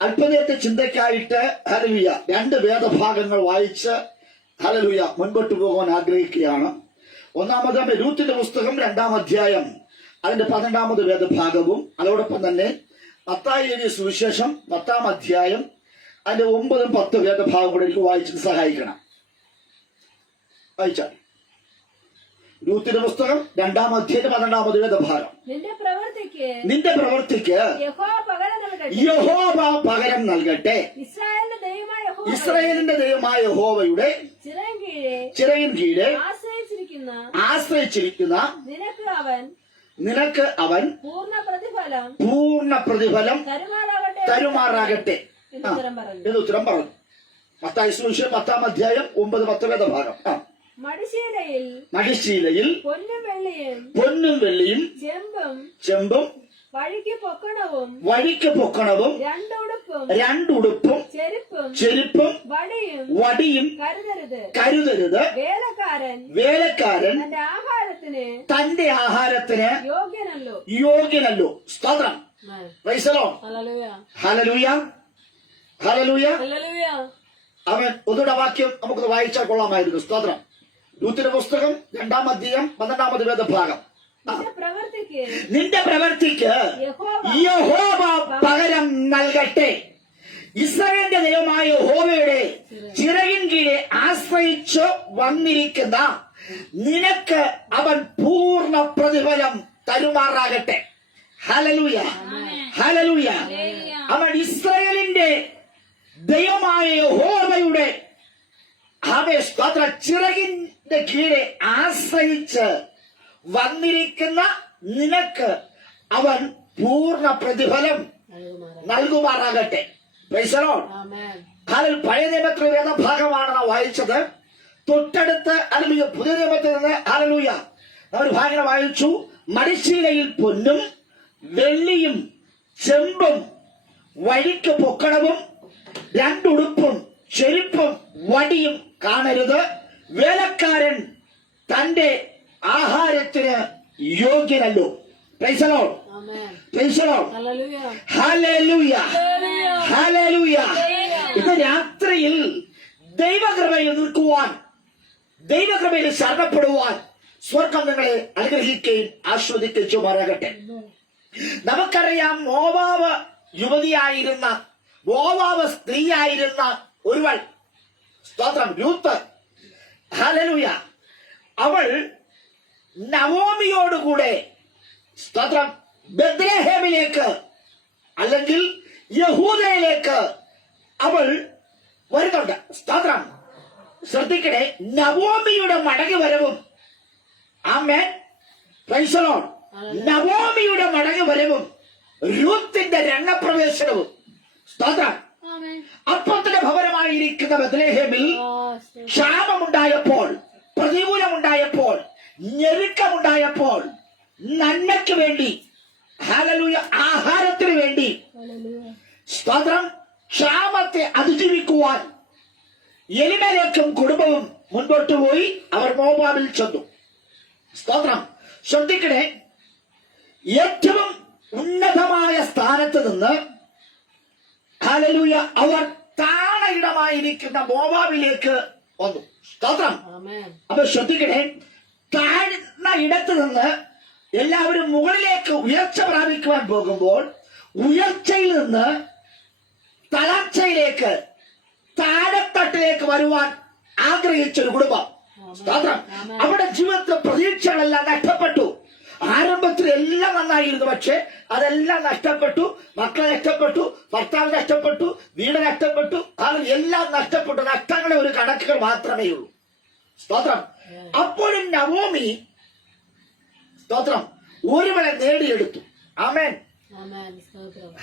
അല്പനേരത്തെ ചിന്തയ്ക്കായിട്ട് hallelujah 2 വേദഭാഗങ്ങൾ വായിച്ച് hallelujah മുൻപോട്ട് പോകാൻ ആഗ്രഹിക്കുകയാണ്. ഒന്നാമത് രൂത്തിന്റെ പുസ്തകം 2-ാം അധ്യായം അതിന്റെ 12-ാമത് വേദഭാഗവും, അതോടൊപ്പം തന്നെ മത്തായി എഴുതിയ സുവിശേഷം 10-ാം അധ്യായം അതിന്റെ 9-ഉം 10 വേദഭാഗം കൂടെ എനിക്ക് വായിച്ചിട്ട് സഹായിക്കണം. വായിച്ചാൽ രൂത്തിന്റെ പുസ്തകം 2-ാം അധ്യായം 12-ാമത് വേദഭാഗം. നിന്റെ പ്രവൃത്തിക്ക് യഹോവ പകരം നൽകട്ടെ. ഇസ്രായേലിന്റെ ദൈവമായ യഹോവയുടെ ചിറകിൻ കീഴെ ആശ്രയിച്ചിരിക്കുന്ന നിനക്ക് അവൻ പൂർണ്ണ പ്രതിഫലം തരുമാറാകട്ടെ എന്ന് ഉത്തരം പറഞ്ഞു. മത്തായി സുവിശേഷം 10-ാം അധ്യായം 9-10 വേദഭാഗം. മടിശീലയിൽ പൊന്നും വെള്ളിയും ചെമ്പും വഴിക്ക് പൊക്കണവും രണ്ടുടുപ്പും ചെരുപ്പും വടിയും കരുതരുത്. വേലക്കാരൻ തന്റെ ആഹാരത്തിന് യോഗ്യനല്ലോ. സ്തോത്രം. Praise the Lord. ഹല്ലേലൂയ, ഹല്ലേലൂയ. അവൻ ഒന്നുകൂടെ വാക്യം നമുക്ക് വായിച്ചാൽ കൊള്ളാമായിരുന്നു. സ്തോത്രം. രൂത്തിന്റെ പുസ്തകം 2-ാം അധ്യായം 12-ാമത് വേദഭാഗം. നിന്റെ പ്രവൃത്തിക്ക് യഹോവ പകരം നൽകട്ടെ. ഇസ്രായേലിന്റെ ദൈവമായ യഹോവയുടെ ചിറകിൻ കീഴെ ആശ്രയിച്ചു വന്നിരിക്കുന്ന നിനക്ക് അവൻ പൂർണ്ണ പ്രതിഫലം തരുമാറാകട്ടെ. Hallelujah, hallelujah. അവൻ ഇസ്രായേലിന്റെ ദൈവമായ യഹോവയുടെ ചിറകിന്റെ കീഴെ ആശ്രയിച്ച് വന്നിരിക്കുന്ന നിനക്ക് അവൻ പൂർണ്ണ പ്രതിഫലം നൽകുമാറാകട്ടെ. Price the Lord. പഴയ നിയമത്തിലെ വേദഭാഗമാണ് നാം വായിച്ചത്. തൊട്ടടുത്ത് ഹല്ലേലൂയ പുതിയ നിയമത്തിൽ നിന്ന് ഹല്ലേലൂയ ഒരു ഭാഗം വായിച്ചു. മടിശീലയിൽ പൊന്നും വെള്ളിയും ചെമ്പും വഴിക്ക് പൊക്കണവും രണ്ടുടുപ്പും ചെരുപ്പും വടിയും കാണരുത്. വേലക്കാരൻ തന്റെ ആഹാരത്തിന് യോഗ്യനല്ലോ. Praise the Lord, praise the Lord. ഹല്ലേലൂയ, ഹല്ലേലൂയ. ഇന്ന് രാത്രിയിൽ ദൈവകൃപയിൽ നിൽക്കുവാൻ, ദൈവകൃപയിൽ ശരണപ്പെടുവാൻ സ്വർഗം നിങ്ങളെ അനുഗ്രഹിക്കുകയും ആസ്വദിക്കുകയും ചെയ്യുമാറാകട്ടെ. നമുക്കറിയാം, മോവാബ് യുവതിയായിരുന്ന, മോവാബ് സ്ത്രീയായിരുന്ന ഒരുവൾ, സ്തോത്രം, രൂത്ത്. ഹല്ലേലൂയ. അവൾ നവോമിയോടുകൂടെ സ്തോത്രം ബെത്ലഹേമിലേക്ക് അല്ലെങ്കിൽ യഹൂദയിലേക്ക് അവൾ വരുന്നുണ്ട്. സ്തോത്രം. ശ്രദ്ധിക്കണേ, നവോമിയുടെ മടങ്ങി വരവും, ആമേൻ, പ്രൈസ് ദി ലോർഡ്. നവോമിയുടെ മടങ്ങി വരവും രൂത്തിന്റെ രംഗപ്രവേശനവും, സ്തോത്രം. അപ്പത്തിന്റെ ഭവനമായിരിക്കുന്ന ബെത്ലഹേമിൽ ക്ഷാമമുണ്ടായപ്പോൾ, പ്രതികൂലമുണ്ടായപ്പോൾ, ഞെരുക്കമുണ്ടായപ്പോൾ, നന്മയ്ക്ക് വേണ്ടി, ഹല്ലേലൂയ, ആഹാരത്തിന് വേണ്ടി, സ്തോത്രം, ക്ഷാമത്തെ അതിജീവിക്കുവാൻ എലിമേലെക്കും കുടുംബവും മുൻപോട്ട് പോയി. അവർ മോവാബിൽ ചെന്നു. സ്തോത്രം. ശ്രദ്ധിക്കണേ, ഏറ്റവും ഉന്നതമായ സ്ഥാനത്ത് നിന്ന് ഹല്ലേലൂയ അവർ താണയിടമായിരിക്കുന്ന മോവാബിലേക്ക് വന്നു. സ്തോത്രം. അപ്പൊ ശ്രദ്ധിക്കണേ, താഴ്ന്ന ഇടത്ത് നിന്ന് എല്ലാവരും മുകളിലേക്ക് ഉയർച്ച പ്രാപിക്കുവാൻ പോകുമ്പോൾ ഉയർച്ചയിൽ നിന്ന് തളർച്ചയിലേക്ക്, താഴെത്തട്ടിലേക്ക് വരുവാൻ ആഗ്രഹിച്ചൊരു കുടുംബം. സ്തോത്രം. അവിടെ ജീവിതത്തിലെ പ്രതീക്ഷകളെല്ലാം നഷ്ടപ്പെട്ടു. ആരംഭത്തിൽ എല്ലാം നന്നായിരുന്നു, പക്ഷെ അതെല്ലാം നഷ്ടപ്പെട്ടു. മക്കളെ നഷ്ടപ്പെട്ടു, ഭർത്താവ് നഷ്ടപ്പെട്ടു, വീട് നഷ്ടപ്പെട്ടു, എല്ലാം നഷ്ടപ്പെട്ടു. നഷ്ടങ്ങളെ ഒരു കണക്കുകൾ മാത്രമേ ഉള്ളൂ. സ്തോത്രം. അപ്പോഴും നവോമി, സ്തോത്രം, ഒരുവളെ നേടിയെടുത്തു. ആമേൻ,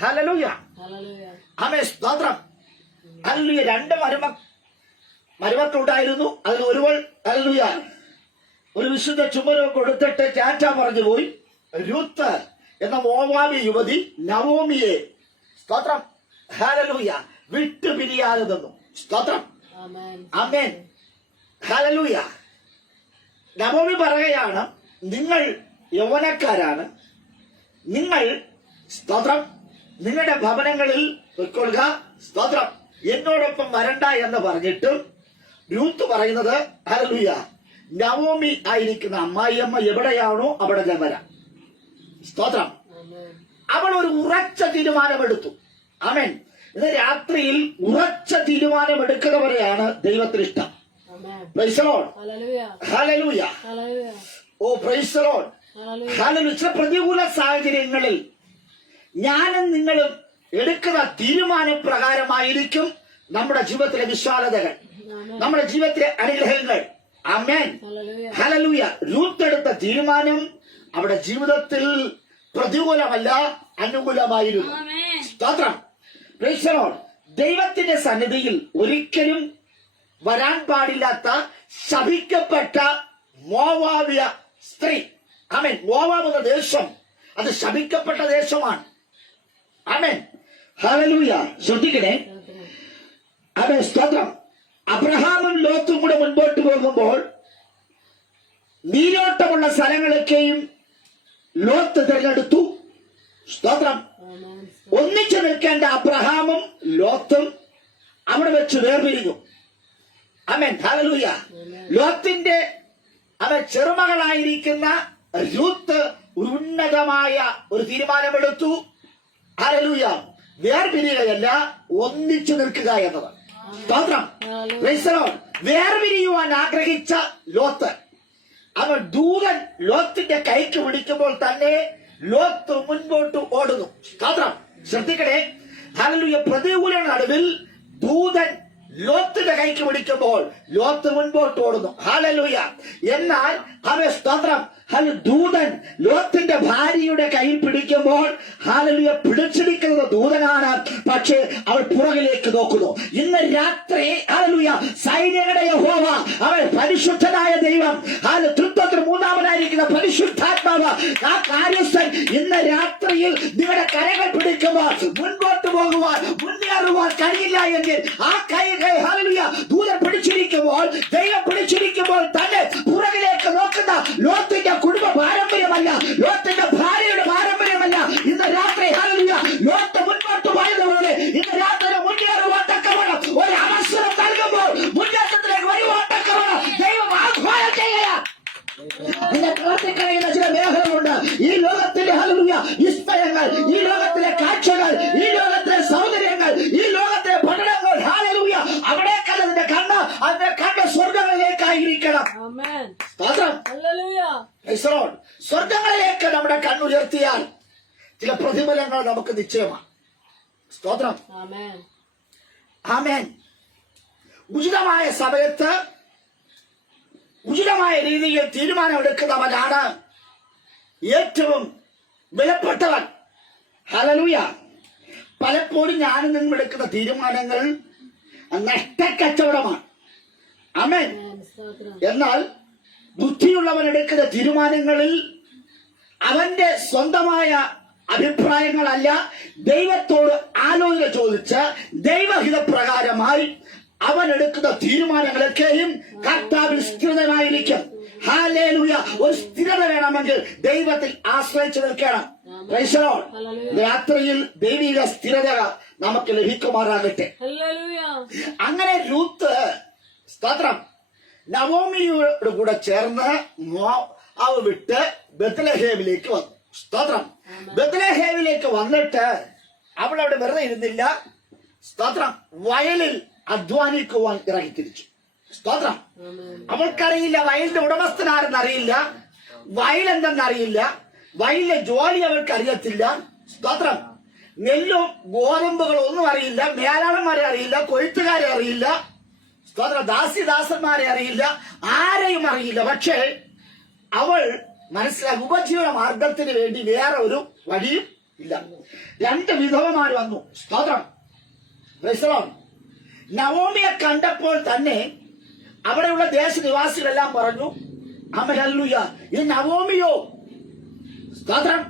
ഹല്ലേലൂയ, ആമേൻ, സ്തോത്രം, ഹല്ലേലൂയ. 2 മരുമക്കളുണ്ടായിരുന്നു. അതിൽ ഒരുവൾ ഹല്ലേലൂയ ഒരു വിശുദ്ധ ചുമരോ കൊടുത്തിട്ട് ടാറ്റ പറഞ്ഞു പോയി. രൂത്ത് എന്ന മോവാബി യുവതി നവോമിയെ, സ്തോത്രം, ഹല്ലേലൂയ, വിട്ടു പിരിയാതെ നിന്നു. സ്തോത്രം, ആമേൻ, ഹല്ലേലൂയ. നവോമി പറയുകയാണ്, നിങ്ങൾ യൗവനക്കാരാണ്, നിങ്ങൾ സ്തോത്രം നിങ്ങളുടെ ഭവനങ്ങളിൽ പൊയ്ക്കൊള്ളുക, സ്തോത്രം എന്നോടൊപ്പം വരണ്ട എന്ന് പറഞ്ഞിട്ടും രൂത്ത് പറയുന്നത് ഹല്ലേലൂയ, നവോമി ആയിരിക്കുന്ന അമ്മായിയമ്മ എവിടെയാണോ അവിടെ ഞാൻ വരാം. സ്തോത്രം. അവൾ ഒരു ഉറച്ച തീരുമാനമെടുത്തു. ആമേൻ. ഇന്ന് രാത്രിയിൽ ഉറച്ച തീരുമാനമെടുക്കുന്നവരെയാണ് ദൈവത്തിന് ഇഷ്ടം. Praise the Lord. Hallelujah. Oh praise the Lord. Hallelujah. ചില പ്രതികൂല സാഹചര്യങ്ങളിൽ ഞാനും നിങ്ങളും എടുക്കുന്ന തീരുമാനപ്രകാരമായിരിക്കും നമ്മുടെ ജീവിതത്തിലെ വിശാലതകൾ, നമ്മുടെ ജീവിതത്തിലെ അനുഗ്രഹങ്ങൾ. ആമേൻ. ഹല്ലേലൂയ. രൂത്ത് എടുത്ത തീരുമാനം അവിടെ ജീവിതത്തിൽ പ്രതികൂലമല്ല, അനുകൂലമായിരുന്നു. സ്തോത്രം. Praise the Lord. ദൈവത്തിന്റെ സന്നിധിയിൽ ഒരിക്കലും വരാൻ പാടില്ലാത്ത ശപിക്കപ്പെട്ട മോവാബിയ സ്ത്രീ. ആമേൻ. മോവാബ് എന്ന ദേശം അത് ശപിക്കപ്പെട്ട ദേശമാണ്. ആമേൻ. ഹല്ലേലൂയ. ശ്രദ്ധിക്കണേ. ആമേൻ. സ്തോത്രം. അബ്രഹാമും ലോത്തും കൂടെ മുൻപോട്ട് പോകുമ്പോൾ നീരോട്ടമുള്ള സ്ഥലങ്ങളൊക്കെയും ലോത്ത് തിരഞ്ഞെടുത്തു. സ്തോത്രം. ഒന്നിച്ചു നിൽക്കേണ്ട അബ്രഹാമും ലോത്തും അവിടെ വെച്ച് വേർപിരിഞ്ഞു. ആമേൻ. ഹല്ലേലൂയ. ലോത്തിന്റെ ചെറുമകളായിരിക്കുന്ന രൂത്ത് ഉന്നതമായ ഒരു തീരുമാനമെടുത്തു. ഹല്ലേലൂയ. വേർപിരിയുകയല്ല, ഒന്നിച്ചു നിൽക്കുക എന്നത്. സ്തോത്രം. Praise the Lord. വേർപിരിയുവാൻ ആഗ്രഹിച്ച ലോത്ത്, അവൻ ദൂതൻ ലോത്തിന്റെ കൈക്ക് പിടിക്കുമ്പോൾ തന്നെ ലോത്ത് മുൻപോട്ട് ഓടുന്നു. സ്തോത്രം. ശ്രദ്ധിക്കണേ. ഹല്ലേലൂയ. പ്രതികൂല നടുവിൽ ദൂതൻ ലോത്തിന്റെ കൈക്ക് പിടിക്കുമ്പോൾ ലോത്ത് മുൻപോട്ട് ഓടുന്നു. ഹല്ലേലൂയ. എന്നാൽ അവൻ സ്തോത്രം ദൂതൻ ലോത്തിന്റെ ഭാര്യയുടെ കയ്യിൽ പിടിക്കുമ്പോൾ ഹല്ലേലൂയ പിടിച്ചിരിക്കുന്നത് ദൂതനാണ്, പക്ഷേ അവൾ പുറകിലേക്ക് നോക്കുന്നു. ഇന്ന് രാത്രി ഹല്ലേലൂയ സൈന്യങ്ങളുടെ യഹോവ, അവൻ പരിശുദ്ധനായ ദൈവം, തൃത്വത്തിൽ മൂന്നാമനായിരിക്കുന്ന പരിശുദ്ധാത്മാവ്, ആ കാര്യസ്ഥൻ ഇന്ന് രാത്രിയിൽ നിങ്ങളുടെ കരകൾ പിടിക്കുമ്പോൾ മുൻപോട്ട് പോകുവാൻ മുന്നേറുവാൻ കഴിയില്ല എങ്കിൽ ആ കൈ ഹല്ലേലൂയ ദൂതൻ പിടിച്ചിരിക്കുമ്പോൾ, ദൈവം പിടിച്ചിരിക്കുമ്പോൾ തന്നെ പുറകിലേക്ക് നോക്കുന്ന ലോത്തിന്റെ കുടുംബ പാരമ്പര്യമല്ല, ലോത്തിന്റെ ഭാര്യയുടെ പാരമ്പര്യമല്ല. ഇന്ന് രാത്രി ഹല്ലേലൂയ ലോത്ത് മുൻപോട്ട് പോയതുപോലെ ഇന്ന് രാത്രി മുന്നേറുവാൻ തക്കവണ്ണം ഒരു അവസരം നൽകുമ്പോൾ മുന്നേറ്റത്തിലേക്ക് വരുവാൻ തക്കവണ്ണം ദൈവം ആഹ്വാനം ചെയ്യുക. ഇന്ന് പ്രവർത്തിക്കുന്ന ചില മേഖലകളുണ്ട്. ഈ ലോകത്തിന്റെ ഹല്ലേലൂയ വിസ്മയങ്ങൾ, ഈ ലോകത്തിലെ കാഴ്ചകൾ, ഈ ലോകത്തിലെ സൗന്ദര്യങ്ങൾ, ഈ ലോകത്തിലെ പഠനങ്ങൾ, ഹല്ലേലൂയ അവിടേക്കല്ല നിന്റെ കണ്ണ്, അതിന്റെ കണ്ണ് സ്വർഗങ്ങളിലേക്കായിരിക്കണം. സ്വർഗങ്ങളിലേക്ക് നമ്മുടെ കണ്ണുയർത്തിയാൽ ചില പ്രതിഫലങ്ങൾ നമുക്ക് നിശ്ചയമാണ്. സ്തോത്രം. ആമേൻ. ഉചിതമായ സമയത്ത് ഉചിതമായ രീതിയിൽ തീരുമാനമെടുക്കുന്നവനാണ് ഏറ്റവും വിലപ്പെട്ടവൻ. ഹല്ലേലൂയ. പലപ്പോഴും ഞാനും നിന്നും എടുക്കുന്ന തീരുമാനങ്ങൾ നഷ്ടക്കച്ചവടമാണ്. ആമേൻ. എന്നാൽ ബുദ്ധിയുള്ളവൻ എടുക്കുന്ന തീരുമാനങ്ങളിൽ അവന്റെ സ്വന്തമായ അഭിപ്രായങ്ങളല്ല, ദൈവത്തോട് ആലോചന ചോദിച്ച് ദൈവഹിതപ്രകാരമായി അവൻ എടുക്കുന്ന തീരുമാനങ്ങളൊക്കെയും കർത്താവിൽ സ്ഥിരമായിരിക്കും. ഹല്ലേലൂയ. ഒരു സ്ഥിരത വേണമെങ്കിൽ ദൈവത്തിൽ ആശ്രയിച്ചു നിൽക്കണം. Price the Lord. രാത്രിയിൽ ദൈവിക സ്ഥിരത നമുക്ക് ലഭിക്കുമാറാകട്ടെ. അങ്ങനെ രൂത്ത് സ്തോത്രം നവോമിയോട് കൂടെ ചേർന്ന് മോവാബ് വിട്ട് ബത്ലഹേമിലേക്ക് വന്നു. സ്തോത്രം. ബത്ലഹേമിലേക്ക് വന്നിട്ട് അവൾ അവിടെ വെറുതെ ഇരുന്നില്ല. സ്തോത്രം. വയലിൽ അധ്വാനിക്കുവാൻ ഇറങ്ങി തിരിച്ചു. സ്തോത്രം. അവൾക്കറിയില്ല വയലിന്റെ ഉടമസ്ഥനാരെന്നറിയില്ല, വയലെന്തെന്നറിയില്ല, വയലിലെ ജോലി അവൾക്ക് അറിയത്തില്ല. സ്തോത്രം. നെല്ലും ഗോതമ്പുകളും ഒന്നും അറിയില്ല, മേലാളന്മാരെ അറിയില്ല, കൊയ്ത്തുകാരെ അറിയില്ല, സ്തോത്രം, ദാസിദാസന്മാരെ അറിയില്ല, ആരെയും അറിയില്ല. പക്ഷേ അവൾ മനസ്സിലാക്കി ഉപജീവന മാർഗത്തിന് വേണ്ടി വേറെ ഒരു വഴിയും ഇല്ല. രണ്ട് വിധവമാർ വന്നു. സ്തോത്രം. നവോമിയെ കണ്ടപ്പോൾ തന്നെ അവിടെയുള്ള ദേശനിവാസികളെല്ലാം പറഞ്ഞു, ഹല്ലേലൂയ, ഇത് നവോമിയോ? സ്തോത്രം.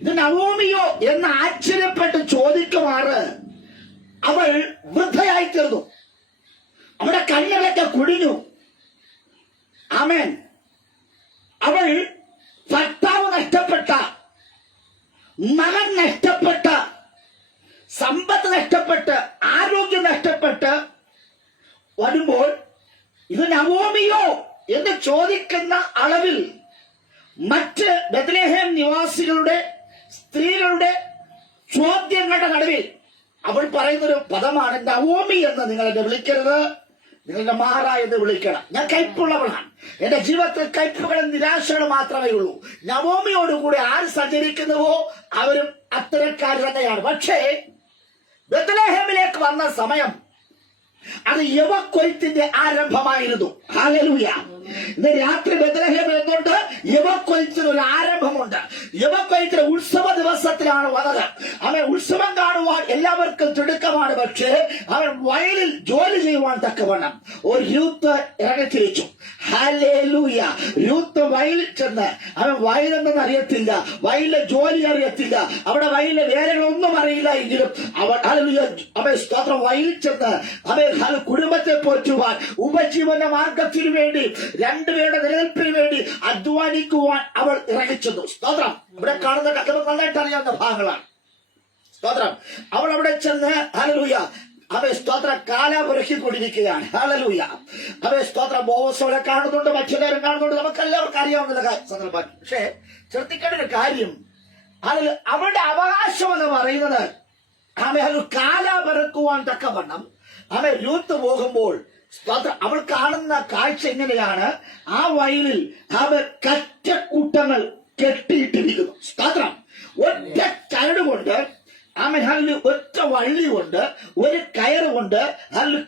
ഇത് നവോമിയോ എന്ന് ആശ്ചര്യപ്പെട്ട് ചോദിക്കുമാറ് അവൾ വൃദ്ധയായി തീർന്നു. അവിടെ കണ്ണുകളൊക്കെ കുഴിഞ്ഞു. ആമേൻ. അവൾ ഭർത്താവ് മകൻ നഷ്ടപ്പെട്ട്, സമ്പത്ത് നഷ്ടപ്പെട്ട്, ആരോഗ്യം നഷ്ടപ്പെട്ട് വരുമ്പോൾ ഇത് നവോമിയോ എന്ന് ചോദിക്കുന്ന അളവിൽ മറ്റ് ബെത്ലഹേം നിവാസികളുടെ സ്ത്രീകളുടെ ചോദ്യങ്ങളുടെ നടുവിൽ അവൾ പറയുന്നൊരു പദമാണ് നവോമി എന്ന് നിങ്ങൾ എന്നെ വിളിക്കരുത്, നിങ്ങളുടെ മാറ എന്ന് വിളിക്കണം. ഞാൻ കയ്പുള്ളവളാണ്, എന്റെ ജീവിതത്തിൽ കയ്പുകളും നിരാശകളും മാത്രമേ ഉള്ളൂ. നവോമിയോടുകൂടി ആര് സഞ്ചരിക്കുന്നുവോ അവരും അത്തരക്കാർ തന്നെയാണ്. പക്ഷേ ബെത്ലഹേമിലേക്ക് വന്ന സമയം അത് യവക്കൊയ്ത്തിന്റെ ആരംഭമായിരുന്നു. ഹല്ലേലൂയ. ഇന്ന് രാത്രി ബെത്ലഹേമിൽ നിന്നുകൊണ്ട് യവക്കൊയ്ത്തിന് ഒരു ആരംഭമുണ്ട്. യവക്കൊയ്ത്തിന് ഉത്സവ ദിവസത്തിലാണ് വന്നത്. അവൻ ഉത്സവം കാണുവാൻ എല്ലാവർക്കും തിടുക്കമാണ്. പക്ഷേ അവൻ വയലിൽ ജോലി ചെയ്യുവാൻ തക്കവണ്ണം ഒരു രൂത്ത് ഇറങ്ങിത്തിരിച്ചു. ഹല്ലേലൂയ. രൂത്ത് വയലിൽ ചെന്ന്, അവൻ വയലെന്ന് അറിയത്തില്ല, വയലിലെ ജോലി അറിയത്തില്ല, അവിടെ വയലിലെ വേലകളൊന്നും അറിയില്ല എങ്കിലും അവൻ അവൻ സ്തോത്രം വയലിൽ ചെന്ന് അവൻ കുടുംബത്തെ പോറ്റുവാൻ, ഉപജീവന മാർഗത്തിനു വേണ്ടി, രണ്ടുപേരുടെ നിലനിൽപ്പിന് വേണ്ടി അധ്വാനിക്കുവാൻ അവൾ ഇറങ്ങിച്ചെന്നു. സ്തോത്രം. ഇവിടെ കാണുന്ന കഥ നന്നായിട്ട് അറിയാവുന്ന ഭാഗങ്ങളാണ്. സ്തോത്രം. അവൾ അവിടെ ചെന്ന് ഹല്ലേലൂയ അവൻ സ്തോത്രം കാലാപുരക്കിക്കൊണ്ടിരിക്കുകയാണ്. ഹല്ലേലൂയ. അവൻ സ്തോത്രം ബോവസോടെ കാണുന്നുണ്ട്, മറ്റുള്ളവരും കാണുന്നുണ്ട്, നമുക്ക് എല്ലാവർക്കും അറിയാവുന്ന സന്ദർഭം. പക്ഷേ ശ്രദ്ധിക്കേണ്ട ഒരു കാര്യം, അതിൽ അവളുടെ അവകാശം എന്ന് പറയുന്നത് അവൻ കാലാപുരക്കുവാൻ തക്കവണ്ണം അവൻ രൂത്ത് പോകുമ്പോൾ സ്തോത്രം അവൾ കാണുന്ന കാഴ്ച എങ്ങനെയാണ്? ആ വയലിൽ അവൻ കറ്റക്കൂട്ടങ്ങൾ കെട്ടിയിട്ടിരിക്കുന്നു. സ്തോത്രം. ഒറ്റ ചരടുകൊണ്ട് അവൻ ഒറ്റ വള്ളി കൊണ്ട്, ഒരു കയറ് കൊണ്ട്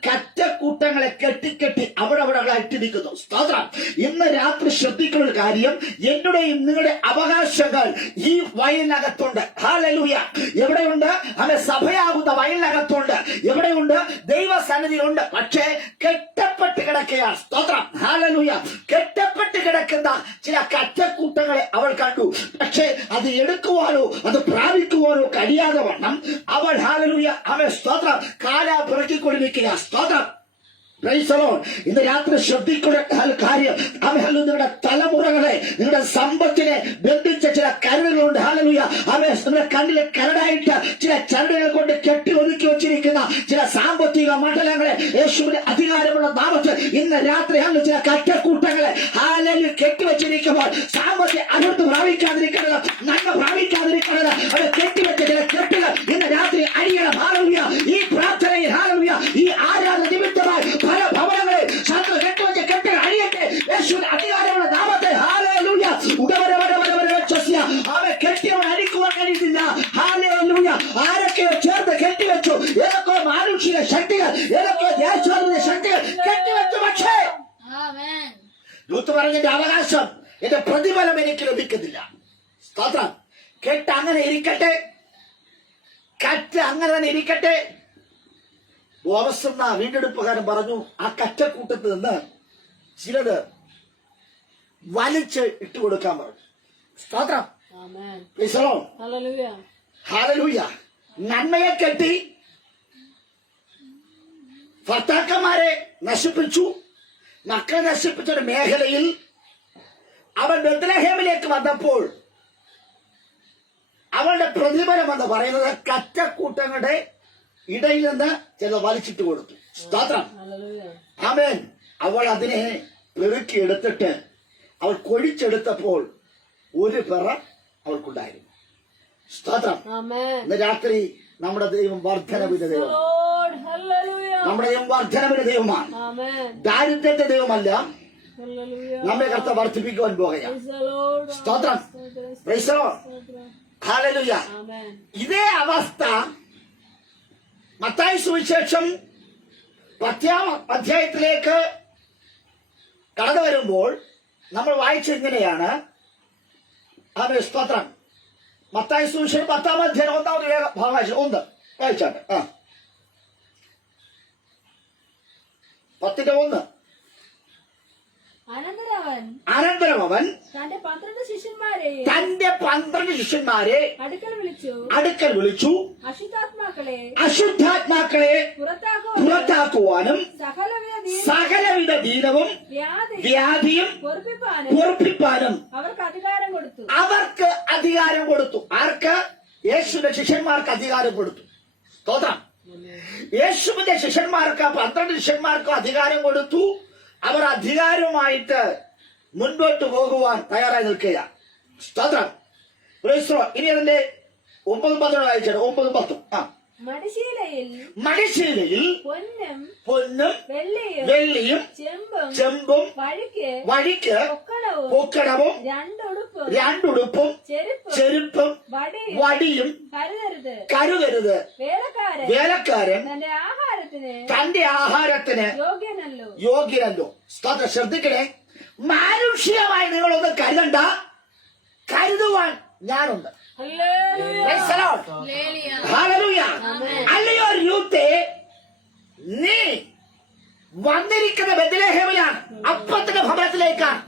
കറ്റക്കൂട്ടങ്ങളെ കെട്ടിക്കെട്ടി അവിടെ ഇട്ടിരിക്കുന്നു. സ്തോത്രം. ഇന്ന് രാത്രി ശ്രദ്ധിക്കുന്ന ഒരു കാര്യം, എന്റെയും നിങ്ങളുടെ അവകാശങ്ങൾ ഈ വയലിനകത്തുണ്ട്. ഹല്ലേലൂയ. എവിടെയുണ്ട്? അവൻ സഭയാകുന്ന വയലിനകത്തുണ്ട്. എവിടെയുണ്ട്? ദൈവസന്നിധിയിലുണ്ട്. പക്ഷേ കെട്ടപ്പെട്ട് കിടക്കുകയാണ്. സ്തോത്രം. ഹല്ലേലൂയ. കെട്ടപ്പെട്ട് കിടക്കുന്ന ചില കറ്റക്കൂട്ടങ്ങളെ അവൾ കണ്ടു. പക്ഷേ അത് എടുക്കുവാനോ അത് പ്രാപിക്കുവാനോ കഴിയാതെ അവൾ ഹല്ലേലൂയ അവൻ സ്തോത്രം കാലാപുരക്കിക്കൊണ്ടിരിക്കുക. സ്തോത്രം. Praise the Lord. ഇന്ന് രാത്രി ശ്രദ്ധിക്കുന്ന കാര്യം, നിങ്ങളുടെ തലമുറകളെ, നിങ്ങളുടെ സമ്പത്തിനെ ബന്ധിച്ച ചില കരടുകളുണ്ട്. ഹല്ലേലൂയ. നിങ്ങളുടെ കണ്ണിലെ കരടായിട്ട് ചില ചരടുകൾ കൊണ്ട് കെട്ടി ഒതുക്കി വെച്ചിരിക്കുന്ന ചില സാമ്പത്തിക മണ്ഡലങ്ങളെ യേശുവിന്റെ അധികാരമുള്ള നാമത്തിൽ ഇന്ന് രാത്രി ചില കറ്റക്കൂട്ടങ്ങളെ ഹല്ലേലൂയ കെട്ടിവെച്ചിരിക്കുമ്പോൾ സാമ്പത്തിക അഭിവൃദ്ധി പ്രാപിക്കാതിരിക്കുന്നത്, നന്മ പ്രാപിക്കാതിരിക്കുന്നത്, അത് കെട്ടിവെച്ച ചില കെട്ടുകൾ ഇന്ന് രാത്രി അടിയണം. ഹല്ലേലൂയ. ഈ പ്രാർത്ഥനയിൽ ഹല്ലേലൂയ ഈ ആരാധന നിമിത്തമായി പല ഭവനങ്ങളെ ശത്രു കെട്ടുവെച്ച കെട്ടുകൾ അഴിയട്ടെ യേശുവിന്റെ അധികാരമുള്ള നാമത്തിൽ. ഹല്ലേലൂയ. അവൻ കെട്ടിയവൻ അടിക്കുവാൻ കഴിയുന്നില്ല. ഹല്ലേലൂയ. ആരൊക്കെയോ ചേർത്ത് കെട്ടിവെച്ചു. ഏതൊക്കെ മാനുഷിക ശക്തികൾ, ഏതൊക്കെ ദേശീയ ശക്തികൾ കെട്ടിവെച്ചു. പക്ഷേ രൂത്ത് പറഞ്ഞതിന്റെ അവകാശം, എന്റെ പ്രതിഫലം എനിക്ക് ലഭിക്കുന്നില്ല. സ്തോത്രം. കെട്ട് അങ്ങനെ ഇരിക്കട്ടെ, കറ്റ് അങ്ങനെ തന്നെ ഇരിക്കട്ടെ. ബോവസെന്ന വീണ്ടെടുപ്പുകാരൻ പറഞ്ഞു, ആ കറ്റക്കൂട്ടത്തിൽ നിന്ന് ചിലത് വലിച്ച് ഇട്ടുകൊടുക്കാൻ പറഞ്ഞു. സ്തോത്രം. ഹല്ലേലൂയ. നന്മയെ കെട്ടി ഭർത്താക്കന്മാരെ നശിപ്പിച്ചു, മക്കളെ നശിപ്പിച്ച ഒരു മേഖലയിൽ അവൻ ബെത്ലഹേമിലേക്ക് വന്നപ്പോൾ അവളുടെ പ്രതിഫലം എന്ന് പറയുന്നത് കറ്റക്കൂട്ടങ്ങളുടെ ഇടയിൽ നിന്ന് ചില വലിച്ചിട്ട് കൊടുത്തു. സ്തോത്രം. ആമേൻ. അവൾ അതിനെ പെറുക്കിയെടുത്തിട്ട് അവൾ കൊഴിച്ചെടുത്തപ്പോൾ ഒരു പെറ അവൾക്കുണ്ടായിരുന്നു. സ്തോത്രം. ഇന്ന് രാത്രി നമ്മുടെ ദൈവം വർദ്ധനവിന്റെ ദൈവം, നമ്മുടെ ദൈവം വർദ്ധനവിന്റെ ദൈവമാണ്, ദാരിദ്ര്യത്തിന്റെ ദൈവമല്ല. നമ്മെ കർത്താവ് വർദ്ധിപ്പിക്കുവാൻ പോകുകയാണ്. സ്തോത്രം. Praise the Lord. ഹല്ലേലൂയ. ഇതേ അവസ്ഥ മത്തായി സുവിശേഷം 10-ാം അധ്യായത്തിലേക്ക് കടന്നു വരുമ്പോൾ നമ്മൾ വായിച്ചിങ്ങനെയാണ്. ആമേൻ. സ്തോത്രം. മത്തായി സുവിശേഷം 10-ാം അധ്യായം 1-ാമത്തെ ഭാഗം വായിച്ചാട്ടെ. 10:1. അനന്തരം അവൻ തന്റെ 12 ശിഷ്യന്മാരെ അടുക്കൽ വിളിച്ചു അശുദ്ധാത്മാക്കളെ പുറത്താക്കുവാനും സകലവിധ ദീനവും വ്യാധിയും പൊറുപ്പിപ്പാനും അവർക്ക് അധികാരം കൊടുത്തു. ആർക്ക്? യേശുവിന്റെ ശിഷ്യന്മാർക്ക് അധികാരം കൊടുത്തു. സ്തോത്രം. യേശുവിന്റെ ശിഷ്യന്മാർക്ക് 12 ശിഷ്യന്മാർക്കും അധികാരം കൊടുത്തു. അവർ അധികാരവുമായിട്ട് മുൻപോട്ട് പോകുവാൻ തയ്യാറായി നിൽക്കുക. സ്തോത്രം. ഇനി അതിന്റെ 9-10 വായിച്ചാണ്. 9-10. മടിശീലയിൽ പൊന്നും വെള്ളിയും ചെമ്പും വഴിക്ക് പൊക്കടവും രണ്ടുടുപ്പും ചെരുപ്പും വടിയും കരുതരുത്. വേലക്കാരൻ തന്റെ ആഹാരത്തിന് യോഗ്യനല്ലോ. സ്തോത്രം. ശ്രദ്ധിക്കണേ, മാനുഷികമായി നിങ്ങളൊന്നും കരുതണ്ട, കരുതുവാൻ ഞാനുണ്ട്. അല്ലയോ രൂത്തേ, നീ വന്നിരിക്കുന്ന ബെത്ലഹേമിലാണ്, അപ്പത്തിന്റെ ഭവനത്തിലേക്കാണ്.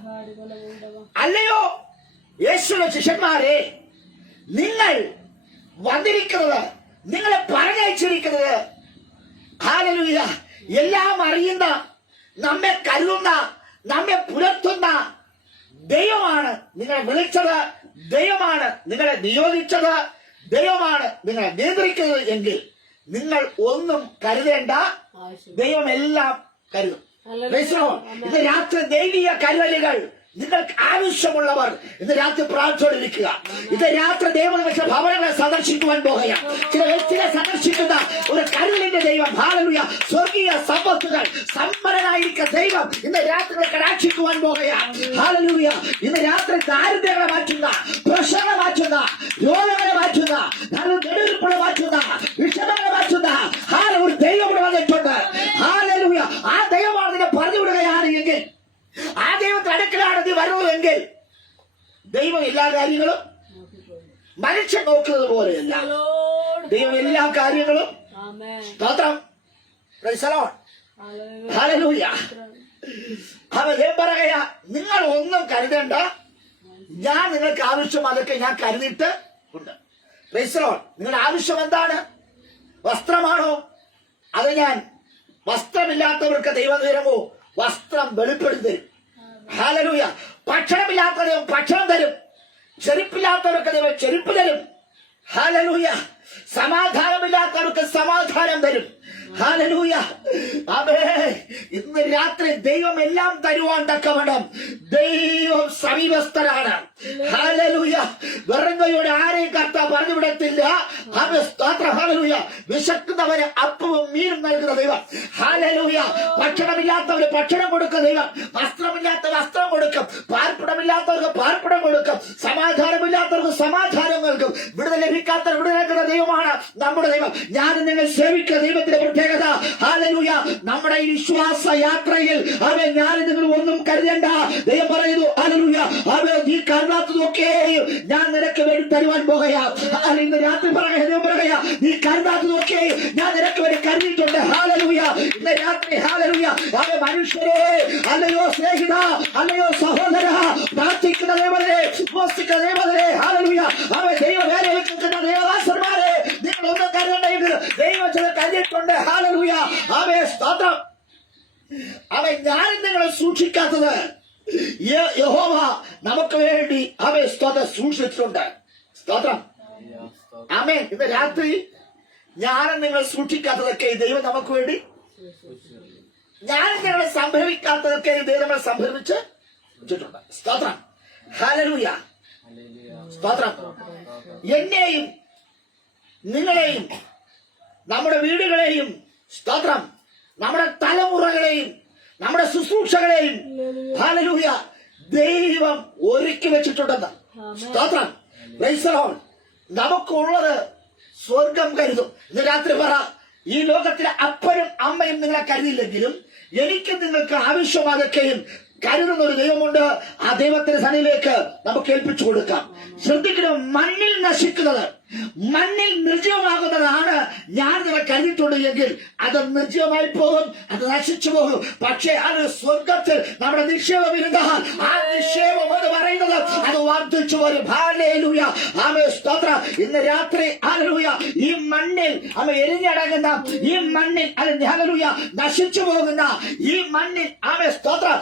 അല്ലയോ യേശുവിന്റെ ശിഷ്യന്മാരെ, നിങ്ങൾ വന്നിരിക്കുന്നത്, നിങ്ങളെ പറഞ്ഞയച്ചിരിക്കുന്നത്, ഹല്ലേലൂയ, എല്ലാം അറിയുന്ന, നമ്മെ കരുതുന്ന, നമ്മെ പുലർത്തുന്ന ദൈവമാണ് നിങ്ങളെ വിളിച്ചത്, ദൈവമാണ് നിങ്ങളെ നിയോഗിച്ചത്, ദൈവമാണ് നിങ്ങളെ നിയന്ത്രിക്കുന്നത് എങ്കിൽ നിങ്ങൾ ഒന്നും കരുതേണ്ട, ദൈവം എല്ലാം കരുതും. ഇന്ന് രാത്രി ദൈവീയ കരുതലുകൾ നിങ്ങൾക്ക് ആവശ്യമുള്ളവർ ഇന്ന് രാത്രി പ്രാർത്ഥിച്ചോണ്ടിരിക്കുക. ഇത് രാത്രി ദൈവനിമിഷ ഭവനങ്ങളെ സന്ദർശിക്കുവാൻ പോകുകയാണ്. ചില വ്യക്തികളെ സന്ദർശിക്കുന്ന ഒരു കരുതലിന്റെ ദൈവം, ഹല്ലേലൂയ, സ്വർഗീയ സമ്പത്തുകൾ സമ്പന്നനായിരിക്കുന്ന ദൈവം ഇന്ന് രാത്രി കടാക്ഷിക്കുവാൻ പോകുകയാണ്. ഹല്ലേലൂയ. ഇന്ന് രാത്രി ദാരിദ്ര്യങ്ങളെ മാറ്റുന്ന, പ്രശ്നങ്ങളെ മാറ്റുന്ന, രോഗങ്ങളെ മാറ്റുന്ന, നെടുവീർപ്പുകളെ മാറ്റുന്ന, വിഷമങ്ങളെ മാറ്റുന്ന ഒരു ദൈവം ഇവിടെ വന്നിട്ടുണ്ട്. ഹല്ലേലൂയ. ആ ദൈവമാണ് നിന്നെ പറഞ്ഞു വിടുകയാണ് എങ്കിൽ, ആ ദൈവത്തിന് അടുക്കലാണ് നീ വരുന്നതെങ്കിൽ, ദൈവം എല്ലാ കാര്യങ്ങളും മനുഷ്യൻ നോക്കുന്നത് പോലെയല്ല. ദൈവം എല്ലാ കാര്യങ്ങളും, സ്തോത്രം, ഹല്ലേലൂയ. അവൻ പറയാ, നിങ്ങൾ ഒന്നും കരുതേണ്ട, ഞാൻ നിങ്ങൾക്ക് ആവശ്യം അതൊക്കെ ഞാൻ കരുതിയിട്ട് ഉണ്ട്. നിങ്ങളുടെ ആവശ്യം എന്താണ്? വസ്ത്രമാണോ? അത് ഞാൻ വസ്ത്രമില്ലാത്തവർക്ക് ദൈവം തരുമോ? വസ്ത്രം വെളിപ്പെടുത്തി തരും. ഹല്ലേലൂയ. ഭക്ഷണമില്ലാത്ത ദൈവം ഭക്ഷണം തരും. ചെരുപ്പില്ലാത്തവർക്ക് ദൈവം ചെരുപ്പ് തരും. ഹല്ലേലൂയ. സമാധാനമില്ലാത്തവർക്ക് സമാധാനം തരും. ഹല്ലേലൂയ. ആമേൻ. ഇന്ന് രാത്രി ദൈവം എല്ലാം തരുവാൻ തക്കവണ്ണം ദൈവം സമീപസ്ഥനാണ്. ഹല്ലേലൂയ. വെറുങ്കയോടെ ആരെയും കർത്താവ് പറഞ്ഞു വിടത്തില്ല. ഹല്ലേലൂയ. വിശക്കുന്നവന് അപ്പവും മീനും നൽകുന്ന ദൈവം. ഹല്ലേലൂയ. ഭക്ഷണമില്ലാത്തവര് ഭക്ഷണം കൊടുക്കുന്ന ദൈവം. വസ്ത്രമില്ലാത്ത വസ്ത്രം കൊടുക്കും. പാർപ്പിടമില്ലാത്തവർക്ക് പാർപ്പിടം കൊടുക്കും. സമാധാനമില്ലാത്തവർക്ക് സമാധാനം നൽകും. വിടുതൽ ലഭിക്കാത്തവർ വിടുതൽ നൽകുന്ന ദൈവമാണ് നമ്മുടെ ദൈവം. ഞാൻ നിങ്ങൾ സേവിക്കുന്ന ദൈവത്തിന്റെ പ്രത്യേകത, ഹല്ലേലൂയ, നമ്മുടെ ഈ വിശ്വാസ യാത്രയിൽ അവൻ ഞാൻ നിങ്ങൾ ഒന്നും കരുതേണ്ട. ദൈവം പറയുന്നു, ഹല്ലേലൂയ, അവൻ നീ കരുതാത്തതൊക്കെയും ഞാൻ നിനക്ക് വേണ്ടി തരുവാൻ പോകുകയാ. ഇന്ന് രാത്രി പറയാ, ദൈവം പറയാ, നീ കരുതാത്തതൊക്കെയും ഞാൻ നിനക്ക് വേണ്ടി കരുതിയിട്ടുണ്ട്. ഹല്ലേലൂയ. ഇന്ന് രാത്രി, ഹല്ലേലൂയ, അവൻ മനുഷ്യരെ, അല്ലയോ സ്നേഹിത, അല്ലയോ സഹോദര, പ്രാർത്ഥിക്കുന്ന ദൈവമേ, ഉപവസിക്കുന്ന ദൈവമേ, ഹല്ലേലൂയ, അവൻ ദൈവ വേല വെക്കുന്ന ദേവദാസന്മാരെ, നിങ്ങൾ ഒന്നും കരുതേണ്ടെങ്കിൽ ദൈവം ചില കരുതിയിട്ടുണ്ട്. ഹല്ലേലൂയ. അവൻ സ്തോത്രം. അവൻ ഞാൻ നിങ്ങളെ സൂക്ഷിക്കാത്തത് യഹോവ നമുക്ക് വേണ്ടി അവൻ സ്തോത്രം സൂക്ഷിച്ചിട്ടുണ്ട്. സ്തോത്രം. ആമേൻ. ഇന്ന് രാത്രി ഞാൻ നിങ്ങൾ സൂക്ഷിക്കാത്തതൊക്കെ ദൈവം നമുക്ക് വേണ്ടി, ഞാൻ നിങ്ങളെ സംഭവിക്കാത്തതൊക്കെ ദൈവം നമ്മളെ സംഭവിച്ച് വെച്ചിട്ടുണ്ട്. സ്തോത്രം. ഹല്ലേലൂയ. സ്തോത്രം. എന്നെയും നിങ്ങളെയും നമ്മുടെ വീടുകളെയും, സ്തോത്രം, നമ്മുടെ തലമുറകളെയും നമ്മുടെ ശുശ്രൂഷകളെയും, ഹല്ലേലൂയ, ദൈവം ഒരുക്കി വെച്ചിട്ടുണ്ടെന്ന്. സ്തോത്രം. Praise the Lord. നമുക്കുള്ളത് സ്വർഗം കരുതും. ഇന്ന് രാത്രി പറ, ഈ ലോകത്തിലെ അപ്പനും അമ്മയും നിങ്ങളെ കരുതില്ലെങ്കിലും എനിക്ക് നിങ്ങൾക്ക് ആവശ്യമാതൊക്കെയും കരുതുന്ന ഒരു ദൈവമുണ്ട്. ആ ദൈവത്തിന്റെ സന്നിധിയിലേക്ക് നമുക്ക് ഏൽപ്പിച്ചു കൊടുക്കാം. ശ്രദ്ധിക്കണം, മണ്ണിൽ നശിക്കുന്നത്, മണ്ണിൽ നിർജ്ജീവമാകുന്നതാണ് ഞാൻ നിങ്ങളെ കരുതിയിട്ടുണ്ട് എങ്കിൽ അത് നിർജ്ജീവമായി പോകും, അത് നശിച്ചു പോകും. പക്ഷേ അത് സ്വർഗത്തിൽ നമ്മുടെ നിക്ഷേപം ഇരുന്ന ആ നിക്ഷേപം എന്ന് പറയുന്നത് അത് വർദ്ധിച്ചു വരും. ഹല്ലേലൂയ. ആമേൻ. സ്തോത്രം. ഇന്ന് രാത്രി, ഹല്ലേലൂയ, ഈ മണ്ണിൽ അവ എരിഞ്ഞടങ്ങുന്ന, ഈ മണ്ണിൽ ഹല്ലേലൂയ നശിച്ചു പോകുന്ന, ഈ മണ്ണിൽ ആമേൻ സ്തോത്രം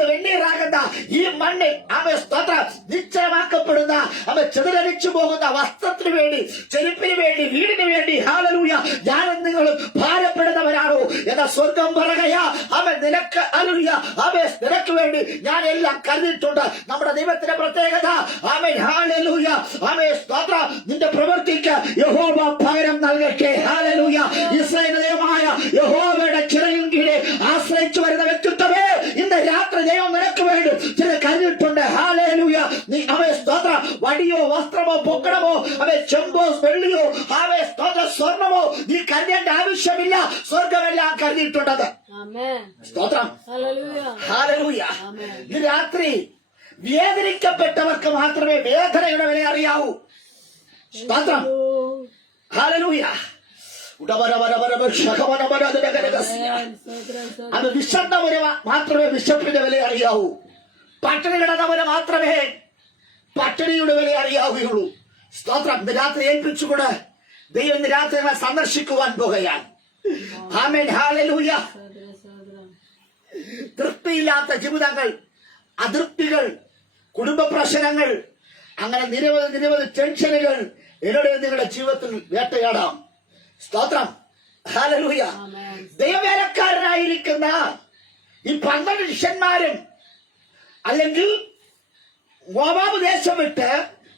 വെണ്ണീറാകുന്ന, ഈ മണ്ണിൽ ആമേൻ സ്തോത്രം നിശ്ചയമാക്കപ്പെടുന്ന, അവ ചിതറിച്ചു പോകുന്ന വസ്ത്രത്തിന് വേണ്ടി വേണ്ടി, ചെരുപ്പിന് വേണ്ടി, വീടിന് വേണ്ടി ഹല്ലേലൂയ ഞാനും നിങ്ങളും ഭാരപ്പെടുന്നവരാണോ എന്ന സ്വർഗം പറയുകയാ. അവൻ നിനക്ക് ഹല്ലേലൂയ അവൻ നിനക്ക് വേണ്ടി ഞാൻ എല്ലാം കരുതിയിട്ടുണ്ട്. നമ്മുടെ ദൈവത്തിന്റെ പ്രത്യേകത ആമേൻ ഹല്ലേലൂയ ആമേൻ സ്തോത്രം. നിന്റെ പ്രവൃത്തിക്ക് യഹോവ പകരം നൽകട്ടെ. ഹല്ലേലൂയ. ഇസ്രായേലിന്റെ ദൈവമായ യഹോവയുടെ ചിറകിൻ കീഴെ ആശ്രയിച്ചു വരുന്ന വ്യക്തിത്വമേ, ഇന്ന് രാത്രി ദൈവം നിനക്ക് വേണ്ടി ചില കരുതിയിട്ടുണ്ട്. ഹല്ലേലൂയ. നീ അവൻ സ്തോത്രം വടിയോ വസ്ത്രമോ പൊക്കണമോ അവൻ ചെമ്പോ വെള്ളിയോ അവൻ സ്തോത്ര സ്വർണമോ നീ കരുതേണ്ട ആവശ്യമില്ല. സ്വർഗമെല്ലാം കരുതിയിട്ടുണ്ടത്. സ്തോത്രം. ഹല്ലേലൂയ. ഈ രാത്രി വേദനിക്കപ്പെട്ടവർക്ക് മാത്രമേ വേദനയുടെ വില അറിയാവൂ. സ്തോത്രം. ഹല്ലേലൂയ. അത് വിശന്നവര് മാത്രമേ വിശപ്പിന്റെ വില അറിയാവൂ. പട്ടിണി കിടന്നവര് മാത്രമേ പട്ടിണിയുടെ വില അറിയാവുകയുള്ളൂ. സ്തോത്രം. ഇന്ന് രാത്രി ഏൽപ്പിച്ചുകൊണ്ട് ദൈവം ഇന്ന് രാത്രി ഞങ്ങളെ സന്ദർശിക്കുവാൻ പോകുകയാണ്. Amen hallelujah. തൃപ്തിയില്ലാത്ത ജീവിതങ്ങൾ, അതൃപ്തികൾ, കുടുംബ പ്രശ്നങ്ങൾ, അങ്ങനെ നിരവധി ടെൻഷനുകൾ എന്നോട് നിങ്ങളുടെ ജീവിതത്തിൽ വേട്ടയാടാം. സ്തോത്രം. ഹല്ലേലൂയ. ദൈവവേലക്കാരനായിരിക്കുന്ന ഈ 12 ശിഷ്യന്മാരും അല്ലെങ്കിൽ മോവാബ് ദേശം വിട്ട്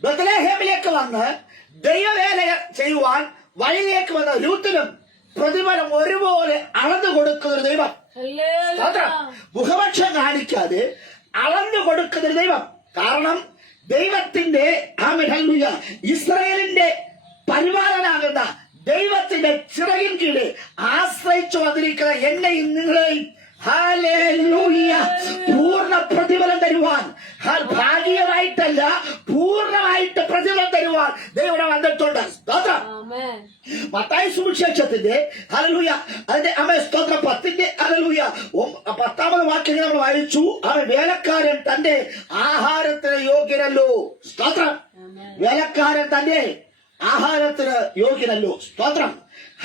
ബത്ലഹേമിലേക്ക് വന്ന് ദൈവവേല ചെയ്യുവാൻ വഴിയിലേക്ക് വന്ന രൂത്തിനും പ്രതിഫലം ഒരുപോലെ അളന്നു കൊടുക്കുന്ന ഒരു ദൈവം. മുഖപക്ഷം കാണിക്കാതെ അളന്നു കൊടുക്കുന്ന ഒരു ദൈവം. കാരണം ദൈവത്തിന്റെ ഹല്ലേലൂയ ഇസ്രായേലിന്റെ പരിപാലനാകുന്ന ദൈവത്തിന്റെ ചിറകിൻ കീഴിൽ ആശ്രയിച്ചു വന്നിരിക്കുന്ന എന്നെയും നിങ്ങളെയും ഹല്ലേലൂയ പൂർണ്ണ പ്രതിഫലം തരുവാൻ, ഭാഗികമായിട്ടല്ല പൂർണ്ണമായിട്ട് പ്രതിഫലം തരുവാൻ ദൈവം വന്നിട്ടുണ്ട്. സ്തോത്രം. മത്തായി സുവിശേഷത്തിന്റെ ഹല്ലേലൂയ അതിന്റെ സ്തോത്രം 10ന്റെ ഹല്ലേലൂയ 10ാമത് വാക്യം നമ്മൾ വായിച്ചു. അവൻ വേലക്കാരൻ തന്റെ ആഹാരത്തിന് യോഗ്യനല്ലോ. സ്തോത്രം. വേലക്കാരൻ തന്റെ ആഹാരത്തിന് യോഗ്യനല്ലോ. സ്തോത്രം.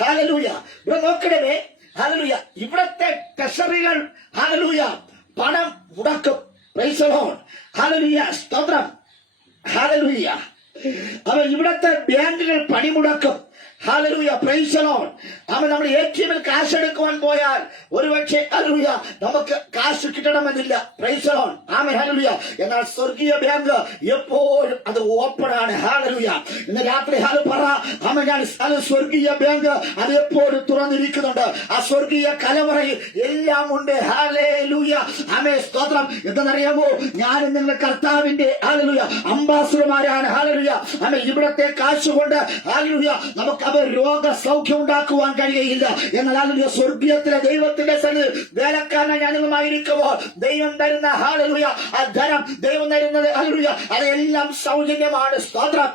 ഹല്ലേലൂയ. ഇവിടെ നോക്കണമേ. ഹല്ലേലൂയ. ഇവിടത്തെ ട്രഷറികൾ ഹല്ലേലൂയ പണം മുടക്കും. Praise the Lord. ഹല്ലേലൂയ. സ്തോത്രം. ഹല്ലേലൂയ. അവൻ ഇവിടത്തെ ബാങ്കുകൾ പണിമുടക്കും. ഹല്ലേലൂയ. Praise the Lord. അവൻ നമ്മൾ ATMൽ കാശ് എടുക്കുവാൻ പോയാൽ ഒരുപക്ഷെ ഹല്ലേലൂയ നമുക്ക് കാശ് കിട്ടണമെന്നില്ല. Price the Lord. Amen. Hallelujah. എന്നാൽ സ്വർഗീയ ബാങ്ക് എപ്പോഴും അത് ഓപ്പൺ ആണ്. ഹല്ലേലൂയ. ഇന്ന് രാത്രി പറ ആമേൻ. ഞാൻ സ്വർഗീയ ബാങ്ക് അത് എപ്പോഴും തുറന്നിരിക്കുന്നുണ്ട്. ആ സ്വർഗീയ കലവറയിൽ എല്ലാം ഉണ്ട്. ഹല്ലേലൂയ. ആമേൻ. സ്തോത്രം. എന്തെന്നറിയാമോ? ഞാൻ നിങ്ങൾ കർത്താവിന്റെ ഹല്ലേലൂയ അംബാസഡർമാരാണ്. ഹല്ലേലൂയ. ആമേൻ. ഇവിടത്തെ കാശ് കൊണ്ട് ഹല്ലേലൂയ നമുക്ക് അവർ രോഗസൗഖ്യം ഉണ്ടാക്കുവാൻ കഴിയുകയില്ല. എന്നാൽ സ്വർഗീയത്തിലെ ദൈവത്തിന്റെ വേലക്കാരനെ ഞാനുമായിരിക്കുമ്പോൾ ദൈവം തരുന്ന ഹല്ലേലൂയ ആ ധനം, ദൈവം തരുന്നത് ഹല്ലേലൂയ അതെല്ലാം സൗജന്യമാണ്. സ്തോത്രം.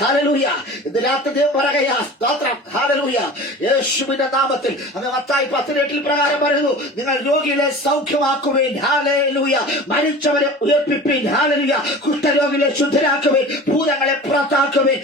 ഹല്ലേലൂയ. ഇത് രാത്രി ദൈവം പറയുക. സ്തോത്രം. ഹല്ലേലൂയ. യേശുവിന്റെ നാമത്തിൽ മത്തായി 10:8 പ്രകാരം പറയുന്നു, നിങ്ങൾ രോഗികളെ സൗഖ്യമാക്കുവേൻ. ഹല്ലേലൂയ. മരിച്ചവരെ ഉയർപ്പിപ്പീൻ. ഹല്ലേലൂയ. കുഷ്ഠരോഗികളെ ശുദ്ധരാക്കുവേൻ. ഭൂതങ്ങളെ പുറത്താക്കുവേൻ.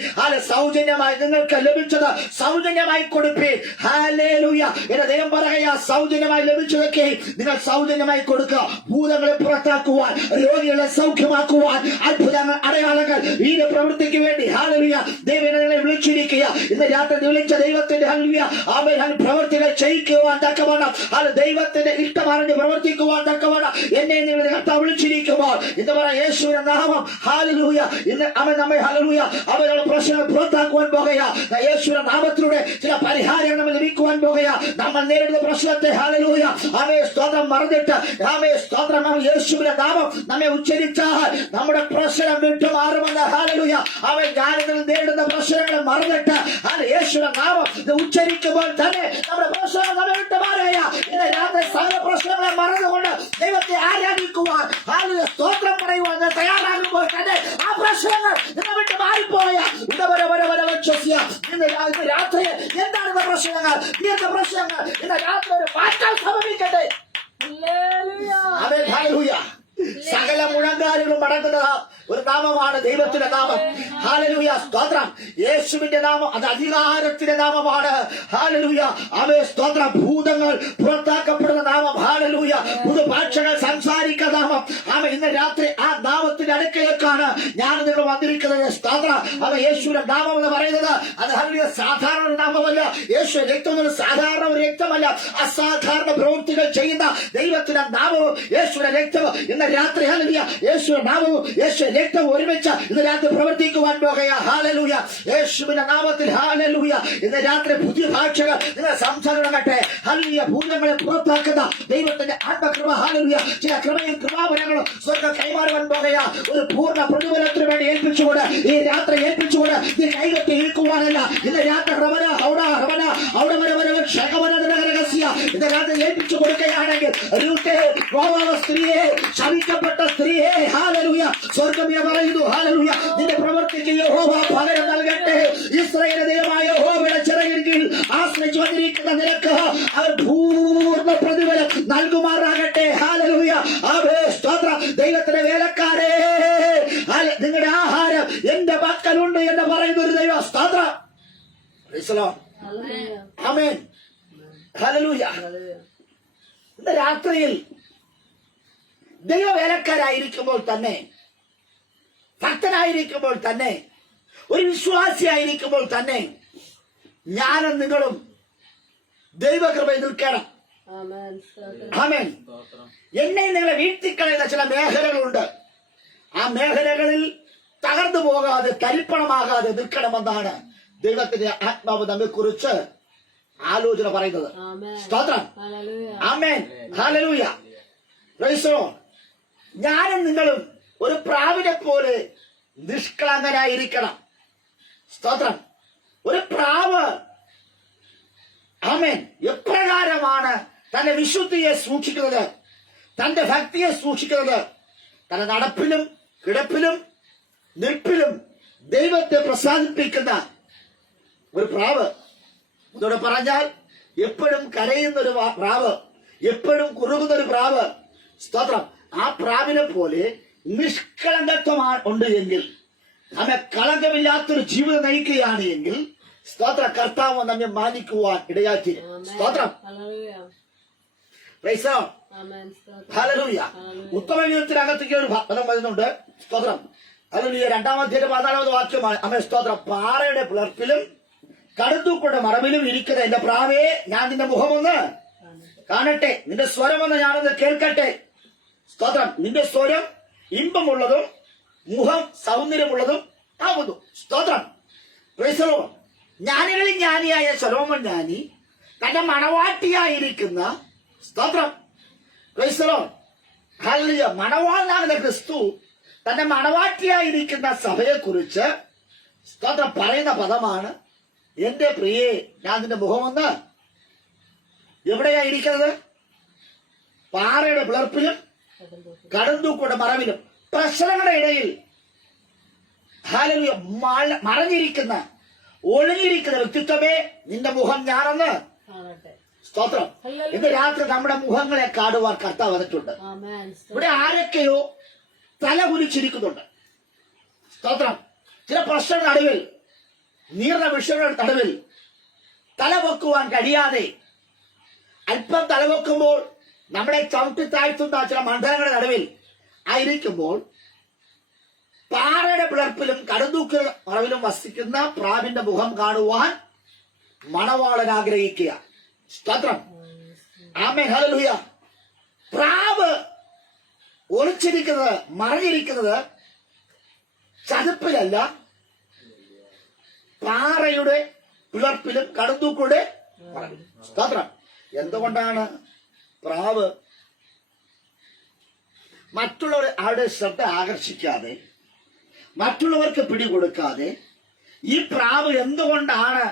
സൗജന്യമായി നിങ്ങൾക്ക് ലഭിച്ചത് സൗജന്യമായി കൊടുപ്പീൻ. ഹല്ലേലൂയ. എന്റെ ദൈവം പറയുക, സൗജന്യമായി ലഭിച്ചതൊക്കെ നിങ്ങൾ സൗജന്യമായി കൊടുക്കുക. ഭൂതങ്ങളെ പുറത്താക്കുവാൻ, രോഗികളെ സൗഖ്യമാക്കുവാൻ, അത്ഭുതങ്ങൾ, അടയാളങ്ങൾ, വീരപ്രവൃത്തിക്ക് വേണ്ടി ഹല്ലേലൂയ ദൈവങ്ങളെ വിളിച്ചിരിക്കുക. ഇന്ന് രാത്രി വിളിച്ച ദൈവത്തിന്റെ ഹല്ലേലൂയ അവൻ പ്രവൃത്തികൾ ചെയ്യിക്കുവാൻ തക്കവണ്ണം ദൈവത്തിന്റെ ഇഷ്ടമറിഞ്ഞ് പ്രവർത്തിക്കുവാൻ തക്കവണ്ണം എന്നെ നിങ്ങളുടെ കർത്താവ് വിളിച്ചിരിക്കുമ്പോൾ ഇന്ന് പറയാം യേശുവിന്റെ നാമം ഹല്ലേലൂയ. ഇന്ന് അവൻ നമ്മെ ഹല്ലേലൂയ അവരുടെ പ്രശ്നങ്ങൾ പുറത്താക്കുവാൻ പോകുകയാ. യേശുവിന്റെ നാമത്തിലൂടെ ചില പരിഹാരങ്ങൾ നമ്മൾ ലഭിക്കുവാൻ പോകുകയാ. നമ്മൾ നേരിടുന്ന പ്രശ്നത്തെ ഹല്ലേലൂയ അവയെ സ്തോത്രം മറന്നിട്ട് അവയെ സ്തോത്രം യേശുവിന്റെ നാമം നമ്മെ ഉച്ചരിച്ചാൽ നമ്മുടെ പ്രശ്നം വിട്ടുമാറുമെന്ന് ഹല്ലേലൂയ അവൻ ഞാനിൽ നേരിടുന്ന പ്രശ്നങ്ങളെ മറന്നിട്ട് യേശുവിന്റെ നാമം ഉച്ചരിക്കുമ്പോൾ തന്നെ നമ്മുടെ പ്രശ്നങ്ങൾ നമ്മെ വിട്ടുമാറുകയാ. ഇന്ന് രാത്രി സകല പ്രശ്നങ്ങളെ മറന്നുകൊണ്ട് ദൈവത്തെ ആരാധിക്കുവാൻ സ്തോത്രം പറയുവാൻ തയ്യാറാകുമ്പോൾ തന്നെ ആ പ്രശ്നങ്ങൾ നിന്നെ വിട്ട് മാറിപ്പോയാ. ഇന്ന് രാത്രി എന്താണ് പ്രശ്നങ്ങൾ? ദീർഘ പ്രശ്നങ്ങൾ ഇന്ന് രാത്രി ഒരു മാറ്റം സംഭവിക്കട്ടെ. ഹല്ലേലൂയ. സകല മുഴങ്കാലുകളും മടങ്ങുന്ന ഒരു നാമമാണ് ദൈവത്തിന്റെ നാമം. ഹല്ലേലൂയ, സ്തോത്രം. യേശുവിന്റെ നാമം അത് അധികാരത്തിന്റെ നാമമാണ്. ഹല്ലേലൂയ, അവേ സ്തോത്രം. ഭൂതങ്ങൾ പുറത്താക്കപ്പെടുന്ന നാമം. ഹല്ലേലൂയ, പുതുഭാഷകൾ സംസാരിക്കുന്ന നാമം. അവ ഇന്ന് രാത്രി ആ നാമത്തിന്റെ അടുക്കലേക്കാണ് ഞാൻ നിങ്ങൾ വന്നിരിക്കുന്നത്. സ്തോത്രം. അവ യേശുവിന്റെ നാമം എന്ന് പറയുന്നത് അത് ഹല്ലേലൂയ സാധാരണ നാമമല്ല. യേശു രക്തം ഒരു സാധാരണ ഒരു രക്തമല്ല, അസാധാരണ പ്രവൃത്തികൾ ചെയ്യുന്ന ദൈവത്തിന്റെ നാമവും യേശുവിന്റെ രക്തവും ഇന്ന് രാത്രി ഹല്ലേലൂയ യേശുവിന്റെ നാമവും യേശുവിന്റെ രക്തവും ഒരുമിച്ച് ഇന്ന് രാത്രി പ്രവർത്തിക്കുവാൻ പോകുകയാ. ഹല്ലേലൂയ, യേശുവിന്റെ നാമത്തിൽ. ഹല്ലേലൂയ, ഇന്ന് രാത്രി പുതിയ ഭാഷകൾ നിങ്ങൾ സംസാരിക്കട്ടെ. ഹല്ലേലൂയ, ഭൂതങ്ങളെ പുറത്താക്കുന്ന ദൈവത്തിന്റെ ആത്മകൃപ. ഹല്ലേലൂയ, ചില കൃപയും കൃപാവരങ്ങളും സ്വർഗ്ഗം കൈമാറുവാൻ പോകുകയാ. ഒരു പൂർണ്ണ പ്രതിഫലത്തിന് വേണ്ടി ഏൽപ്പിച്ചുകൊണ്ട് ഈ രാത്രി ഏൽപ്പിച്ചുകൊണ്ട് ഈ കൈകെട്ടി ഇരിക്കുവാനല്ല. ഇന്ന് രാത്രി അവിടെ വരെ ക്ഷേമനരഹസ്യ ഇന്ന് രാത്രി ഏൽപ്പിച്ചു കൊടുക്കുകയാണെങ്കിൽ സ്ത്രീയെ ശപിക്കപ്പെട്ട സ്ത്രീയെ ഹല്ലേലൂയ സ്വർഗ്ഗമേ പറയുന്നു. ഹല്ലേലൂയ, നിന്റെ പ്രവൃത്തിക്ക് യഹോവ പകരം നൽകട്ടെ. ഇസ്രായേലിന്റെ ദൈവമായ യഹോവയുടെ ചിറകിൻ കീഴിൽ ആശ്രയിച്ചു വന്നിരിക്കുന്ന നിനക്ക് അവർ പൂർണ്ണ പ്രതിഫലം നൽകുമാറാകട്ടെ. ഹല്ലേലൂയ, ആവേ സ്തോത്രം. ദൈവത്തിന്റെ വേലക്കാരെ, നിങ്ങളുടെ ആഹാരം എന്റെ പക്കലുണ്ട് എന്ന് പറയുന്ന ഒരു ദൈവ. സ്തോത്രം. Praise the Lord. Amen. Hallelujah. ഇന്ന് രാത്രിയിൽ ദൈവവേലക്കാരായിരിക്കുമ്പോൾ തന്നെ, ഭക്തനായിരിക്കുമ്പോൾ തന്നെ, ഒരു വിശ്വാസിയായിരിക്കുമ്പോൾ തന്നെ ഞാനും നിങ്ങളും ദൈവകൃപയിൽ നിൽക്കണം. ആമേൻ. എന്നെ നിങ്ങളെ വീഴ്ത്തിക്കളയുന്ന ചില മേഖലകളുണ്ട്. ആ മേഖലകളിൽ തകർന്നു പോകാതെ തരിപ്പണമാകാതെ നിൽക്കണമെന്നാണ് ദൈവത്തിന്റെ ആത്മാവ് നമ്മെക്കുറിച്ച് ആലോചന പറയുന്നത്. സ്തോത്രം. ആമേൻ. ഹല്ലേലൂയ. Praise the Lord. ഞാനും നിങ്ങളും ഒരു പ്രാവിനെ പോലെ നിഷ്കളങ്കനായിരിക്കണം. സ്തോത്രം. ഒരു പ്രാവ് ആമേൻ എപ്രകാരമാണ് തന്റെ വിശുദ്ധിയെ സൂക്ഷിക്കുന്നത്, തന്റെ ഭക്തിയെ സൂക്ഷിക്കുന്നത്, തന്റെ നടപ്പിലും കിടപ്പിലും നിൽപ്പിലും ദൈവത്തെ പ്രസാദിപ്പിക്കുന്ന ഒരു പ്രാവ്. ഇതോടെ പറഞ്ഞാൽ എപ്പോഴും കരയുന്ന ഒരു പ്രാവ്, എപ്പോഴും കുറുകുന്ന ഒരു പ്രാവ്. സ്തോത്രം. ആ പ്രാവിനെ പോലെ നിഷ്കളങ്കത്വം ഉണ്ട് എങ്കിൽ, നമ്മെ കളങ്കമില്ലാത്തൊരു ജീവിതം നയിക്കുകയാണ് എങ്കിൽ, സ്തോത്ര കർത്താവ് നമ്മെ മാനിക്കുവാൻ ഇടയാക്കി. സ്തോത്രം. Praise the Lord. ഹല്ലേലൂയ. ഉത്തമ ജീവിതത്തിനകത്തേക്ക് ഒരു പദം വരുന്നുണ്ട്. സ്തോത്രം. ഹല്ലേലൂയ. 2-ാം അധ്യായത്തിന്റെ 14-ാമത് വാക്യമാണ്. അമ്മ സ്തോത്രം. പാറയുടെ പിളർപ്പിലും കടുത്തൂക്കളുടെ മറവിലും ഇരിക്കുന്ന എന്റെ പ്രാവേ, ഞാൻ നിന്റെ മുഖമൊന്ന് കാണട്ടെ, നിന്റെ സ്വരമൊന്ന് ഞാനൊന്ന് കേൾക്കട്ടെ. സ്തോത്രം. നിന്റെ സ്വരം ഇമ്പമുള്ളതും മുഖം സൗന്ദര്യമുള്ളതും ആകുന്നു. സ്തോത്രം. Praise the Lord. ജ്ഞാനികളിൽ ജ്ഞാനിയായ ശലോമോൻ ജ്ഞാനി തന്റെ മണവാട്ടിയായിരിക്കുന്ന, സ്തോത്രം, പ്രൈസ് ദി ലോർഡ്, ഹല്ലേലൂയ, മണവാളനാകുന്ന ക്രിസ്തു തന്റെ മണവാട്ടിയായിരിക്കുന്ന സഭയെക്കുറിച്ച്, സ്തോത്രം, പറയുന്ന പദമാണ് എന്റെ പ്രിയേ, ഞാൻ നിന്റെ മുഖമൊന്ന്. എവിടെയായിരിക്കുന്നത്? പാറയുടെ പിളർപ്പിലും കടന്തൂക്കുടെ മറവിലും. പ്രശ്നങ്ങളുടെ ഇടയിൽ ഹല്ലേലൂയ മറഞ്ഞിരിക്കുന്ന ഒളിഞ്ഞിരിക്കുന്ന വ്യക്തിത്വമേ, നിന്റെ മുഖം ഞാനെന്ന്. സ്തോത്രം. ഇന്ന് രാത്രി നമ്മുടെ മുഖങ്ങളെ കാണുവാൻ കർത്താവ് വന്നിട്ടുണ്ട്. ഇവിടെ ആരൊക്കെയോ തല കുനിച്ചിരിക്കുന്നുണ്ട്. സ്തോത്രം. ചില പ്രശ്നങ്ങളുടെ നടുവിൽ, നീർന്ന വിഷയങ്ങളുടെ നടുവിൽ തലവെക്കുവാൻ കഴിയാതെ, അല്പം തലവെക്കുമ്പോൾ നമ്മളെ ചവിട്ടി താഴ്ത്തുന്ന ചില മണ്ഡലങ്ങളുടെ നടുവിൽ ആയിരിക്കുമ്പോൾ, പാറയുടെ പിളർപ്പിലും കടുതൂക്ക് മറവിലും വസിക്കുന്ന പ്രാവിന്റെ മുഖം കാണുവാൻ മണവാളൻ ആഗ്രഹിക്കുക. സ്തോത്രം. ആമേൻ. ഹല്ലേലൂയ. പ്രാവ് ഒളിച്ചിരിക്കുന്നത്, മറഞ്ഞിരിക്കുന്നത് ചതുപ്പിലല്ല, പാറയുടെ പിളർപ്പിലും കടുതൂക്കുടെ മറവിലും. സ്തോത്രം. എന്തുകൊണ്ടാണ് പ്രാവ് മറ്റുള്ളവരുടെ ശ്രദ്ധ ആകർഷിക്കാതെ, മറ്റുള്ളവർക്ക് പിടികൊടുക്കാതെ, ഈ പ്രാവ് എന്തുകൊണ്ടാണ്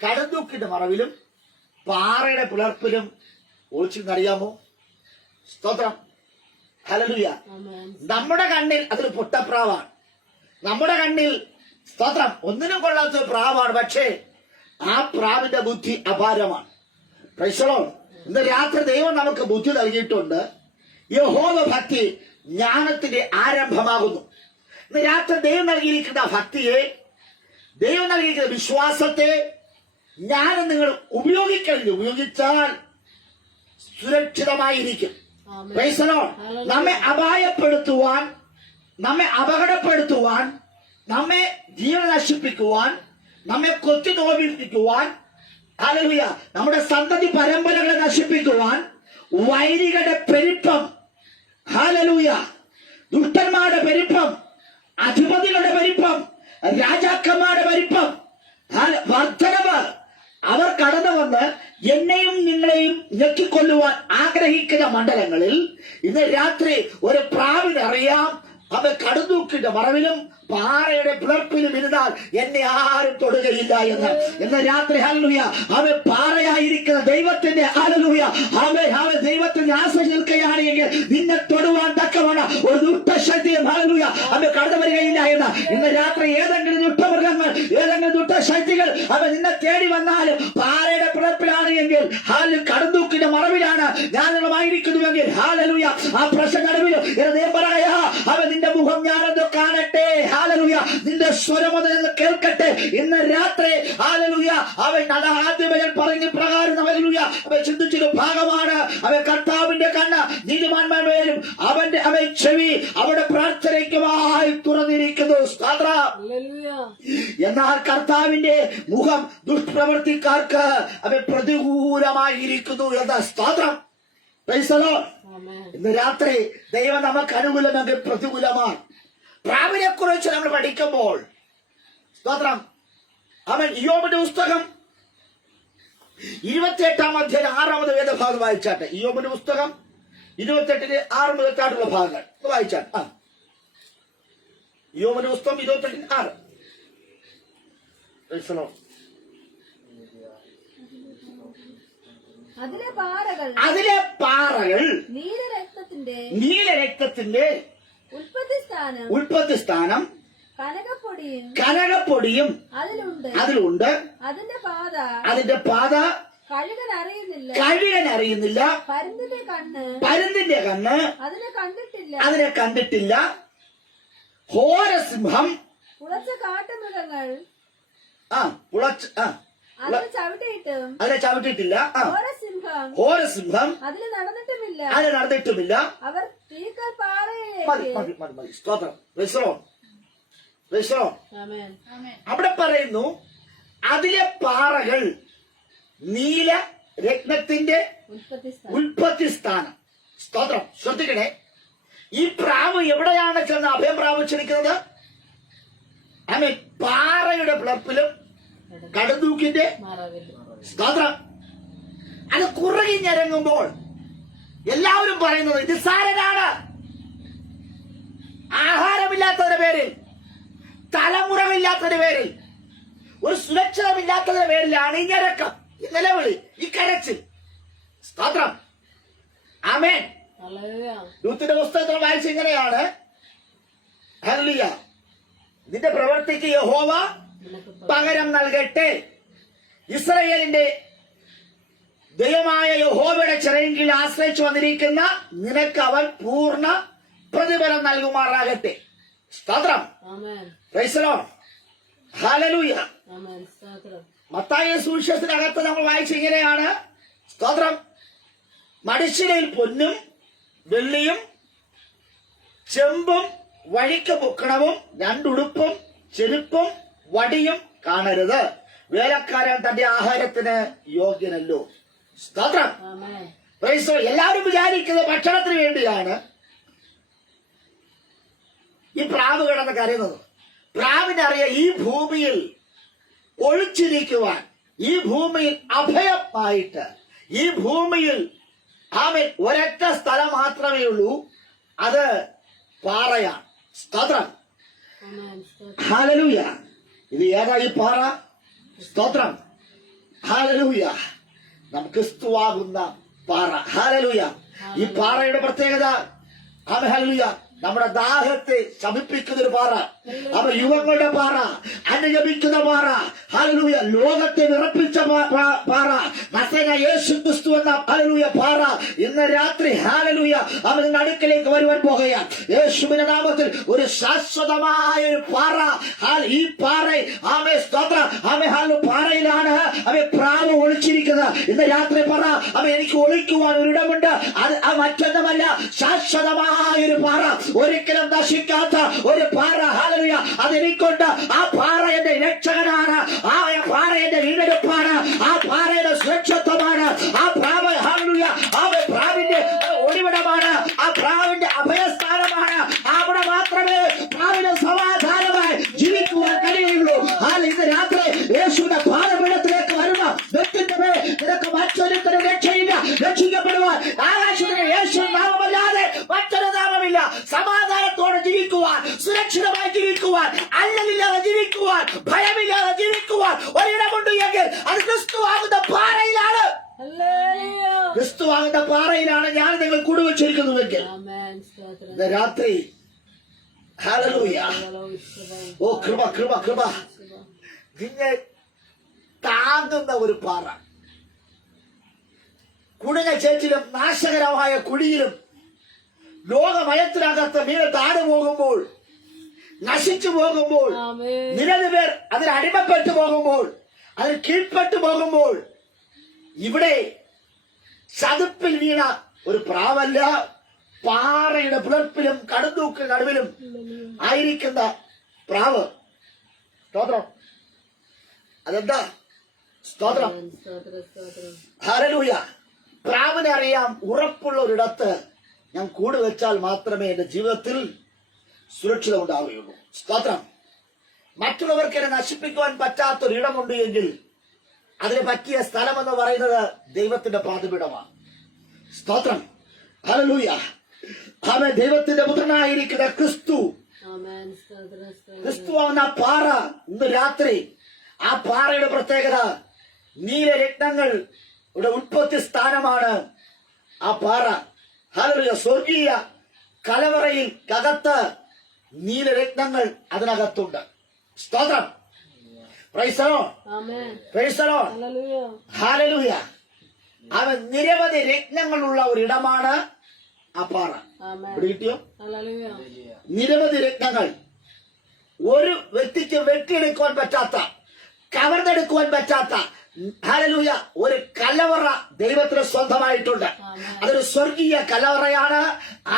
കടുതൂക്കിന്റെ മറവിലും പാറയുടെ പിളർപ്പിലും ഒളിച്ചെന്നറിയാമോ? സ്തോത്രം. ഹല്ലേലൂയ. നമ്മുടെ കണ്ണിൽ അതൊരു പൊട്ടപ്രാവാണ്. നമ്മുടെ കണ്ണിൽ, സ്തോത്രം, ഒന്നിനും കൊള്ളാത്ത പ്രാവാണ്. പക്ഷേ ആ പ്രാവിന്റെ ബുദ്ധി അപാരമാണ്. Price the Lord. ഇന്ന് രാത്രി ദൈവം നമുക്ക് ബുദ്ധി നൽകിയിട്ടുണ്ട്. യഹോവ ഭക്തി ജ്ഞാനത്തിന്റെ ആരംഭമാകുന്നു. ഇന്ന് രാത്രി ദൈവം നൽകിയിരിക്കുന്ന ഭക്തിയെ, ദൈവം നൽകിയിരിക്കുന്ന വിശ്വാസത്തെ ജ്ഞാനം നിങ്ങൾ ഉപയോഗിച്ചാൽ സുരക്ഷിതമായിരിക്കും. Praise the Lord. നമ്മെ അപായപ്പെടുത്തുവാൻ, നമ്മെ അപകടപ്പെടുത്തുവാൻ, നമ്മെ ജീവൻ നശിപ്പിക്കുവാൻ, നമ്മെ കൊത്തി നോവിപ്പിക്കുവാൻ, ഹല്ലേലൂയ, നമ്മുടെ സന്തതി പരമ്പരകളെ നശിപ്പിക്കുവാൻ വൈരികളുടെ പെരുപ്പം, ഹല്ലേലൂയ, ദുഷ്ടന്മാരുടെ പെരുപ്പം, അധിപതികളുടെ പെരുപ്പം, രാജാക്കന്മാരുടെ പെരുപ്പം, വർദ്ധനവ്, അവർ കടന്നു വന്ന് എന്നെയും നിങ്ങളെയും ഞെക്കിക്കൊല്ലുവാൻ ആഗ്രഹിക്കുന്ന മണ്ഡലങ്ങളിൽ ഇന്ന് രാത്രി ഒരു പ്രാവിനറിയാം, അവ കടുതൂക്കിന്റെ മറവിലും പാറയുടെ പിളർപ്പിലും ഇരുന്നാൽ എന്നെ ആരും തൊടുകയില്ല എന്ന്. ഇന്ന് രാത്രി ഹല്ലേലൂയ, അവ പാറയായിരിക്കുന്ന ദൈവത്തിന്റെ ഹല്ലേലൂയ, അവ ദൈവത്തിന്റെ ആശ്രയിച്ച് നിൽക്കുകയാണ് എങ്കിൽ നിന്നെ തൊടുവാൻ തക്കവണ്ണം ഒരു ദുഷ്ടശക്തിയും ഹല്ലേലൂയ അവ കടന്നു വരികയില്ല എന്ന്. ഇന്ന് രാത്രി ഏതെങ്കിലും ദുഷ്ടമൃഗങ്ങൾ, ഏതെങ്കിലും ദുഷ്ടശക്തികൾ അവ നിന്നെ തേടി വന്നാലും പാറയുടെ പിളർപ്പിലാണ് എങ്കിൽ, കടുതൂക്കിന്റെ മറവിലാണ് ഞാൻ നിങ്ങളുമായിരിക്കുന്നുവെങ്കിൽ, ഹല്ലേലൂയ, ആ പ്രശ്നങ്ങളിൽ പറയാ അവ നിന്റെ മുഖം ഞാനത് കാണട്ടെ, ഹല്ലേലൂയ, നിന്റെ സ്വരമൊന്ന് കേൾക്കട്ടെ. ഇന്ന് രാത്രി ഹല്ലേലൂയ, അവൻ ആദ്യമേ പറഞ്ഞ പ്രകാരം ഹല്ലേലൂയ അവ ചിന്തിച്ചൊരു ഭാഗമാണ്. അവൻ കർത്താവിന്റെ കണ്ണ് നീതിമാന്മാരും അവൻ ചെവി അവിടെ പ്രാർത്ഥനയ്ക്കുമായി തുറന്നിരിക്കുന്നു. എന്നാൽ കർത്താവിന്റെ മുഖം ദുഷ്പ്രവർത്തിക്കാർക്ക് അവൻ പ്രതികൂലമായിരിക്കുന്നു എന്ന സ്തോത്രം. ഇന്ന് രാത്രി ദൈവം നമുക്ക് അനുകൂലമെങ്കിൽ പ്രതികൂലമാണ്. പ്രാവിനെ കുറിച്ച് നമ്മൾ പഠിക്കുമ്പോൾ സ്തോത്രം, അവൻ ഇയ്യോബിന്റെ പുസ്തകം 28-ാം അധ്യായം 6-ാമത് വേദഭാഗം വായിച്ചാട്ടെ. ഇയ്യോബിന്റെ പുസ്തകം 28-ന്റെ 6 മുതൽ ഭാഗങ്ങൾ വായിച്ചാട്ടെ. ഇയ്യോബിന്റെ പുസ്തകം 28-ന്റെ 6. അതിലെ പാറകൾ നീലരക്തത്തിന്റെ ഉൽപ്പത്തി സ്ഥാനം കനകപ്പൊടിയും അതിലുണ്ട്. അതിന്റെ പാത കഴുകൻ അറിയുന്നില്ല. പരുന്തിന്റെ കണ്ണ് അതിനെ കണ്ടിട്ടില്ല. ഘോരസിംഹം കാട്ടുമൃഗങ്ങൾ അതിനെ ചവിട്ടിയിട്ടില്ല. ഘോരസിംഹം അതിന് നടന്നിട്ടുമില്ല. അവർ സ്തോത്രം. അവിടെ പറയുന്നു അതിലെ പാറകൾ നീല രത്നത്തിന്റെ ഉൽപ്പത്തി സ്ഥാനം. സ്തോത്രം. ശ്രദ്ധിക്കണേ, ഈ പ്രാവ് എവിടെയാണ് ചെന്ന് അഭയം പ്രാപിച്ചിരിക്കുന്നത്? ആമേൻ. പാറയുടെ പിളർപ്പിലും കടുതൂക്കിന്റെ സ്തോത്രം. അത് കുറുകിഞ്ഞിറങ്ങുമ്പോൾ എല്ലാവരും പറയുന്നത് നിസ്സാരനാണ്. ആഹാരമില്ലാത്തതിന്റെ പേരിൽ, തലമുറമില്ലാത്തതിന്റെ പേരിൽ, ഒരു സുരക്ഷിതമില്ലാത്തതിന്റെ പേരിലാണ് ഈ ഞരക്കം, ഈ നിലവിളി, ഈ കരച്ചിൽ. സ്തോത്രം. ആമേൻ. രൂത്തിന്റെ പുസ്തകത്തിൽ വായിച്ച ഇങ്ങനെയാണ്, ഹല്ലേലൂയ, നിന്റെ പ്രവൃത്തിക്ക് യഹോവ പകരം നൽകട്ടെ. ഇസ്രായേലിന്റെ ദൈവമായ യഹോവയുടെ ചിറയിൽ ആശ്രയിച്ചു വന്നിരിക്കുന്ന നിനക്ക് അവൻ പൂർണ്ണ പ്രതിഫലം നൽകുമാറാകട്ടെ. സ്തോത്രം. Praise the Lord. ഹല്ലേലൂയ. മത്തായി സുവിശേഷത്തിനകത്ത് നമ്മൾ വായിച്ച ഇങ്ങനെയാണ്, സ്തോത്രം, മടിശിലയിൽ പൊന്നും വെള്ളിയും ചെമ്പും വഴിക്ക് പൊക്കണവും രണ്ടുടുപ്പും ചെരുപ്പും വടിയും കാണരുത്, വേലക്കാരൻ തന്റെ ആഹാരത്തിന് യോഗ്യനല്ലോ. സ്തോത്രം. എല്ലാവരും വിചാരിക്കുന്നത് ഭക്ഷണത്തിന് വേണ്ടിയാണ് ഈ പ്രാവ് കിടന്ന് കരയുന്നത്. പ്രാവിനറിയാം ഈ ഭൂമിയിൽ ഒളിച്ചിരിക്കുവാൻ, ഈ ഭൂമിയിൽ അഭയമായിട്ട്, ഈ ഭൂമിയിൽ ആമേൻ ഒരൊറ്റ സ്ഥലം മാത്രമേ ഉള്ളൂ, അത് പാറയാണ്. സ്തോത്രം. ഹല്ലേലൂയ. ഇത് ഏതാ ഈ പാറ? സ്തോത്രം. ഹല്ലേലൂയ. നമുക്ക് ക്രിസ്തുവാകുന്ന പാറ. ഹല്ലേലൂയ. ഈ പാറയുടെ പ്രത്യേകത, ഹല്ലേലൂയ, നമ്മുടെ ദാഹത്തെ ശമിപ്പിക്കുന്ന ഒരു പാറ, അവ യുവങ്ങളുടെ പാറ, അനുഗമിക്കുന്ന പാറ, ഹല്ലേലൂയ, ലോകത്തെ വിറപ്പിച്ച പാറ, നസറേന യേശു ക്രിസ്തു എന്ന ഹല്ലേലൂയ പാറ ഇന്ന് രാത്രി ഹല്ലേലൂയ അവന്റെ അടുക്കലേക്ക് വരുവാൻ പോകുകയാണ്. യേശുവിന്റെ നാമത്തിൽ ഒരു ശാശ്വതമായ ഒരു പാറ, ഈ പാറ ആമേ സ്തോത്രം, ആമേ ഹല്ലേലൂയ പാറയിലാണ് അവയെ പ്രാവ് ഒളിച്ചിരിക്കുന്നത്. ഇന്ന് രാത്രി പറ, അവ എനിക്ക് ഒളിക്കുവാൻ ഒരിടമുണ്ട്. അത് മറ്റൊന്നുമല്ല, ശാശ്വതമായ ഒരു പാറ, ഒരിക്കലും നശിക്കാത്ത ഒരു പാറ. ഹല്ലേലൂയ, അതെനിക്കൊണ്ട്. ആ പാറ എന്റെ രക്ഷകനാണ്, ആ പാറ എന്റെ വീണ്ടെടുപ്പാണ്, ആ പാറയുടെ സുരക്ഷിതത്വമാണ്, ആ പ്രാവ് ഹല്ലേലൂയ ആ പ്രാവിന്റെ ഒളിവിടമാണ്, ആ പ്രാവിന്റെ അഭയസ്ഥാനമാണ്. അവിടെ മാത്രമേ പ്രാവിന് സമാധാനമായി ജീവിക്കുവാൻ കഴിയുള്ളൂ. ഇന്ന് രാത്രി യേശുവിന്റെ പാദപീഠത്തിലേക്ക് വരുന്ന വ്യക്തിത്വമേ, നിനക്ക് മറ്റൊരുത്തരും രക്ഷയില്ല. രക്ഷിക്കപ്പെടുവാൻ ആകാശത്തിന് യേശു നാമമല്ലാതെ മറ്റൊരു നാമമില്ല. സമാധാനത്തോടെ ജീവിക്കുവാൻ, സുരക്ഷിതമായി ജീവിക്കുവാൻ, അല്ലലില്ലാതെ ജീവിക്കുവാൻ, ഭയമില്ലാതെ ജീവിക്കുവാൻ ഒരിടമുണ്ട് എങ്കിൽ അത് ക്രിസ്തുവാകുന്ന പാറയിലാണ്. ക്രിസ്തുവാകുന്ന പാറയിലാണ് ഞാൻ നിങ്ങൾ കൂടുവച്ചിരിക്കുന്നുവെങ്കിൽ ഇന്ന് രാത്രി ഹല്ലേലൂയ, ഓ കൃപ കൃപ കൃപ, നിന്നെ താങ്ങുന്ന ഒരു പാറ, കുടുങ്ങ ചേച്ചിലും നാശകരമായ കുഴിയിലും ലോകമയത്തിനകത്ത് മീൻ താഴെ പോകുമ്പോൾ, നശിച്ചു പോകുമ്പോൾ, നിരവധി പേർ അതിന് അടിമപ്പെട്ടു പോകുമ്പോൾ, അതിന് കീഴ്പ്പെട്ടു പോകുമ്പോൾ, ഇവിടെ ചതുപ്പിൽ വീണ ഒരു പ്രാവല്ല, പാറയുടെ പിളർപ്പിലും കടുന്തൂക്ക് നടുവിലും ആയിരിക്കുന്ന പ്രാവ്. സ്തോത്രം. അതെന്താ? സ്തോത്രം. ഹല്ലേലൂയ. പ്രാവിനെ അറിയാം, ഉറപ്പുള്ള ഒരിടത്ത് ഞാൻ കൂട് വെച്ചാൽ മാത്രമേ എന്റെ ജീവിതത്തിൽ സുരക്ഷിത ഉണ്ടാവുകയുള്ളൂ. സ്തോത്രം. മറ്റുള്ളവർക്ക് എന്നെ നശിപ്പിക്കുവാൻ പറ്റാത്തൊരിടമുണ്ട് എങ്കിൽ അതിന് പറ്റിയ സ്ഥലം എന്ന് പറയുന്നത് ദൈവത്തിന്റെ പാദപീഠമാണ്. സ്തോത്രം. ഹല്ലേലൂയ. അവൻ ദൈവത്തിന്റെ പുത്രനായിരിക്കുന്ന ക്രിസ്തു, ക്രിസ്തുവാകുന്ന പാറ. ഇന്ന് രാത്രി ആ പാറയുടെ പ്രത്യേകത, നീലരത്നങ്ങൾ ഉത്പത്തി സ്ഥാനമാണ് ആ പാറ. ഹല്ലേലൂയ. സ്വർഗീയ കലവറയിൽ കകത്ത് നീലരത്നങ്ങൾ അതിനകത്തുണ്ട്. സ്തോത്രം. Praise the Lord. Praise the Lord. Hallelujah. അവൻ നിരവധി രത്നങ്ങളുള്ള ഒരിടമാണ് ആ പാറ. ഇവിടെ കിട്ടിയോ? നിരവധി രത്നങ്ങൾ, ഒരു വ്യക്തിക്ക് വെട്ടിയെടുക്കുവാൻ പറ്റാത്ത, കവർന്നെടുക്കുവാൻ പറ്റാത്ത ഹല്ലേലൂയ ഒരു കലവറ ദൈവത്തിന് സ്വന്തമായിട്ടുണ്ട്. അതൊരു സ്വർഗീയ കലവറയാണ്.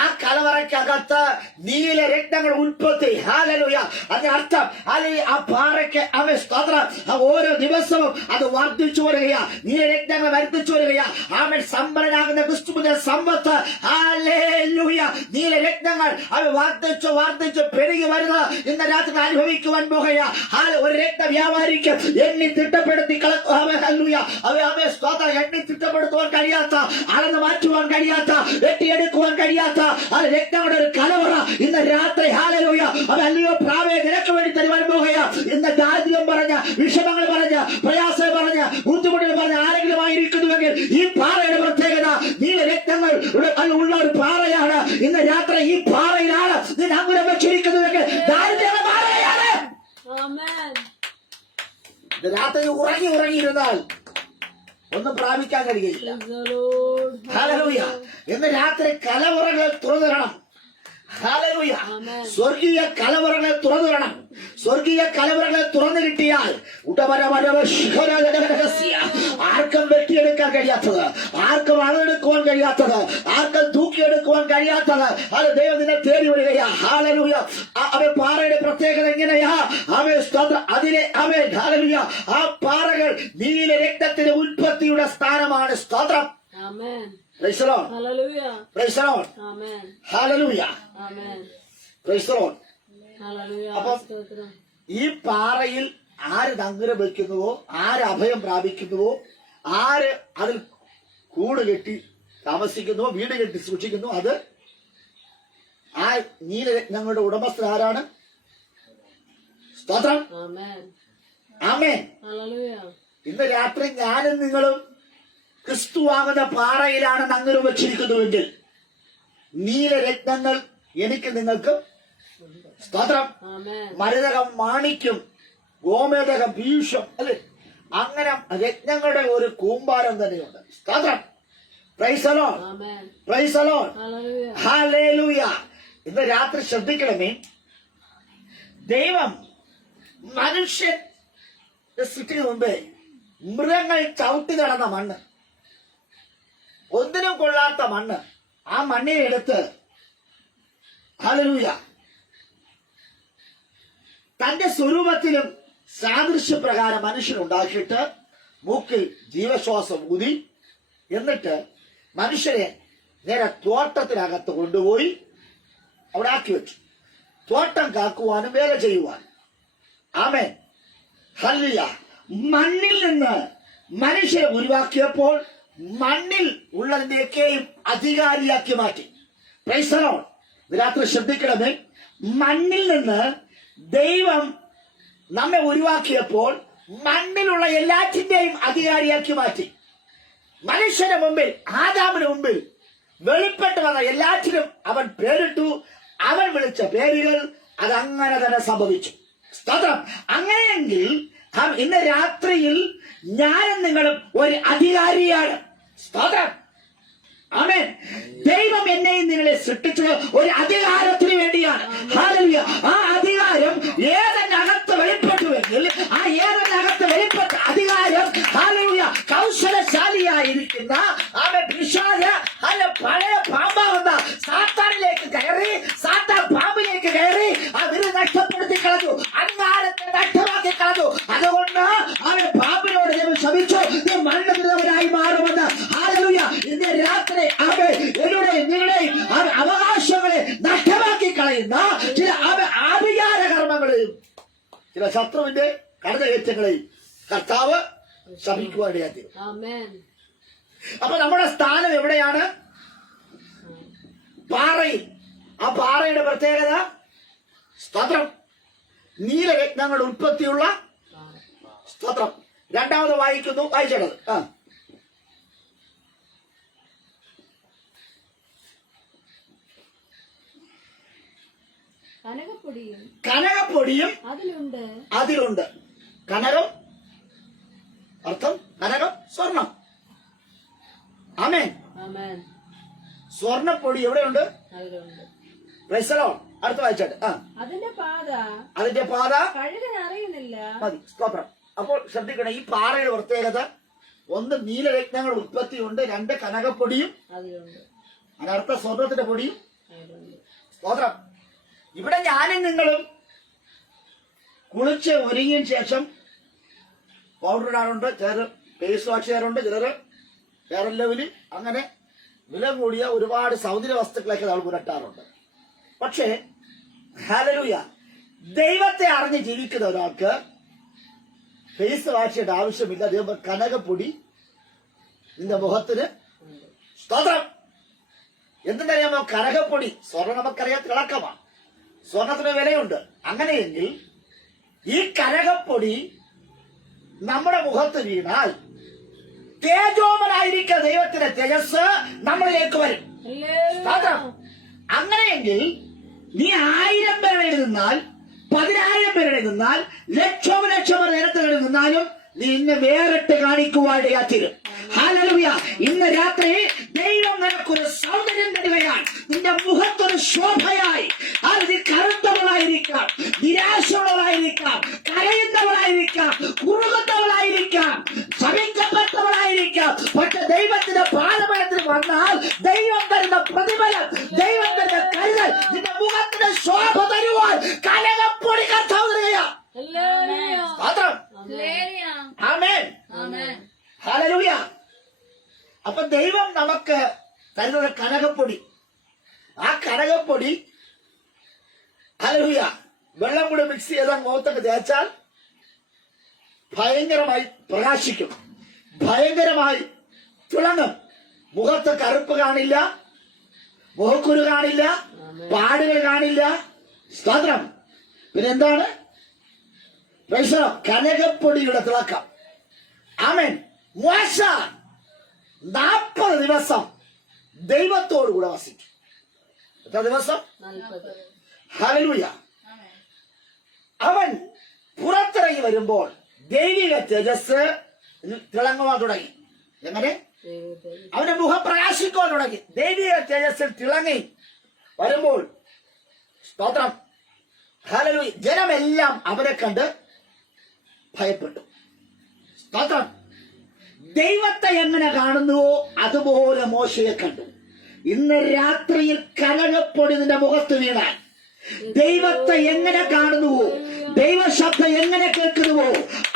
ആ കലവറയ്ക്കകത്ത് നീലരത്നങ്ങൾ ഉൽപ്പത്തി. ഹല്ലേലൂയ. അതിനർത്ഥം ആ പാറയ്ക്ക് അവൻ സ്തോത്രം, ഓരോ ദിവസവും അത് വർദ്ധിച്ചു വരികയാ, നീലരത്നങ്ങൾ വർദ്ധിച്ചു വരികയാ. അവൻ സമ്പന്നനാകുന്ന ക്രിസ്തുവിന്റെ സമ്പത്ത്. ഹല്ലേലൂയ. നീലരത്നങ്ങൾ അവൻ വർദ്ധിച്ചു വർദ്ധിച്ചു പെരുകി വരുന്നത് ഇന്ന് രാത്രി അനുഭവിക്കുവാൻ പോകുകയാ. ഒരു രത്ന വ്യാപാരിക്ക് എണ്ണി തിട്ടപ്പെടുത്തി എണ്ണി തിട്ടപ്പെടുത്തുവാൻ കഴിയാത്ത, അളന്ന് മാറ്റുവാൻ കഴിയാത്ത, വെട്ടിയെടുക്കുവാൻ കഴിയാത്ത രക്തങ്ങളുടെ ഒരു കലവറ ഇന്ന് രാത്രി. ഹല്ലേലൂയ. അല്ലയോ പ്രാവേ, നിനക്ക് വേണ്ടി തരുവാൻ പോകുകയാ. ഇന്ന് ദാരിദ്ര്യം പറഞ്ഞ, വിഷമങ്ങൾ പറഞ്ഞ, പ്രയാസം പറഞ്ഞ, ബുദ്ധിമുട്ടുകൾ പറഞ്ഞ ആരെങ്കിലും ആയിരിക്കുന്നുവെങ്കിൽ ഈ പാറയുടെ പ്രത്യേകത നീല രക്തങ്ങൾ ഉള്ള ഒരു പാറയാണ്. ഇന്ന് രാത്രി ഈ പാറയിലാണ് നീ അങ്കുരം വെച്ചിരിക്കുന്നുവെങ്കിൽ ദാരിദ്ര്യ പാറയാണ്. രാത്രി ഉറങ്ങിയിരുന്നാൽ ഒന്നും പ്രാപിക്കാൻ കഴിയില്ല. ഹല്ലേലൂയ. ഇന്ന് രാത്രി കലവറകൾ തുറന്നിടണം. ഹല്ലേലൂയ. സ്വർഗീയ കലവറകൾ തുറന്നിടണം. സ്വർഗീയ കലവറകൾ തുറന്നു കിട്ടിയാൽ ആർക്കും വെട്ടിയെടുക്കാൻ കഴിയാത്തത്, ആർക്കും അളന്നെടുക്കുവാൻ കഴിയാത്തത്, ആർക്കും തൂക്കിയെടുക്കുവാൻ കഴിയാത്തത് അത് ദൈവം നിന്നെ തേടി വരികയാ. ഹല്ലേലൂയ. അവൻ പാറയുടെ പ്രത്യേകത എങ്ങനെയാ? അവൻ അതിലെ അവൻ ഹല്ലേലൂയ ആ പാറകൾ നീല രക്തത്തിന്റെ ഉൽപ്പത്തിയുടെ സ്ഥാനമാണ്. സ്തോത്രം. Praise the Lord. Hallelujah. Praise the Lord. Amen. Hallelujah. Amen. Praise the Lord. Hallelujah. അപ്പം ഈ പാറയിൽ ആര് നങ്കുരം വയ്ക്കുന്നുവോ, ആര് അഭയം പ്രാപിക്കുന്നുവോ, ആര് അതിൽ കൂട് കെട്ടി താമസിക്കുന്നുവോ, വീട് കെട്ടി സൂക്ഷിക്കുന്നു, അത് ആ നീലരത്നങ്ങളുടെ ഉടമസ്ഥൻ ആരാണ്? സ്തോത്രം. ആമേൻ. ഇന്ന് രാത്രി ഞാനും നിങ്ങളും ക്രിസ്തുവാകുന്ന പാറയിലാണ് നങ്കുരം വച്ചിരിക്കുന്നുവെങ്കിൽ നീലരത്നങ്ങൾ എനിക്ക് നിങ്ങൾക്കും സ്തോത്രം. ആമേൻ. മരതകം മാണിക്യം, ഗോമേതകം പീയൂഷം, അല്ലെ? അങ്ങനെ രത്നങ്ങളുടെ ഒരു കൂമ്പാരം തന്നെയുണ്ട്. സ്തോത്രം. Praise the Lord. Amen. Price the Lord. ഹല്ലേലൂയ. ഹല്ലേലൂയ. ഇന്ന് രാത്രി ശ്രദ്ധിക്കണമേ, ദൈവം മനുഷ്യൻ സൃഷ്ടിക്ക് മുമ്പേ മൃഗങ്ങൾ ചവിട്ടി നടന്ന മണ്ണ്, ഒന്നിനും കൊള്ളാത്ത മണ്ണ്, ആ മണ്ണിനെ എടുത്ത് ഹല്ലേലൂയ തന്റെ സ്വരൂപത്തിലും സാദൃശ്യപ്രകാരം മനുഷ്യനുണ്ടാക്കിയിട്ട് മൂക്കിൽ ജീവശ്വാസം ഊതി, എന്നിട്ട് മനുഷ്യനെ നേരെ തോട്ടത്തിനകത്ത് കൊണ്ടുപോയി അവിടെ ആക്കി വെച്ചു, തോട്ടം കാക്കുവാനും വേല ചെയ്യുവാനും. ആമേൻ. ഹല്ലേലൂയ. മണ്ണിൽ നിന്ന് മനുഷ്യരെ ഒഴിവാക്കിയപ്പോൾ മണ്ണിൽ ഉള്ളതിന്റെയൊക്കെയും അധികാരിയാക്കി മാറ്റി. Price the Lord. രാത്രി ശ്രദ്ധിക്കണമേ, മണ്ണിൽ നിന്ന് ദൈവം നമ്മെ ഒഴിവാക്കിയപ്പോൾ മണ്ണിലുള്ള എല്ലാറ്റിന്റെയും അധികാരിയാക്കി മാറ്റി. മനുഷ്യന്റെ മുമ്പിൽ, ആദാമിന് മുമ്പിൽ വെളിപ്പെട്ട് വന്ന എല്ലാറ്റിനും അവൻ പേരിട്ടു. അവൻ വിളിച്ച പേരുകൾ അതങ്ങനെ തന്നെ സംഭവിച്ചു. സ്തോത്രം. അങ്ങനെയെങ്കിൽ ഇന്ന് രാത്രിയിൽ ഞാനും നിങ്ങളും ഒരു അധികാരിയാണ്. സ്തോത്രം. ആമേൻ. ദൈവം എന്നെയും നിങ്ങളെ സൃഷ്ടിച്ചത് ഒരു അധികാരത്തിന് വേണ്ടിയാണ്. ഹല്ലേലൂയ. ആ അധികാരം ഏതെന്നകത്ത് വെളിപ്പെട്ടുവെങ്കിൽ ആ ഏതെന്നകത്ത് വെളിപ്പെട്ട അധികാരം ഹല്ലേലൂയ കൗശലശാലിയായിരിക്കുന്ന അവൻ പിശാച് പഴയ പാമ്പാവുന്ന സാത്താനിലേക്ക് കയറി, സാത്താൻ പാമ്പിലേക്ക് കയറി ആ വിരു നഷ്ടപ്പെടുത്തി കളഞ്ഞു, അധികാരത്തെ നഷ്ടമാക്കി കളഞ്ഞു. അതുകൊണ്ട് അവൻ പാമ്പിനോട് ദൈവം ശപിച്ചു, നീ മരണത്തിനവരായി മാറുമെന്ന്. ഹല്ലേലൂയ. ഇന്ന് രാത്രി അവൻ എന്നുടെയും നിങ്ങളുടെയും അവകാശങ്ങളെ നഷ്ടമാക്കി കളയുന്ന ചില ആഭിചാര കർമ്മങ്ങളെയും ചില ശത്രുവിന്റെ കടന്നുകയറ്റങ്ങളെയും കർത്താവ് ശപിക്കുവാനിടയാക്കി. ആമേൻ. അപ്പൊ നമ്മുടെ സ്ഥാനം എവിടെയാണ്? പാറയിൽ. ആ പാറയുടെ പ്രത്യേകത സ്തോത്രം, നീലരത്നങ്ങളുടെ ഉൽപ്പത്തിയുള്ള സ്തോത്രം. രണ്ടാമത് വായിക്കുന്നു, വായിച്ചത് കനകപ്പൊടിയും അതിലുണ്ട്. കനകം അർത്ഥം കനകം സ്വർണം. ആമേൻ. സ്വർണപ്പൊടി എവിടെയുണ്ട്? Price the Lord. അടുത്ത വായിച്ചാട്ട് അതിന്റെ പാത അറിയുന്നില്ല. മതി. സ്തോത്രം. അപ്പോൾ ശ്രദ്ധിക്കണം, ഈ പാറയുടെ പ്രത്യേകത ഒന്ന് നീലരത്നങ്ങളുടെ ഉത്പത്തിയുണ്ട്, രണ്ട് കനകപ്പൊടിയും അതിനർത്ഥം സ്വർണത്തിന്റെ പൊടിയും. സ്തോത്രം. ഇവിടെ ഞാനും നിങ്ങളും കുളിച്ച് ഒരുങ്ങിയ ശേഷം പൗഡർ ഇടാറുണ്ട്, ചിലർ ഫേസ് വാഷ് ചെയ്യാറുണ്ട്, ചിലർ ഹെയർ ലെവല്, അങ്ങനെ വില കൂടിയ ഒരുപാട് സൗന്ദര്യ വസ്തുക്കളൊക്കെ നമ്മൾ പുരട്ടാറുണ്ട്. പക്ഷേ ഹല്ലേലൂയ, ദൈവത്തെ അറിഞ്ഞ് ജീവിക്കുന്ന ഒരാൾക്ക് ഫേസ് വാഷ് ചെയ്യേണ്ട ആവശ്യമില്ല. ദൈവം കനകപ്പൊടി നിന്റെ മുഖത്തിന്. സ്തോത്രം. എന്തെന്നറിയാമോ? കനകപ്പൊടി. സ്വർണ്ണം നമുക്കറിയാം തിളക്കമാണ്, സ്വർണത്തിന് വിലയുണ്ട്. അങ്ങനെയെങ്കിൽ ഈ കനകപ്പൊടി നമ്മുടെ മുഖത്ത് വീണാൽ തേജോമനായിരിക്കുന്ന ദൈവത്തിന്റെ തേജസ് നമ്മളിലേക്ക് വരും. അങ്ങനെയെങ്കിൽ നീ 1000 പേരുടെ നിന്നാൽ, 10,000 പേരുടെ നിന്നാൽ, ലക്ഷം നേരത്തെ നിന്നാലും നീ ഇന്ന് വേറിട്ട് കാണിക്കുവാനിടയാത്തീരും. ഹല്ലേലൂയ. ഇന്ന് രാത്രി ദൈവം നിനക്കൊരു സൗന്ദര്യം തരികയാണ്. നിന്റെ മുഖത്തൊരു ശോഭയായി. നീ കറുത്തവളായിരിക്കാം, നിരാശയുള്ളവളായിരിക്കാം, കരയുന്നവളായിരിക്കാം, കുറുകുന്നവളായിരിക്കാം, ശപിക്കപ്പെട്ടവളായിരിക്കാം. പക്ഷെ ദൈവത്തിന്റെ പാദപീഠത്തിൽ വന്നാൽ ദൈവം തരുന്ന പ്രതിഫലം, ദൈവം തരുന്ന കരുതൽ നിന്റെ മുഖത്തിന് ശോഭ തരുവാൻ കനകപ്പൊടി കർത്താവ് തരികയാണ്. ആമേൻ. ഹല്ലേലൂയ. അപ്പൊ ദൈവം നമുക്ക് തരുന്നത് കനകപ്പൊടി. ആ കനകപ്പൊടി ഹല്ലേലൂയ വെള്ളം കൂടെ മിക്സ് ചെയ്താൽ മുഖത്തൊക്കെ തേച്ചാൽ ഭയങ്കരമായി പ്രകാശിക്കും, ഭയങ്കരമായി തിളങ്ങും. മുഖത്ത് കറുപ്പ് കാണില്ല, മുഖക്കുരു കാണില്ല, പാടുകൾ കാണില്ല. സ്തോത്രം. പിന്നെന്താണ്? കനകപ്പൊടിയുടെ തിളക്കം. ആമേൻ. മോശ 40 ദിവസം ദൈവത്തോടുകൂടെ വസിച്ചു. എത്ര ദിവസം? 40. ഹല്ലേലൂയ. അവൻ പുറത്തിറങ്ങി വരുമ്പോൾ ദൈവിക തേജസ് തിളങ്ങുവാൻ തുടങ്ങി. എങ്ങനെ? അവന്റെ മുഖം പ്രകാശിക്കുവാൻ തുടങ്ങി. ദൈവിക തേജസ്സിൽ തിളങ്ങി വരുമ്പോൾ സ്തോത്രം, ഹല്ലേലൂയ, ജനമെല്ലാം അവനെ കണ്ട് ഭയപ്പെട്ടു. സ്തോത്രം. ദൈവത്തെ എങ്ങനെ കാണുന്നുവോ അതുപോലെ മോശയെ കണ്ടു. ഇന്ന് രാത്രിയിൽ കനകപ്പൊടി നിന്റെ മുഖത്ത് വീണാൽ ദൈവത്തെ എങ്ങനെ കാണുന്നുവോ, ദൈവശബ്ദം എങ്ങനെ കേൾക്കുന്നുവോ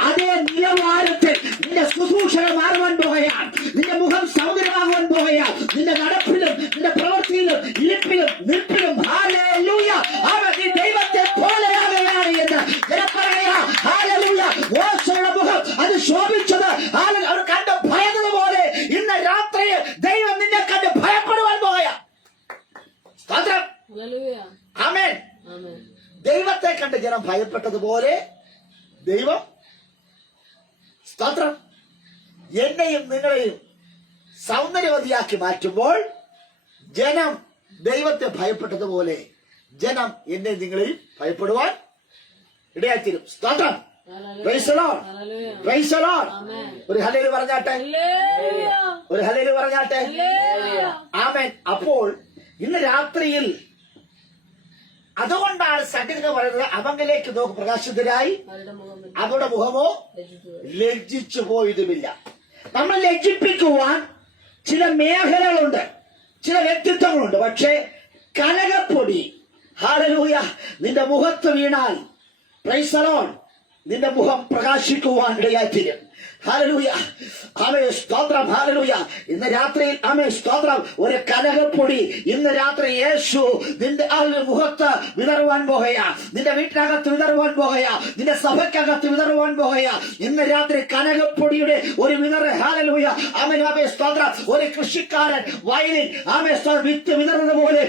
അതേ നിലവാരത്തിൽ നിന്റെ ശുശ്രൂഷകൾ മാറുവാൻ പോകുകയാണ്. നിന്റെ മുഖം സൗന്ദര്യമാകുവാൻ പോകുകയാണ്. നിന്റെ നടപ്പിലും നിന്റെ പ്രവൃത്തിയിലും ഇരിപ്പിലും നിൽപ്പിലും ഹല്ലേലൂയ അവൻ നീ ദൈവത്തെ പോലെയാകുകയാണ് എന്ന് പറയാ. ഹല്ലേലൂയ. മോശയുടെ മുഖം അത് ശോഭിച്ചത് അവർ കണ്ട് ഭയന്നത് പോലെ ഇന്ന് രാത്രിയിൽ ദൈവം നിന്നെ കണ്ട് ഭയപ്പെടുവാൻ പോകുകയാണ്. സ്തോത്രം. ആമേൻ. ദൈവത്തെ കണ്ട് ജനം ഭയപ്പെട്ടതുപോലെ ദൈവം, സ്തോത്രം, എന്നെയും നിങ്ങളെയും സൗന്ദര്യവതിയാക്കി മാറ്റുമ്പോൾ ജനം ദൈവത്തെ ഭയപ്പെട്ടതുപോലെ ജനം എന്നെ നിങ്ങളെയും ഭയപ്പെടുവാൻ ഇടയായിത്തീരും. സ്തോത്രം. Praise the Lord. Praise the Lord. ഒരു ഹല്ലേലൂയ പറഞ്ഞാട്ടെ. ഒരു ഹല്ലേലൂയ പറഞ്ഞാട്ടെ. ആമേൻ. അപ്പോൾ ഇന്ന് രാത്രിയിൽ അതുകൊണ്ടാണ് സംഗീതം പറയുന്നത്, അവങ്കിലേക്ക് നോക്ക് പ്രകാശിതരായി അവരുടെ മുഖമോ ലജ്ജിച്ചു പോയതുമില്ല. നമ്മൾ ലജ്ജിപ്പിക്കുവാൻ ചില മേഖലകളുണ്ട്, ചില വ്യക്തിത്വങ്ങളുണ്ട്. പക്ഷേ കനകപ്പൊടി ഹല്ലേലൂയ നിന്റെ മുഖത്ത് വീണാൽ പ്രൈസ് ദി ലോർഡ് നിന്റെ മുഖം പ്രകാശിക്കുവാൻ ഇടയായിത്തീരും. ഹല്ലേലൂയ. ആമേൻ. സ്തോത്രം. ഹല്ലേലൂയ. ഇന്ന് രാത്രിയിൽ ആമേൻ സ്തോത്രം ഒരു കനകപ്പൊടി ഇന്ന് രാത്രി യേശു നിന്റെ മുഖത്ത് വിതറുവാൻ പോകുകയാ. നിന്റെ വീട്ടിനകത്ത് വിതറുവാൻ പോകുകയാ. നിന്റെ സഭയ്ക്കകത്ത് വിതറുവാൻ പോകുകയാ. ഇന്ന് രാത്രി കനകപ്പൊടിയുടെ ഒരു വിതറ്. ഹല്ലേലൂയ. ആമേൻ. ആമേൻ. സ്തോത്രം. ഒരു കൃഷിക്കാരൻ വയലിൽ ആമേൻ വിത്ത് വിതറുന്നത് പോലെ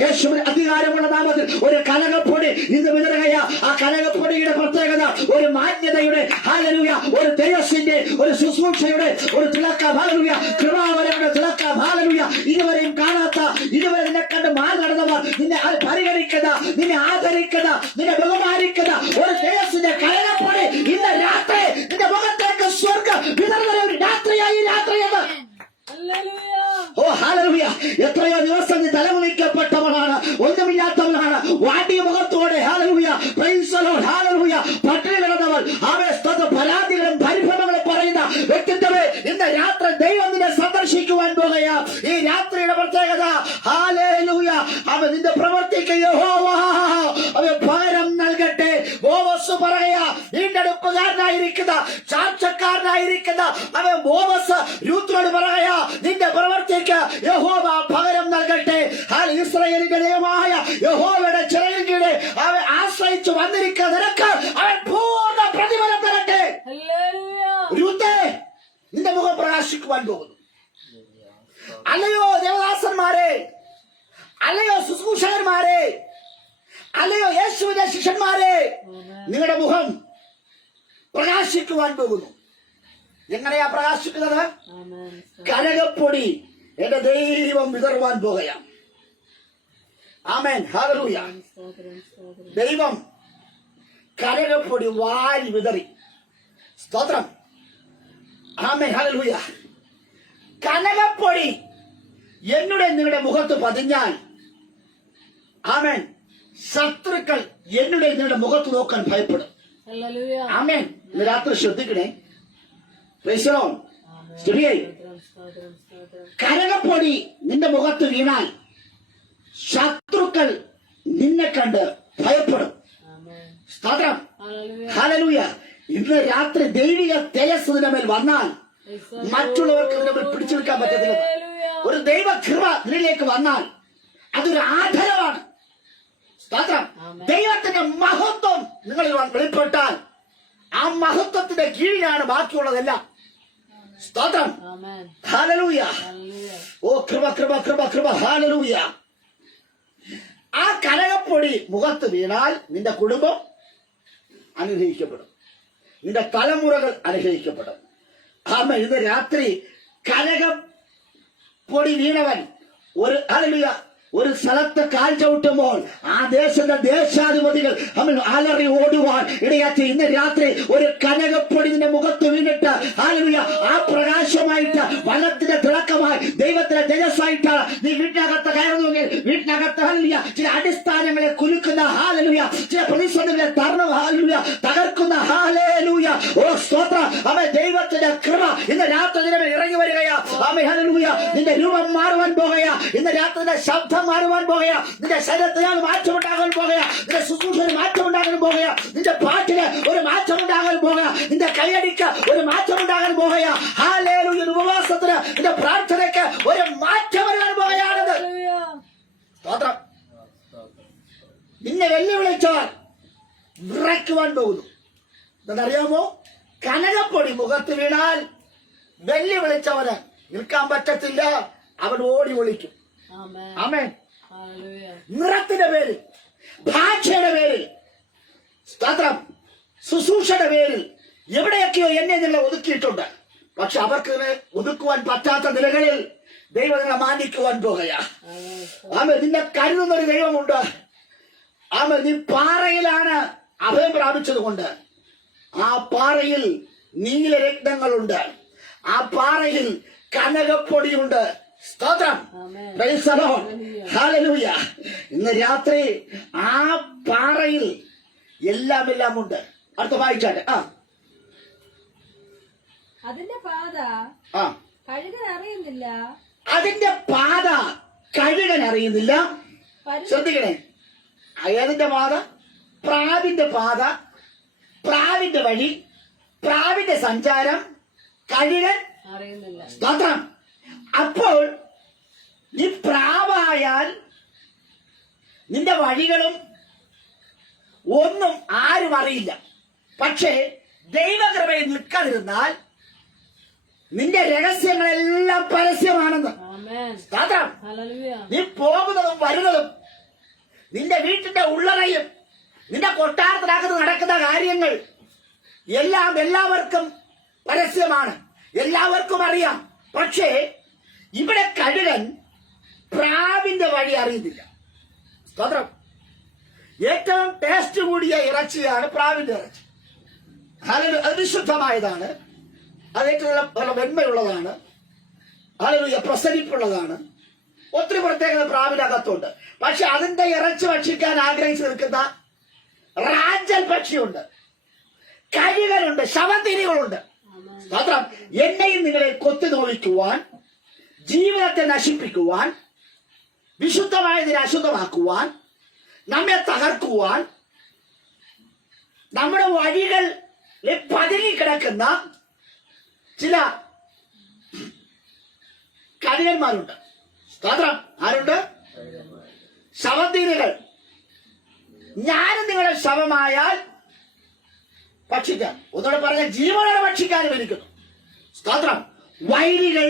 യേശുവിന് അധികാരമുള്ള നാമത്തിൽ ഒരു കനകപ്പൊടി ഇന്ന് വിതറുകയാ. ആ കനകപ്പൊടിയുടെ പ്രത്യേകത ഒരു മാന്യതയുടെ ഹല്ലേലൂയ, ഒരു തേജസ്സിന്റെ, ഒരു ശുശ്രൂഷയുടെ ഒരു തിളക്കം. ഹല്ലേലൂയ. കൃപാവരങ്ങളുടെ തിളക്കം. ഹല്ലേലൂയ. ഇതുവരെയും കാണാത്ത, ഇതുവരെ നിന്നെ കണ്ട് മാറി നടന്നവർ നിന്നെ പരിഗണിക്കുന്ന, നിന്നെ ആദരിക്കുന്ന, നിന്നെ ബഹുമാനിക്കുന്ന ഒരു തേജസ്സിന്റെ കനകപ്പൊടി ഇന്ന് രാത്രി നിന്റെ മുഖത്തേക്ക് സ്വർഗ്ഗം വിതറുന്ന ഒരു രാത്രിയായി രാത്രിയെന്ന്. ഓ ഹല്ലേലൂയ. എത്രയോ ദിവസം നീ തലമുറിക്കപ്പെട്ടവളാണ്, ഒന്നുമില്ലാത്തവളാണ്, വാടിയ മുഖത്തോടെ ഹല്ലേലൂയ പ്രൈസ് ദി ലോർഡ് ഹല്ലേലൂയ പട്ടിണി കിടന്നവൾ ആമേൻ സ്തോത്രം പരിഭവങ്ങളും പരിഭവങ്ങളും പറയുന്ന വ്യക്തിത്വമേ ഇന്ന് രാത്രി ദൈവം നിന്നെ സന്ദർശിക്കുവാൻ പോകുകയാ. ഈ രാത്രിയുടെ പ്രത്യേകത ഹല്ലേലൂയ അവൻ നിന്റെ പ്രവർത്തിക്ക് യഹോവ അവൻ പകരം നൽകട്ടെ. ബോവസ് പറയാ, വീണ്ടെടുപ്പുകാരനായിരിക്കുന്ന, ചാർച്ചക്കാരനായിരിക്കുന്ന അവൻ ബോവസ് രൂത്തിനോട് പറയാ, നിന്റെ പ്രവർത്തിക്ക് യഹോവ പകരം നൽകട്ടെ. ഇസ്രായേലിന്റെ ദൈവമായ യഹോവയുടെ ചിറകിൻ കീഴെ അവൻ ആശ്രയിച്ചു വന്നിരിക്കുന്ന നിനക്ക് അവൻ പൂർണ്ണ പ്രതിഫലം തരട്ടെ. രൂത്തേ, നിന്റെ മുഖം പ്രകാശിക്കുവാൻ പോകുന്നു. അല്ലയോ ദേവദാസന്മാരെ, അല്ലയോ ശുശ്രൂഷകന്മാരെ, അല്ലയോ യേശുവിന്റെ ശിഷ്യന്മാരെ, നിങ്ങളുടെ മുഖം പ്രകാശിക്കുവാൻ പോകുന്നു. എങ്ങനെയാ പ്രകാശിക്കുന്നത്? കനകപ്പൊടി എന്റെ ദൈവം വിതറുവാൻ പോകുകയാണ്. ആമേൻ. ഹല്ലേലൂയ. ദൈവം കനകപ്പൊടി വാരി വിതറി. സ്തോത്രം. ആമേൻ. ഹല്ലേലൂയ. കനകപ്പൊടി എന്നുടെ നിങ്ങളുടെ മുഖത്ത് പതിഞ്ഞാൽ ആമേൻ ശത്രുക്കൾ എന്നുടെ നിങ്ങളുടെ മുഖത്ത് നോക്കാൻ ഭയപ്പെടും. ആമേൻ. ഇന്ന് രാത്രി ശ്രദ്ധിക്കണേ. Praise the Lord. ശരിയേ. കനകപ്പൊടി നിന്റെ മുഖത്ത് വീണാൽ ശത്രുക്കൾ നിന്നെ കണ്ട് ഭയപ്പെടും. സ്തോത്രം. ഹല്ലേലൂയ. ഇന്ന് രാത്രി ദൈവിക തേജസ് നിന്റെ മേൽ വന്നാൽ മറ്റുള്ളവർക്ക് നിന്നെ പിടിച്ചു നിൽക്കാൻ പറ്റത്തില്ല. ഒരു ദൈവ കൃപ നിന്നിലേക്ക് വന്നാൽ അതൊരു ആധാരമാണ്. സ്തോത്രം. ദൈവത്തിന്റെ മഹത്വം നിങ്ങളിൽ വെളിപ്പെട്ടാൽ ആ മഹത്വത്തിന്റെ കീഴിലാണ് ബാക്കിയുള്ളതെല്ലാം. സ്തോത്രം. ഹല്ലേലൂയ. ഓ കൃപ കൃപ കൃപ കൃപ. ഹല്ലേലൂയ. ആ കനകപ്പൊടി മുഖത്ത് വീണാൽ നിന്റെ കുടുംബം അനുഗ്രഹിക്കപ്പെടും, നിന്റെ തലമുറകൾ അനുഗ്രഹിക്കപ്പെടും. ആമേൻ. ഇന്ന് രാത്രി കനകപ്പൊടി വീണവൻ ഒരു സ്ഥലത്ത് കാൽ ചവിട്ടുമ്പോൾ ആ ദേശത്തെ ദേശാധിപതികൾ അലറി ഓടുവാൻ ഇടയാറ്റി. ഇന്ന് രാത്രി ഒരു കനകപ്പൊടി നിന്റെ മുഖത്ത് വീണിട്ട് ആ പ്രകാശമായിട്ട് വനത്തിന്റെ തിളക്കമായി ദൈവത്തിന്റെ തേജസ്സായിട്ടാണ് നീ വീട്ടിനകത്ത് കയറുന്നുവെങ്കിൽ വീട്ടിനകത്ത് ചില അടിസ്ഥാനങ്ങളെ കുലുക്കുന്ന ചില പ്രതിസന്ധികളെ തകർക്കുന്ന ഓ സ്തോത്ര ദൈവത്തിന്റെ കൃപ ഇന്ന് രാത്രി നിന്നെ ഇറങ്ങി വരികയാ. നിന്റെ രൂപം മാറുവാൻ പോകുകയാ. ഇന്ന് രാത്രി ശബ്ദം മാറുവാൻ പോകുകയാ. നിന്റെ ശരീരത്തിനാൽ മാറ്റമുണ്ടാകാൻ പോകുകയാ. നിന്റെ ശുശ്രൂഷയിൽ മാറ്റമുണ്ടാകാൻ പോകുകയാ. നിന്റെ പാട്ടിന് ഒരു മാറ്റമുണ്ടാകാൻ പോകുക. നിന്റെ കൈയടിക്ക് ഒരു മാറ്റമുണ്ടാകാൻ പോകുകയാ. ഹല്ലേലൂയ. ഉപവാസത്തിന് നിന്റെ പ്രാർത്ഥനയ്ക്ക് ഒരു മാറ്റം വരാൻ പോകുകയാണത്. സ്തോത്രം. നിന്നെ വെല്ലുവിളിച്ചവർ വിറയ്ക്കുവാൻ പോകുന്നു. എന്നറിയാമോ? കനകപ്പൊടി മുഖത്ത് വീണാൽ വെല്ലുവിളിച്ചവന് നിൽക്കാൻ പറ്റത്തില്ല. അവൻ ഓടി ഒളിക്കും. ആമേൻ. നിറത്തിന്റെ പേരിൽ, ഭാഷയുടെ പേരിൽ, സ്തോത്രം, ശുശ്രൂഷയുടെ പേരിൽ എവിടെയൊക്കെയോ എന്നെ നിങ്ങളെ ഒതുക്കിയിട്ടുണ്ട്. പക്ഷെ അവർക്ക് ഒതുക്കുവാൻ പറ്റാത്ത നിലകളിൽ ദൈവം നിങ്ങളെ മാനിക്കുവാൻ പോകുകയാ. നിന്നെ കരുതുന്ന ഒരു ദൈവമുണ്ട്. നീ പാറയിലാണ് അഭയം പ്രാപിച്ചത് കൊണ്ട് ആ പാറയിൽ നീലരത്നങ്ങളുണ്ട്. ആ പാറയിൽ കനകപ്പൊടിയുണ്ട്. സ്തോത്രം. Praise the Lord. ഹല്ലേലൂയ. ഇന്ന് രാത്രി ആ പാറയിൽ എല്ലാം ഉണ്ട്. അടുത്ത വായിച്ചാട്ടെ. അതിന്റെ പാത കഴുകൻ അറിയുന്നില്ല. അതിന്റെ പാത കഴുകൻ അറിയുന്നില്ല. ശ്രദ്ധിക്കണേ. ഏതിന്റെ പാത? പ്രാവിന്റെ പാത, പ്രാവിന്റെ വഴി, പ്രാവിന്റെ സഞ്ചാരം കഴുകൻ അറിയുന്നില്ല. സ്തോത്രം. അപ്പോൾ നീ പ്രാവായാൽ നിന്റെ വഴികളും ഒന്നും ആരും അറിയില്ല. പക്ഷേ ദൈവകൃപയിൽ നിൽക്കാതിരുന്നാൽ നിന്റെ രഹസ്യങ്ങളെല്ലാം പരസ്യമാണെന്ന്. സ്തോത്രം. നീ പോകുന്നതും വരുന്നതും, നിന്റെ വീട്ടിന്റെ ഉള്ളറയും നിന്റെ കൊട്ടാരത്തിനകത്ത് നടക്കുന്ന കാര്യങ്ങൾ എല്ലാം എല്ലാവർക്കും പരസ്യമാണ്. എല്ലാവർക്കും അറിയാം. പക്ഷേ ഇവിടെ കഴുകൻ പ്രാവിന്റെ വഴി അറിയുന്നില്ല. സ്തോത്രം. ഏറ്റവും ടേസ്റ്റ് കൂടിയ ഇറച്ചിയാണ് പ്രാവിന്റെ ഇറച്ചി. അത് വിശുദ്ധമായതാണ്. അത് ഏറ്റവും വെണ്മയുള്ളതാണ്. ഹല്ലേലൂയ. പ്രസരിപ്പുള്ളതാണ്. ഒത്തിരി പ്രത്യേകത പ്രാവിനകത്തുണ്ട്. പക്ഷെ അതിന്റെ ഇറച്ചി ഭക്ഷിക്കാൻ ആഗ്രഹിച്ചു നിൽക്കുന്ന റാഞ്ചൽ പക്ഷിയുണ്ട്, കഴുകനുണ്ട്, ശവന്തിരികളുണ്ട്. സ്തോത്രം. എന്നെയും നിങ്ങളെ കൊത്തി നോവിക്കുവാൻ, ജീവിതത്തെ നശിപ്പിക്കുവാൻ, വിശുദ്ധമായതിനെ അശുദ്ധമാക്കുവാൻ, നമ്മെ തകർക്കുവാൻ, നമ്മുടെ വഴികളിൽ പതുങ്ങിക്കിടക്കുന്ന ചില കഴുകന്മാരുണ്ട്. സ്തോത്രം. ആരുണ്ട്? ശവന്തീനികൾ. ഞാനും നിങ്ങളുടെ ശവമായാൽ ഭക്ഷിക്കാൻ, ഒന്നുകൂടെ പറഞ്ഞ ജീവനോടെ ഭക്ഷിക്കാനും ഇരിക്കുന്നു. സ്തോത്രം. വൈരികൾ,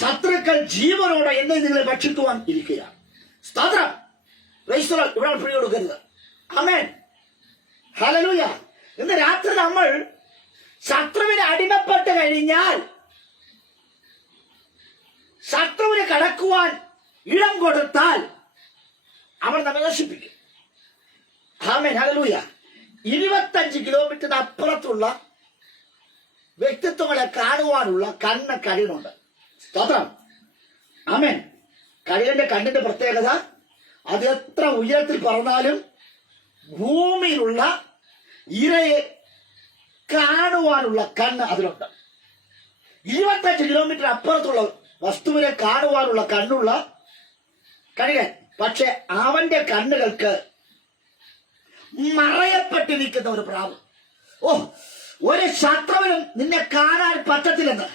ശത്രുക്കൾ ജീവനോടെ എന്നെ നിങ്ങളെ ഭക്ഷിക്കുവാൻ ഇരിക്കുകയാണ്. സ്തോത്രം. ഇവിടെ പിടി കൊടുക്കരുത്. ആമേൻ. ഹല്ലേലൂയ. ഇന്ന് രാത്രി നമ്മൾ ശത്രുവിന് അടിമപ്പെട്ട് കഴിഞ്ഞാൽ ശത്രുവിന് കടക്കുവാൻ ഇടം കൊടുത്താൽ അവൻ നമ്മെ നശിപ്പിക്കും. ആമേൻ. ഹല്ലേലൂയ. 25 കിലോമീറ്ററിന് അപ്പുറത്തുള്ള വ്യക്തിത്വങ്ങളെ കാണുവാനുള്ള കണ്ണ് കഴിയുന്നുണ്ട്. സ്തോത്രം. ആമേൻ. കഴുകന്റെ കണ്ണിന്റെ പ്രത്യേകത, അത് എത്ര ഉയരത്തിൽ പറന്നാലും ഭൂമിയിലുള്ള ഇരയെ കാണുവാനുള്ള കണ്ണ് അതിലുണ്ട്. 25 കിലോമീറ്റർ അപ്പുറത്തുള്ള വസ്തുവിനെ കാണുവാനുള്ള കണ്ണുള്ള കഴുകൻ. പക്ഷെ അവന്റെ കണ്ണുകൾക്ക് മറയപ്പെട്ടിരിക്കുന്ന ഒരു പ്രാവ്. ഒരു ശത്രുവിനും നിന്നെ കാണാൻ പറ്റത്തില്ലെന്ന്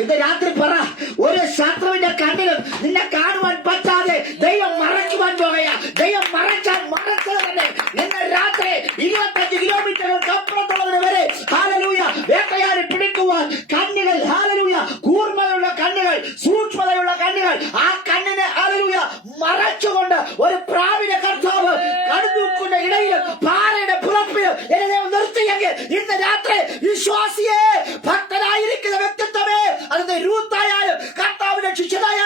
ഇന്ന് രാത്രി പറ. ഒരു ശത്രുവിന്റെ കണ്ണിലും നിന്നെ കാണുവാൻ പറ്റാതെ ദൈവം മറയ്ക്കുവാൻ പോകുകയാ. ദൈവം മറച്ചത് തന്നെ ഇന്ന് രാത്രി 25 കിലോമീറ്ററുകൾക്ക് അപ്പുറത്തുള്ളവര് വരെ ഹല്ലേലൂയ വേട്ടയാടി പിടിക്കുവാൻ കണ്ണുകൾ, ഹല്ലേലൂയ, കൂർമ്മയുള്ള കണ്ണുകൾ, സൂക്ഷ്മതയുള്ള കണ്ണുകൾ, ആ കണ്ണിനെ ഹല്ലേലൂയ മറച്ചുകൊണ്ട് ഒരു പ്രാവിനെ കർത്താവ് കടുതൂക്കുന്ന ഇടയിൽ പാറയുടെ പുറപ്പിൽ എന്നെ നിർത്തിയെങ്കിൽ ഇന്ന് രാത്രി വിശ്വാസിയെ, ഭക്തനായിരിക്കുന്ന വ്യക്തിത്വമേ, അതിന്റെ രൂത്തായാലും കർത്താവിന്റെ ശിഷ്യനായ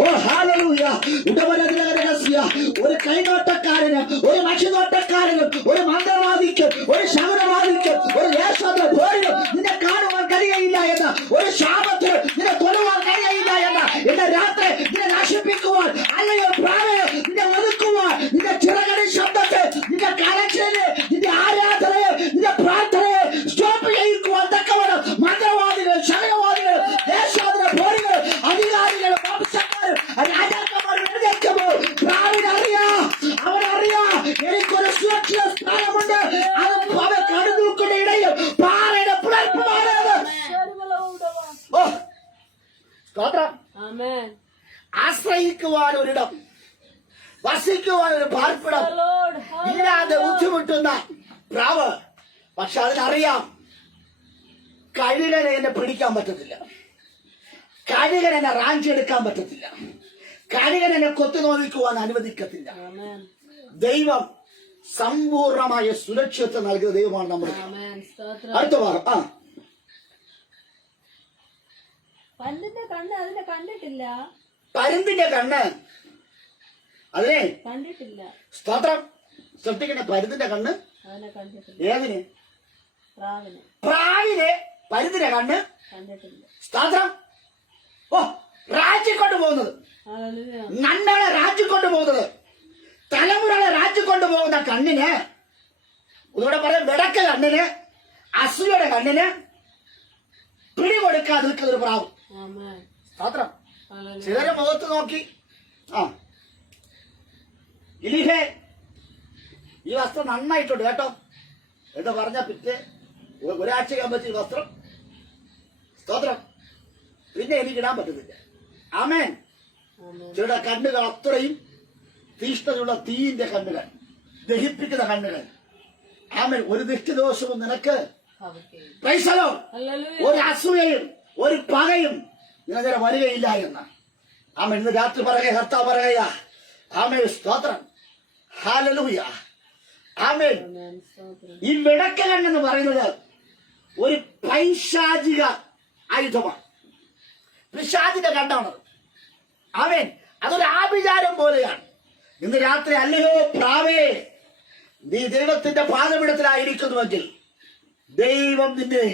ഓ ഹല്ലേലൂയ. ഒരു കൈനോട്ടക്കാരന്, ഒരു മഷിനോട്ടക്കാരനും, ഒരു മന്ത്രവാദിക്കും, ഒരു ശകുനവാദിക്കും, ഒരു ദേശത്തെ പോരിനും നിന്നെ കാണുവാൻ കഴിയയില്ല എന്ന, ഒരു ശാപത്തിന് നിന്നെ കൊല്ലുവാൻ കഴിയയില്ല എന്ന, ഇന്ന് രാത്രി നിന്നെ നശിപ്പിക്കുവാൻ, അല്ലെങ്കിൽ പ്രാണനെ നിന്നെ ഒതുക്കുവാൻ, നിന്റെ ചിറകടി ശബ്ദത്തെ, നിന്റെ കരച്ചിലെ, നിന്റെ ആരാധനയെ, നിന്റെ പ്രാർത്ഥനയെ സ്റ്റോപ്പ് ചെയ്യിക്കുവാൻ തക്കവണ്ണം മന്ത്രവാദികൾ, ശകുനവാദികൾ, ദേശാന്തര പോരികൾ, അധികാരികൾ, വംശക്കാർ, രാജാക്കന്മാർ എഴുന്നേൽക്കുമ്പോൾ പ്രാവിനറിയാം, അവനറിയാം എനിക്കൊരു സുരക്ഷിത സ്ഥാനമുണ്ട്. അത് അവൻ കടുതൂക്കുന്ന ഇടയിൽ പാറയുടെ പിളർപ്പുമാണ് അത്. ഓ സ്തോത്രം. ആമേൻ. ആശ്രയിക്കുവാൻ ഒരിടം, വസിക്കുവാൻ ഒരു പാർപ്പിടം Lord, ഇല്ലാതെ ബുദ്ധിമുട്ടുന്ന പ്രാവ്. പക്ഷെ അതിനറിയാം കഴുകനെ എന്നെ പിടിക്കാൻ പറ്റത്തില്ല, കഴുകൻ എന്നെ റാഞ്ചിയെടുക്കാൻ പറ്റത്തില്ല, കഴുകൻ എന്നെ കൊത്തു നോവിക്കുവാൻ അനുവദിക്കത്തില്ല. ആമേൻ. ദൈവം സമ്പൂർണമായ സുരക്ഷിതത്വം നൽകുന്ന ദൈവമാണ് നമ്മൾ. ആമേൻ. സ്തോത്രം. അടുത്ത ഭാഗം. പല്ലിന്റെ കണ്ണ് അതിനെ കണ്ടിട്ടില്ല, പരുന്തിന്റെ കണ്ണ് അതിനെ കണ്ടിട്ടില്ല. സ്തോത്രം. ശ്രദ്ധിക്കണേ, പരുന്തിന്റെ കണ്ണ് അതിനെ കണ്ടിട്ടില്ല. ഏതിന്? പ്രാവിനെ പ്രാവിനെ പരുന്തിന്റെ കണ്ണ് കണ്ടിട്ടില്ല. സ്തോത്രം. ഓ രാജ്യക്കൊണ്ട് പോകുന്നത്, ഹല്ലേലൂയ. നന്മകളെ രാജ്യക്കൊണ്ട് പോകുന്നത്, തലമുറകളെ രാജ്യക്കൊണ്ട് പോകുന്ന കണ്ണിന്, ഒന്നുകൂടെ പറയാം, വിടക്ക് കണ്ണിന്, അസൂയയുടെ കണ്ണിന് പിടികൊടുക്കാതെ നിൽക്കുന്ന ഒരു പ്രാവ്. ആമേൻ. സ്തോത്രം. ഹല്ലേലൂയ. ചിലരെ മുഖത്ത് നോക്കി ഇലിഹേ ഈ വസ്ത്രം നന്നായിട്ടുണ്ട് കേട്ടോ എന്ന് പറഞ്ഞ പിറ്റേ ഒരാഴ്ച കഴിയുമ്പോൾ ഈ വസ്ത്രം, സ്തോത്രം, പിന്നെ എനിക്ക് ഇടാൻ പറ്റുന്നില്ല. ആമേൻ. ആമേൻ. ചിലരുടെ കണ്ണുകൾ അത്രയും തീഷ്ണതയുള്ള തീയിന്റെ കണ്ണുകൾ, ദഹിപ്പിക്കുന്ന കണ്ണുകൾ. ആമേൻ. ഒരു ദൃഷ്ടിദോഷവും നിനക്ക് ഭവിക്കുകയില്ല. Praise the Lord. ഹല്ലേലൂയ. ഒരു അസൂയയും ഒരു പകയും നിനക്ക് വരികയില്ല എന്ന്. ആമേൻ. ഇന്ന് രാത്രി പറയുക, കർത്താവ് പറയുക. ആമേൻ. സ്തോത്രം. ഹല്ലേലൂയ. ആമേൻ. ആമേൻ. സ്തോത്രം. ഈ വിടക്കകണ്ണ് എന്ന് പറയുന്നത് ഒരു പൈശാചിക ആയുധമാണ്, പിശാചിന്റെ കണ്ണാണ്. ആമേൻ. അതൊരു ആഭിചാരം പോലെയാണ്. ഇന്ന് രാത്രി അല്ലയോ പ്രാവേ, നീ ദൈവത്തിന്റെ പാദപീഠത്തിലായിരിക്കുന്നുവെങ്കിൽ ദൈവം നിന്നെ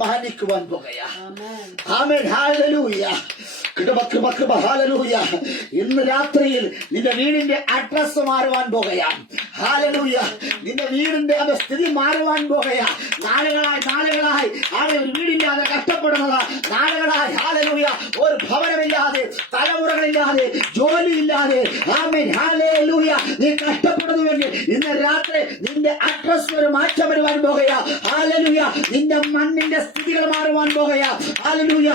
മാനിക്കുവാൻ പോകുകയാ. ആമേൻ. ആമേൻ. ഹല്ലേലൂയ. കൃപ ഹല്ലേലൂയ. ഇന്ന് രാത്രിയിൽ നിന്റെ വീടിന്റെ അഡ്രസ് മാറുവാൻ പോകുകയാണ്. ഹല്ലേലൂയ. നിന്റെ വീടിന്റെ സ്ഥിതി മാറുവാൻ പോകുകയാ. നാളുകളായി ആമേൻ ഒരു വീടില്ലാതെ കഷ്ടപ്പെടുന്നത്, നാളുകളായി ഹല്ലേലൂയ ഒരു ഭവനമില്ലാതെ, തലമുറകളില്ലാതെ, ജോലിയില്ലാതെ, ആമേൻ ഹല്ലേലൂയ നീ കഷ്ടപ്പെടുന്നുവെങ്കിൽ ഇന്ന് രാത്രി നിന്റെ അഡ്രസ് ഒരു മാറ്റം വരുവാൻ പോകുകയാ. ഹല്ലേലൂയ. നിന്റെ മണ്ണിന്റെ സ്ഥിതികൾ മാറുവാൻ പോകുകയാ. ഹല്ലേലൂയ.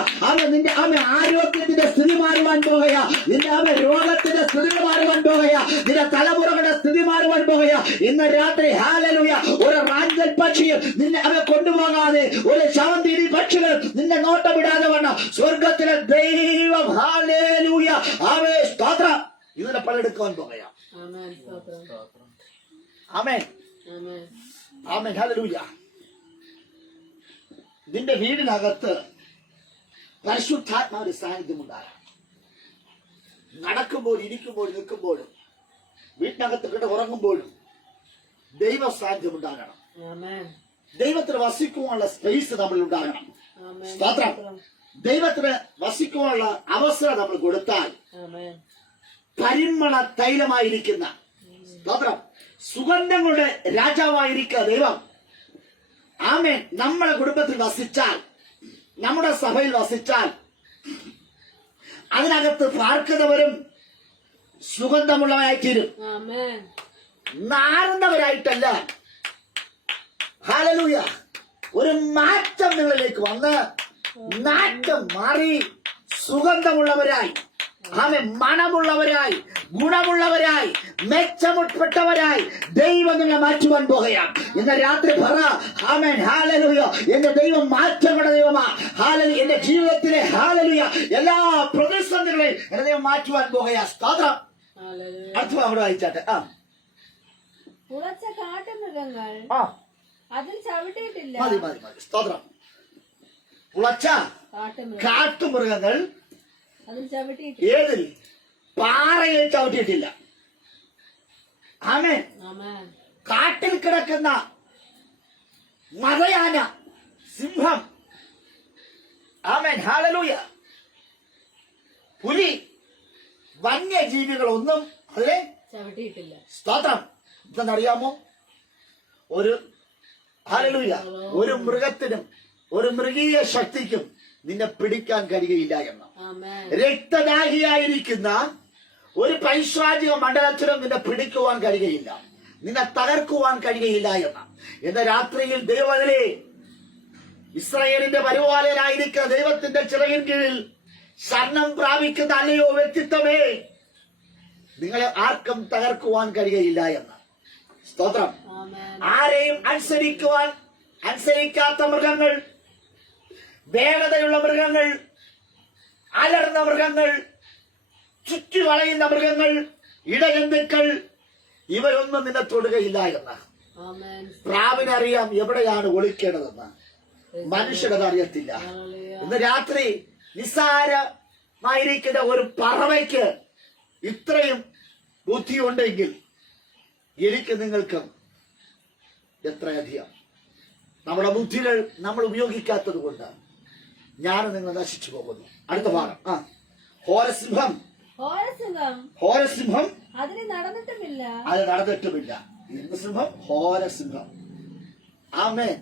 നിന്റെ ആരോഗ്യത്തിന്റെ സ്ഥിതി മാറുവാൻ പോകുകയാ. നിന്റെ രോഗത്തിന്റെ സ്ഥിതികൾ മാറുവാൻ പോകുകയാ. നിന്റെ തലമുറകളുടെ സ്ഥിതി മാറുവാൻ പോകുകയാ. ഇന്ന് രാത്രി ഹല്ലേലൂയ ഒരു റാഞ്ചൽ പക്ഷിയും നിന്നെ അവ കൊണ്ടുപോകാതെ, ഒരു ശവന്തീരി പക്ഷികൾ നിന്നെ നോട്ടമിടാതെ വണ്ണം സ്വർഗത്തിലെ ദൈവം ഹല്ലേലൂയ അവേ സ്തോത്രം ഇതിനെ പലയെടുക്കുവാൻ പോകുകയാ. ആമേൻ. സ്തോത്രം. ആമേൻ. ആമേൻ. ആമേൻ. ഹല്ലേലൂയ. നിന്റെ വീടിനകത്ത് പരിശുദ്ധാത്മാവിന്റെ സാന്നിധ്യം ഉണ്ടാകാം. നടക്കുമ്പോൾ, ഇരിക്കുമ്പോഴും, നിൽക്കുമ്പോഴും, വീട്ടിനകത്ത് കിട ഉറങ്ങുമ്പോഴും ദൈവ സാന്നിധ്യം ഉണ്ടാകണം. ആമേൻ. ദൈവത്തിന് വസിക്കുവാനുള്ള സ്പേസ് നമ്മൾ ഉണ്ടാകണം. ആമേൻ. സ്തോത്രം. ദൈവത്തിന് വസിക്കുവാനുള്ള അവസരം നമ്മൾ കൊടുത്താൽ ആമേൻ. പരിമള തൈലമായിരിക്കുന്ന, സ്തോത്രം, സുഗന്ധങ്ങളുടെ രാജാവായിരിക്കുക ദൈവം, ആമേൻ, നമ്മുടെ കുടുംബത്തിൽ വസിച്ചാൽ, നമ്മുടെ സഭയിൽ വസിച്ചാൽ അതിനകത്ത് പാർക്കുന്നവരും സുഗന്ധമുള്ളവരായി തീരും. ആമേൻ. നാറുന്നവരായിട്ടല്ല. ഹല്ലേലൂയ. ഒരു മാറ്റം നിങ്ങളിലേക്ക് വന്ന് നാറ്റം മാറി സുഗന്ധമുള്ളവരായി, ആമേൻ, മണമുള്ളവരായി, ഗുണമുള്ളവരായി, മെച്ചമുൾപ്പെട്ടവരായി ദൈവം നിങ്ങളെ മാറ്റുവാൻ പോകുകയാണ്. ഇന്ന് രാത്രി പറ, ആമേൻ ഹല്ലേലൂയ, എന്റെ ദൈവം മാറ്റങ്ങളുടെ ദൈവമാ. ഹല്ലേലൂയ. എന്റെ ജീവിതത്തിലെ ഹല്ലേലൂയ എല്ലാ പ്രതിസന്ധികളെയും എന്റെ ദൈവം മാറ്റുവാൻ പോകുകയാ. സ്തോത്രം. ഹല്ലേലൂയ. അടുത്ത അവിടെ വായിച്ചാട്ടെ. ഉറച്ച കാട്ടുമൃഗങ്ങൾ അതിൽ ചവിട്ടിയിട്ടില്ല. മതി. സ്തോത്രം. ഉളച്ച കാട്ടുമൃഗം കാട്ടുമൃഗങ്ങൾ അതിൽ ചവിട്ടി ഏതിൽ? പാറയിൽ ചവിട്ടിയിട്ടില്ല. ആമേൻ. ആമേൻ കാട്ടിൽ കിടക്കുന്ന മതയാന, സിംഹം, ആമേൻ, ഹല്ലേലൂയ, പുലി, വന്യജീവികളൊന്നും അതിലെ ചവിട്ടിയിട്ടില്ല. സ്തോത്രം. ഇതെന്നറിയാമോ? ഒരു ഹല്ലേലൂയ, ഒരു മൃഗത്തിനും ഒരു മൃഗീയ ശക്തിക്കും നിന്നെ പിടിക്കാൻ കഴിയുകയില്ല എന്ന്. ആമേൻ രക്തദാഹിയായിരിക്കുന്ന ഒരു പൈശാചിക മണ്ഡലത്തിനും നിന്നെ പിടിക്കുവാൻ കഴിയുകയില്ല, നിന്നെ തകർക്കുവാൻ കഴിയുകയില്ല എന്ന്. ഇന്ന് രാത്രിയിൽ ദൈവത്തിലെ ഇസ്രായേലിന്റെ പരിപാലനായിരിക്കുന്ന ദൈവത്തിന്റെ ചിറകിൻ കീഴിൽ ശരണം പ്രാപിക്കുന്ന അല്ലയോ വ്യക്തിത്വമേ, നിങ്ങളെ ആർക്കും തകർക്കുവാൻ കഴിയുകയില്ല എന്ന്. സ്തോത്രം. ആമേൻ ആരെയും അനുസരിക്കാത്ത മൃഗങ്ങൾ, വേഗതയുള്ള മൃഗങ്ങൾ, അലർന്ന മൃഗങ്ങൾ, ചുറ്റി വളയുന്ന മൃഗങ്ങൾ, ഇടജന്തുക്കൾ, ഇവയൊന്നും നിന്നെ തൊടുകയില്ല എന്ന്. ആമേൻ പ്രാവിനറിയാം എവിടെയാണ് ഒളിക്കേണ്ടതെന്ന്, മനുഷ്യരത് അറിയത്തില്ല. ഹല്ലേലൂയ ഇന്ന് രാത്രി നിസ്സാരമായിരിക്കുന്ന ഒരു പറവയ്ക്ക് ഇത്രയും ബുദ്ധിയുണ്ടെങ്കിൽ എനിക്ക് നിങ്ങൾക്കും എത്രയധികം. നമ്മുടെ ബുദ്ധികൾ നമ്മൾ ഉപയോഗിക്കാത്തത് കൊണ്ട് ഞാൻ നിങ്ങൾ നശിച്ചു പോകുന്നു. അടുത്ത ഭാഗം. ഹോരസിംഹം ഹോരസിംഹം അതിന് നടന്നിട്ടുമില്ല. അത് നടന്നിട്ടുമില്ല. എന്ത് സിംഹം? ഹോരസിംഹം. ആമേൻ.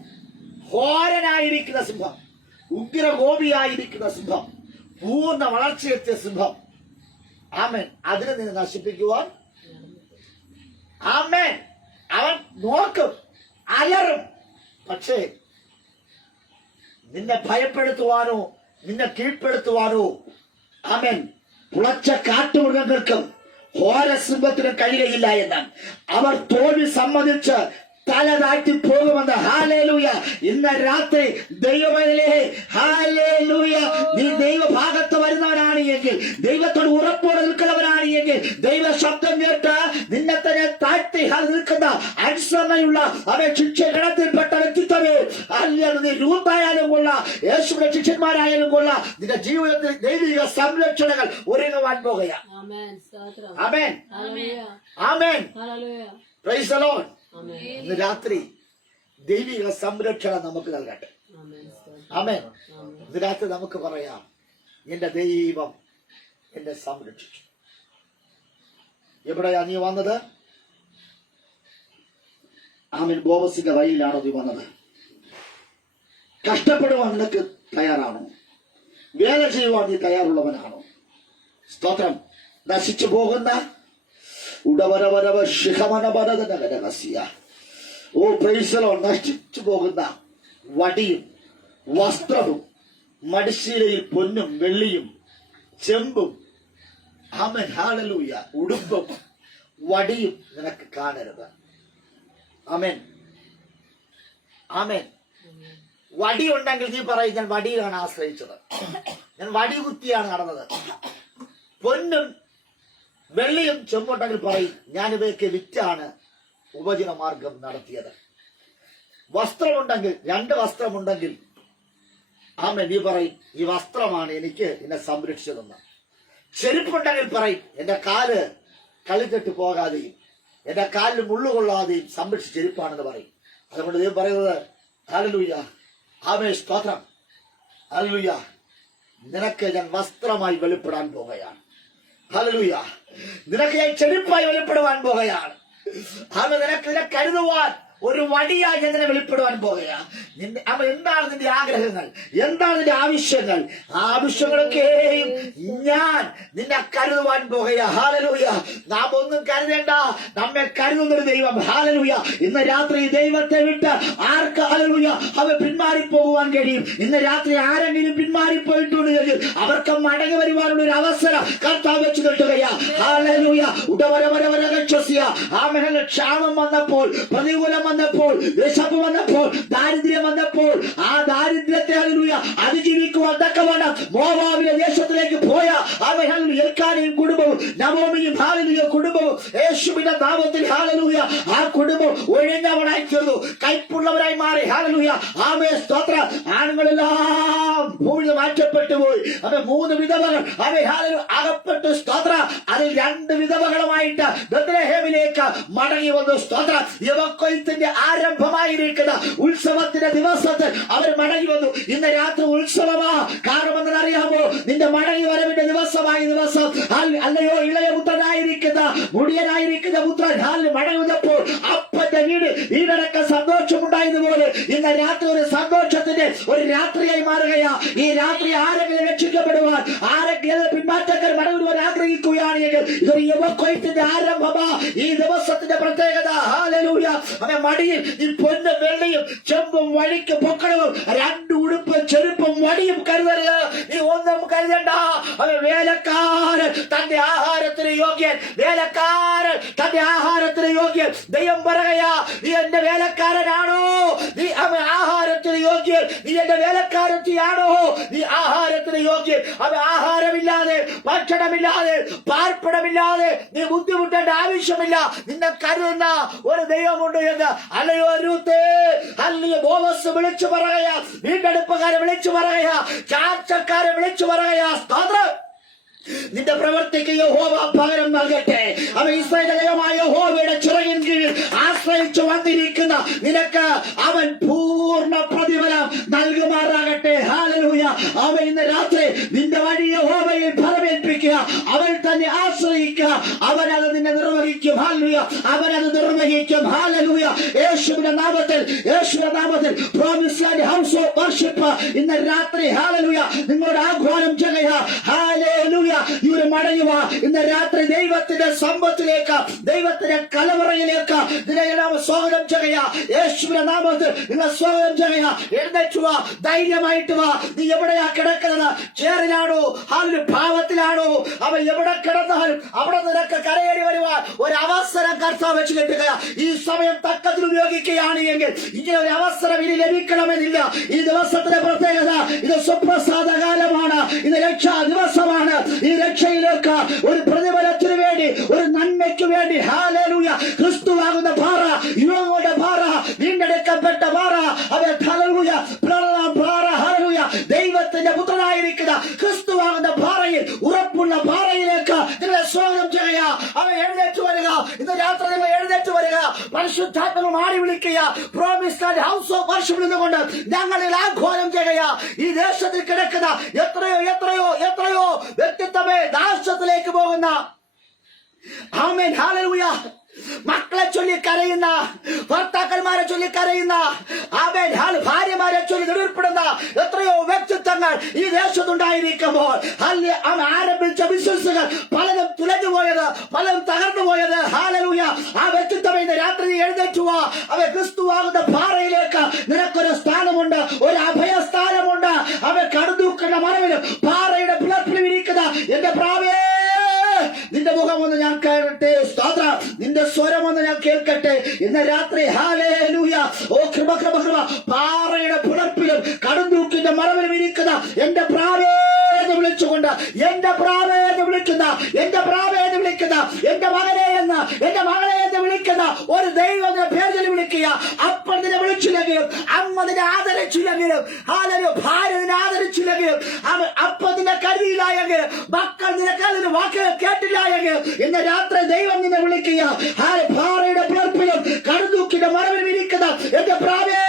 ഹോരനായിരിക്കുന്ന സിംഹം, ഉഗ്രകോപിയായിരിക്കുന്ന സിംഹം, പൂർണ്ണ വളർച്ചയെത്തിയ സിംഹം. ആമേൻ. അതിനെ നിന്നെ നശിപ്പിക്കുവാൻ ആമേൻ അവൻ നോക്കും, അലറും. പക്ഷേ നിന്നെ ഭയപ്പെടുത്തുവാനോ നിന്നെ കീഴ്പ്പെടുത്തുവാനോ ആമേൻ പുളച്ച കാട്ടുമൃഗങ്ങൾക്കും ഹോരസിംഹത്തിനും കഴിയുകയില്ല എന്ന്. അവർ തോൽവി സമ്മതിച്ച് തല താഴ്ത്തി പോകുമെന്ന്. ഹല്ലേലൂയ. ഇന്ന് രാത്രി ദൈവമേ, ഹല്ലേലൂയ, നീ ദൈവഭാഗത്ത് വരുന്നവനാണ് എങ്കിൽ, ദൈവത്തോട് ഉറപ്പോടെ നിൽക്കുന്നവനാണ് എങ്കിൽ, ദൈവ ശബ്ദം കേട്ട് നിന്നെ തന്നെ താഴ്ത്തി നിൽക്കുന്ന അനുസരണയുള്ള അവൻ ശിക്ഷണത്തിൽപ്പെട്ട വ്യക്തിത്വമേ, അല്ലെങ്കിൽ നീ രൂപമായാലും കൊള്ള, യേശുവിന്റെ ശിഷ്യന്മാരായാലും കൊള്ള, നിന്റെ ജീവിതത്തിൽ ദൈവിക സംരക്ഷണങ്ങൾ ഒരുങ്ങുവാൻ പോകുകയാണ്. ആമേൻ സ്തോത്രം. ആമേൻ. ഹല്ലേലൂയ ആമേൻ. ഹല്ലേലൂയ പ്രൈസ് ദി ലോർഡ്. ആമേൻ ഇന്ന് രാത്രി ദൈവിക സംരക്ഷണം നമുക്ക് നൽകട്ടെ. ആമേൻ സ്തോത്രം. ആമേൻ. ആമേൻ ഇന്ന് രാത്രി നമുക്ക് പറയാം, എന്റെ ദൈവം എന്നെ സംരക്ഷിച്ചു. എവിടെയാ നീ വന്നത്? ആമേൻ. ബോവസിന്റെ വഴിയിലാണോ നീ വന്നത്? കഷ്ടപ്പെടുവാൻ നിനക്ക് തയ്യാറാണോ? വേല ചെയ്യുവാൻ നീ തയ്യാറുള്ളവനാണോ? സ്തോത്രം. നശിച്ചു പോകുന്ന ഉടവരവരവ ശിഖമനപരതനകരഹസ്യ, ഓ പ്രൈസ് ദി ലോർഡ്, നശിച്ചു പോകുന്ന വടിയും വസ്ത്രവും മടിശീലയിൽ പൊന്നും വെള്ളിയും ചെമ്പും, ആമേൻ, ഹല്ലേലൂയ, ഉടുമ്പും വടിയും നിനക്ക് കാണരുത്. ആമേൻ. ആമേൻ. വടി ഉണ്ടെങ്കിൽ നീ പറയും, ഞാൻ വടിയിലാണ് ആശ്രയിച്ചത്, ഞാൻ വടി കുത്തിയാണ് നടന്നത്. പൊന്നും വെള്ളിയും ചെമ്പുണ്ടെങ്കിൽ പറയും, ഞാനിവയൊക്കെ വിറ്റാണ് ഉപജീവന മാർഗം നടത്തിയത്. വസ്ത്രമുണ്ടെങ്കിൽ, 2 വസ്ത്രമുണ്ടെങ്കിൽ ആമേൻ, നീ പറയും, ഈ വസ്ത്രമാണ് എനിക്ക് എന്നെ സംരക്ഷിച്ചതെന്ന്. ചെരുപ്പുണ്ടെങ്കിൽ പറയും, എന്റെ കാല് കളിക്കെട്ട് പോകാതെയും എന്റെ കാലിൽ മുള്ളുകൊള്ളാതെയും സംരക്ഷിച്ച ചെരുപ്പാണെന്ന് പറയും. അതുകൊണ്ട് ദൈവം പറയുന്നത്, ഹല്ലേലൂയ, ആമേൻ, സ്തോത്രം, ഹല്ലേലൂയ, നിനക്ക് ഞാൻ വസ്ത്രമായി വെളിപ്പെടാൻ പോകുകയാണ്. ഹല്ലേലൂയ, നിനക്ക് ഞാൻ ചെരുപ്പായി വെളിപ്പെടുവാൻ പോകുകയാണ്. ആമേൻ. നിന്നെ കരുതുവാൻ ഒരു വടിയായി ഞാൻ നിന്നെ വെളിപ്പെടുവാൻ പോകുകയാണ്. അവ എന്താണ് നിന്റെ ആഗ്രഹങ്ങൾ, എന്താണ് നിന്റെ ആവശ്യങ്ങൾ? ആവശ്യങ്ങളൊക്കെയും ഞാൻ നിന്നെ കരുതുവാൻ പോകുക. ഹല്ലേലൂയ. നാം ഒന്നും കരുതേണ്ട, നമ്മെ കരുതുന്നൊരു ദൈവം. ഹല്ലേലൂയ. ഇന്ന് രാത്രി ദൈവത്തെ വിട്ട് ആർക്ക് ഹല്ലേലൂയ അവ പിന്മാറിപ്പോകുവാൻ കഴിയും? ഇന്ന് രാത്രി ആരെങ്കിലും പിന്മാറിപ്പോയിട്ടുണ്ടെങ്കിൽ അവർക്ക് മടങ്ങി വരുവാനുള്ള ഒരു അവസരം കർത്താവ് വെച്ച് കിട്ടുകയാ. ഹല്ലേലൂയ. ആമേൻ. ക്ഷാമം വന്നപ്പോൾ, പ്രതികൂലം വന്നപ്പോൾ, വിശപ്പ് വന്നപ്പോൾ, ദാരിദ്ര്യം വന്നപ്പോൾ, ആ ദാരിദ്ര്യത്തെ ഹല്ലേലൂയ അതിജീവിക്കുവാൻ തക്കവണ്ണം മോവാബിലെ ദേശത്തിലേക്ക് പോയ എൽക്കാനയും കുടുംബവും നവോമിയും ഹല്ലേലൂയ കുടുംബവും യേശുവിന്റെ നാമത്തിൽ ഹല്ലേലൂയ ആ കുടുംബം ഒഴിഞ്ഞവനായി തീർന്നു, കൈപ്പുള്ളവരായി മാറി. ഹല്ലേലൂയ. ആമേൻ. സ്തോത്രം. ആണുങ്ങളെല്ലാം ഭൂമിയിൽ മാറ്റപ്പെട്ടു പോയി. അവൻ 3 വിധവകൾ അവൻ അകപ്പെട്ടു. സ്തോത്ര. അതിൽ 2 വിധവകളുമായിട്ട് ബത്ലഹേമിലേക്ക് മടങ്ങി വന്നു. സ്തോത്ര. യവക്കൊയ്ത്തിന്റെ ആരംഭമായിരിക്കുന്ന ഉത്സവത്തിന്റെ ദിവസത്തിൽ അവർ മടങ്ങി വന്നു. ഇന്ന് രാത്രി ഉത്സവമാ. കാരണം അറിയാമോ, നിന്റെ മടങ്ങി വരവിന്റെ ദിവസമായ ദിവസം അല്ലയോ ഇളയ പുത്രനായിരിക്കുന്ന മുടിയനായിരിക്കുന്ന പുത്രൻ മടങ്ങി വന്നപ്പോൾ അപ്പന്റെ വീടടക്കം സന്തോഷമുണ്ടായതുപോലെ ഇന്ന് രാത്രി ഒരു സന്തോഷത്തിന്റെ ഒരു രാത്രിയായി മാറുകയാ. ഈ രാത്രി ആരെങ്കിലും രക്ഷിക്കപ്പെടുവാൻ, ആരെങ്കിലും പിന്മാറ്റക്കാർ മടങ്ങുവാൻ ആഗ്രഹിക്കുകയാണ് എങ്കിൽ ഇതൊരു യുവക്കൊയ്ത്തിന്റെ ആരംഭമാ. ഈ ദിവസത്തിന്റെ പ്രത്യേകത ഹല്ലേലൂയ. അവൻ മടിയിൽ ഈ പൊന്നും വെള്ളിയും ചെമ്പും വഴിക്കും പൊക്കണവും 2 ഉടുപ്പും ചെരുപ്പും വടിയും കരുതരുത്. നീ ഒന്നും കരുതണ്ട. അവൻ വേലക്കാരൻ തന്റെ ആഹാരത്തിന് യോഗ്യൻ. വേലക്കാരൻ തന്റെ ആഹാരത്തിന് യോഗ്യൻ. ദൈവം പറയുകയാ, നീ എന്റെ വേലക്കാരനാണോ? നീ അവൻ ആഹാരത്തിന് യോഗ്യൻ. നീ എന്റെ വേലക്കാരത്തിയാണോ? നീ ആഹാരത്തിന് യോഗ്യൻ. അവൻ ആഹാരമില്ലാതെ, ഭക്ഷണമില്ലാതെ, പാർപ്പിടമില്ലാതെ നീ ബുദ്ധിമുട്ടേണ്ട ആവശ്യമില്ല. നിന്നെ കരുതുന്ന ഒരു ദൈവമുണ്ട് എന്ന് അല്ലയോ രൂത്തേ. അല്ലയോ ബോവസ് വിളിച്ചു പറയുക, വീണ്ടെടുപ്പുകാരെ വിളിച്ചു പറയുക, ചാർച്ചക്കാരെ വിളിച്ചു പറയുക. സ്തോത്രം. നിന്റെ പ്രവൃത്തിക്ക് യഹോവ പകരം നൽകട്ടെ. അവൻ ഇസ്രായേലിന്റെ ദൈവമായ യഹോവയുടെ ചിറകിൻ കീഴിൽ ആശ്രയിച്ചു വന്നിരിക്കുന്ന നിനക്ക് അവൻ പൂർണ്ണ പ്രതിഫലം നൽകുമാറാകട്ടെ. ഹല്ലേലൂയ. അവൻ ഇന്ന് രാത്രി നിന്റെ വഴി യഹോവയിൽ ഫലമേൽപ്പിക്കുക. അവൻ തന്നെ ആശ്രയിക്കുക. അവനത് നിന്നെ നിർവഹിക്കും. ഹല്ലേലൂയ. അവനത് നിർവഹിക്കും. ഹല്ലേലൂയ. യേശുവിന്റെ നാമത്തിൽ, യേശുവിന്റെ നാമത്തിൽ promise land house of worship ഇന്ന് രാത്രി ഹല്ലേലൂയ നിങ്ങളുടെ ആഹ്വാനം ചെയ്യുക. ഹല്ലേലൂയ. ഇവര് മടങ്ങുക. ഇന്ന് രാത്രി ദൈവത്തിന്റെ സമ്പത്തിലേക്ക്, ദൈവത്തിന്റെ കലവറയിലേക്ക് നിന്നെ സ്വാഗതം ചെയ്യുക. യേശുവിന്റെ നാമത്തിൽ നിങ്ങൾ സ്വാഗതം ചെയ്യുക. എഴുന്നേറ്റ് വാ, ധൈര്യമായിട്ട് വാ. നീ എവിടെയാ കിടക്കുന്നത്? ചേറിലാണോ? ഭാവത്തിലാണോ? അവൻ എവിടെ കിടന്നാലും അവിടെ നിനക്ക് കരയേറി വരുവാൻ ഒരു അവസരം കർത്താവ് വെച്ച് കിട്ടുക. ഈ സമയം തക്കത്തിൽ ഉപയോഗിക്കുകയാണ് എങ്കിൽ ഇങ്ങനെ ഒരു അവസരം ഇനി ലഭിക്കണമെന്നില്ല. ഈ ദിവസത്തിന്റെ പ്രത്യേകത ഇത് സുപ്രസാദ കാലമാണ്. ഇത് രക്ഷാ ദിവസമാണ്. ഈ രക്ഷയിലേക്ക് ഒരു പ്രതിഫലത്തിന് വേണ്ടി, ഒരു നന്മയ്ക്ക് വേണ്ടി ഹല്ലേലൂയ ക്രിസ്തുവാകുന്ന പാറ, യുവങ്ങളുടെ പാറ, വീണ്ടെടുക്കപ്പെട്ട പാറ, അവൻ ഹല്ലേലൂയ പാറ, ഹല്ലേലൂയ ദൈവത്തിന്റെ പുത്രനായിരിക്കുന്ന ക്രിസ്തുവാകുന്ന പാറയിൽ, ഉറപ്പുള്ള പാറയിലേക്ക് നിങ്ങളെ സ്വാഗതം ചെയ്യുക. അവൻ എഴുന്നേറ്റ് വരിക. ഇന്ന് രാത്രി നിങ്ങൾ എഴുന്നേറ്റ് വരിക. പരിശുദ്ധാത്മാവ് മാറി വിളിക്കുക. Promise land house of worship നിന്നുകൊണ്ട് ഞങ്ങളിൽ ആഹ്വാനം ചെയ്യുക. ഈ ദേശത്തിൽ കിടക്കുന്ന എത്രയോ എത്രയോ എത്രയോ വ്യക്തിത്വമേ നാശത്തിലേക്ക് പോകുന്ന, ആമേൻ ഹല്ലേലൂയ, മക്കളെ ചൊല്ലി കരയുന്ന, ഭർത്താക്കന്മാരെ ചൊല്ലി കരയുന്ന, ആമേൻ ഭാര്യമാരെ ചൊല്ലി നിലനിൽപ്പെടുന്ന എത്രയോ വ്യക്തിത്വങ്ങൾ ഈ ദേശത്തുണ്ടായിരിക്കുമ്പോൾ അവൻ ആരംഭിച്ച ബിസിനസ്സുകൾ പലതും തുലഞ്ഞു പോയത്, പലതും തകർന്നു പോയത്. ഹല്ലേലൂയ. ആ വ്യക്തിത്വം ഇന്ന് രാത്രി എഴുന്നേറ്റുക. അവൻ ക്രിസ്തുവാകുന്ന പാറയിലേക്ക് നിനക്കൊരു സ്ഥാനമുണ്ട്, ഒരു അഭയസ്ഥാനമുണ്ട്. അവൻ കടുതൂക്കുന്ന മറവിലും പാറയുടെ പിളർപ്പിലും ഇരിക്കുന്ന എന്റെ പ്രാവേ, നിന്റെ മുഖം ഒന്ന് ഞാൻ കേൾക്കട്ടെ. സ്തോത്രം. നിന്റെ സ്വരം ഒന്ന് ഞാൻ കേൾക്കട്ടെ ഇന്ന് രാത്രി. ഹല്ലേലൂയ. ഓ കൃപ കൃപ കൃപ. പാറയുടെ പിളർപ്പിലും കടുന്തൂക്കിന്റെ മറവിലും ഇരിക്കുന്ന എന്റെ പ്രാവേ എന്ന് വിളിച്ചുകൊണ്ട്, എന്റെ പ്രാവേ എന്ന് വിളിക്കുന്ന, എന്റെ പ്രാവേ എന്ന് വിളിക്കുന്ന, എന്റെ മകനെ എന്ന്, എന്റെ മകളെ എന്ന് വിളിക്കുന്ന ഒരു ദൈവം പേരിൽ വിളിക്കുക. അപ്പൻ നിന്നെ വിളിച്ചില്ലെങ്കിലും, അമ്മ നിന്നെ ആദരിച്ചില്ലെങ്കിലും, ഹല്ലേലൂയ ഭാര്യ നിന്നെ ആദരിച്ചില്ലെങ്കിലും, അപ്പൻ നിന്നെ കരുതിയില്ലായെങ്കിലും, മക്കൾ നിനക്ക് വാക്കുകൾ കേട്ടില്ല എങ്കിൽ ഇന്ന് രാത്രി ദൈവം നിന്നെ വിളിക്കുക. പാറയുടെ പിളർപ്പിലും കടുതൂക്കിന്റെ മറവിലും ഇരിക്കുന്ന എന്റെ പ്രാവേ,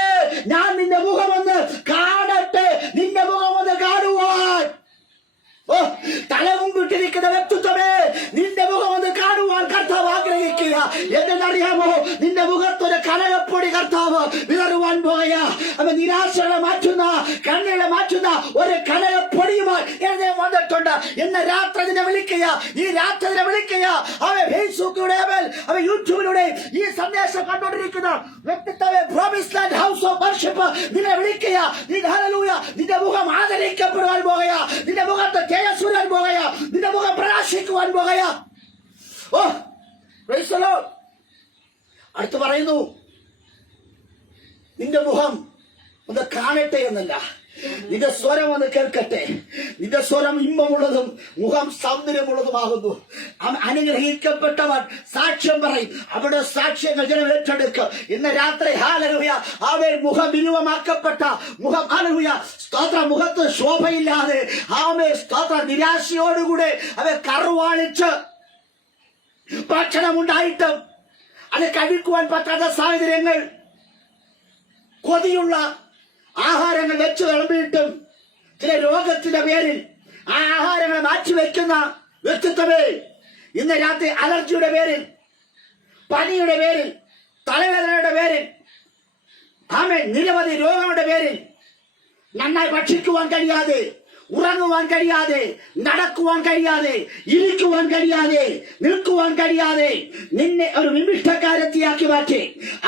ഞാൻ നിന്റെ മുഖമൊന്ന് കാണട്ടെ, നിന്റെ മുഖമൊന്ന് കാണുവാൻ. ഓ തലവും വിട്ടിരിക്കുന്ന വ്യക്തിത്വമേ, നിന്റെ മുഖം ഒന്ന് കാണുവാൻ കർത്താവ് ആഗ്രഹിക്കുക. എന്തെന്നറിയാമോ? നിന്റെ മുഖത്തൊരു കനകപ്പൊടി കർത്താവ് വിതറുവാൻ പോയ, അവൻ നിരാശകളെ മാറ്റുന്ന, കണ്ണുകളെ മാറ്റുന്ന ഒരു കനകപ്പൊടിയുമായി എഴുതി വന്നിട്ടുണ്ട്. ഇന്ന് രാത്രി നിന്നെ വിളിക്കുക. ഈ രാത്രി നിന്നെ വിളിക്കുക. അവൻ ഫേസ്ബുക്കിലൂടെ, അവൻ യൂട്യൂബിലൂടെ ഈ സന്ദേശം കണ്ടുകൊണ്ടിരിക്കുന്ന വ്യക്തിത്വമേ, promise land house of worship നിന്നെ വിളിക്കുക. നീ ഹല്ലേലൂയ നിന്റെ മുഖം ആദരിക്കപ്പെടുവാൻ പോകുക. നിന്റെ മുഖത്ത് ജയസൂരാൻ പോകുക. നിന്റെ മുഖം പ്രകാശിക്കുവാൻ പോകുക. ഓ പ്രൈസ് ദി ലോർഡ്. അടുത്ത് പറയുന്നു, നിന്റെ മുഖം ഒന്ന് കാണട്ടെ എന്നല്ല, നിന്റെ സ്വരം ഒന്ന് കേൾക്കട്ടെ. നിന്റെ സ്വരം ഇമ്പമുള്ളതും മുഖം സൗന്ദര്യമുള്ളതുമാകുന്നു. അനുഗ്രഹിക്കപ്പെട്ടവൻ സാക്ഷ്യം പറയും. അവിടെ സാക്ഷ്യങ്ങൾ ജനം ഏറ്റെടുക്കും. ഇന്ന് രാത്രി ഹല്ലേലൂയ അവൻ മുഖം വിരൂപമാക്കപ്പെട്ട മുഖം ഹല്ലേലൂയ സ്തോത്ര മുഖത്ത് ശോഭയില്ലാതെ ആമേ സ്തോത്ര നിരാശയോടുകൂടെ അവൻ കറുവാണിച്ച് ഭക്ഷണമുണ്ടായിട്ടും അത് കഴിക്കുവാൻ പറ്റാത്ത സാഹചര്യങ്ങൾ, കൊതിയുള്ള ആഹാരങ്ങൾ വെച്ച് വിളമ്പിയിട്ടും ചില രോഗത്തിന്റെ പേരിൽ ആ ആഹാരങ്ങളെ മാറ്റിവെക്കുന്ന വ്യക്തിത്വമേ, ഇന്ന് രാത്രി അലർജിയുടെ പേരിൽ, പനിയുടെ പേരിൽ, തലവേദനയുടെ പേരിൽ, ആമേ നിരവധി രോഗങ്ങളുടെ പേരിൽ നന്നായി ഭക്ഷിക്കുവാൻ കഴിയാതെ, ഉറങ്ങുവാൻ കഴിയാതെ, നടക്കുവാൻ കഴിയാതെ, ഇരിക്കുവാൻ കഴിയാതെ, നിൽക്കുവാൻ കഴിയാതെ നിന്നെ ഒരു വിമിഷ്ടക്കാരത്തിയാക്കി മാറ്റി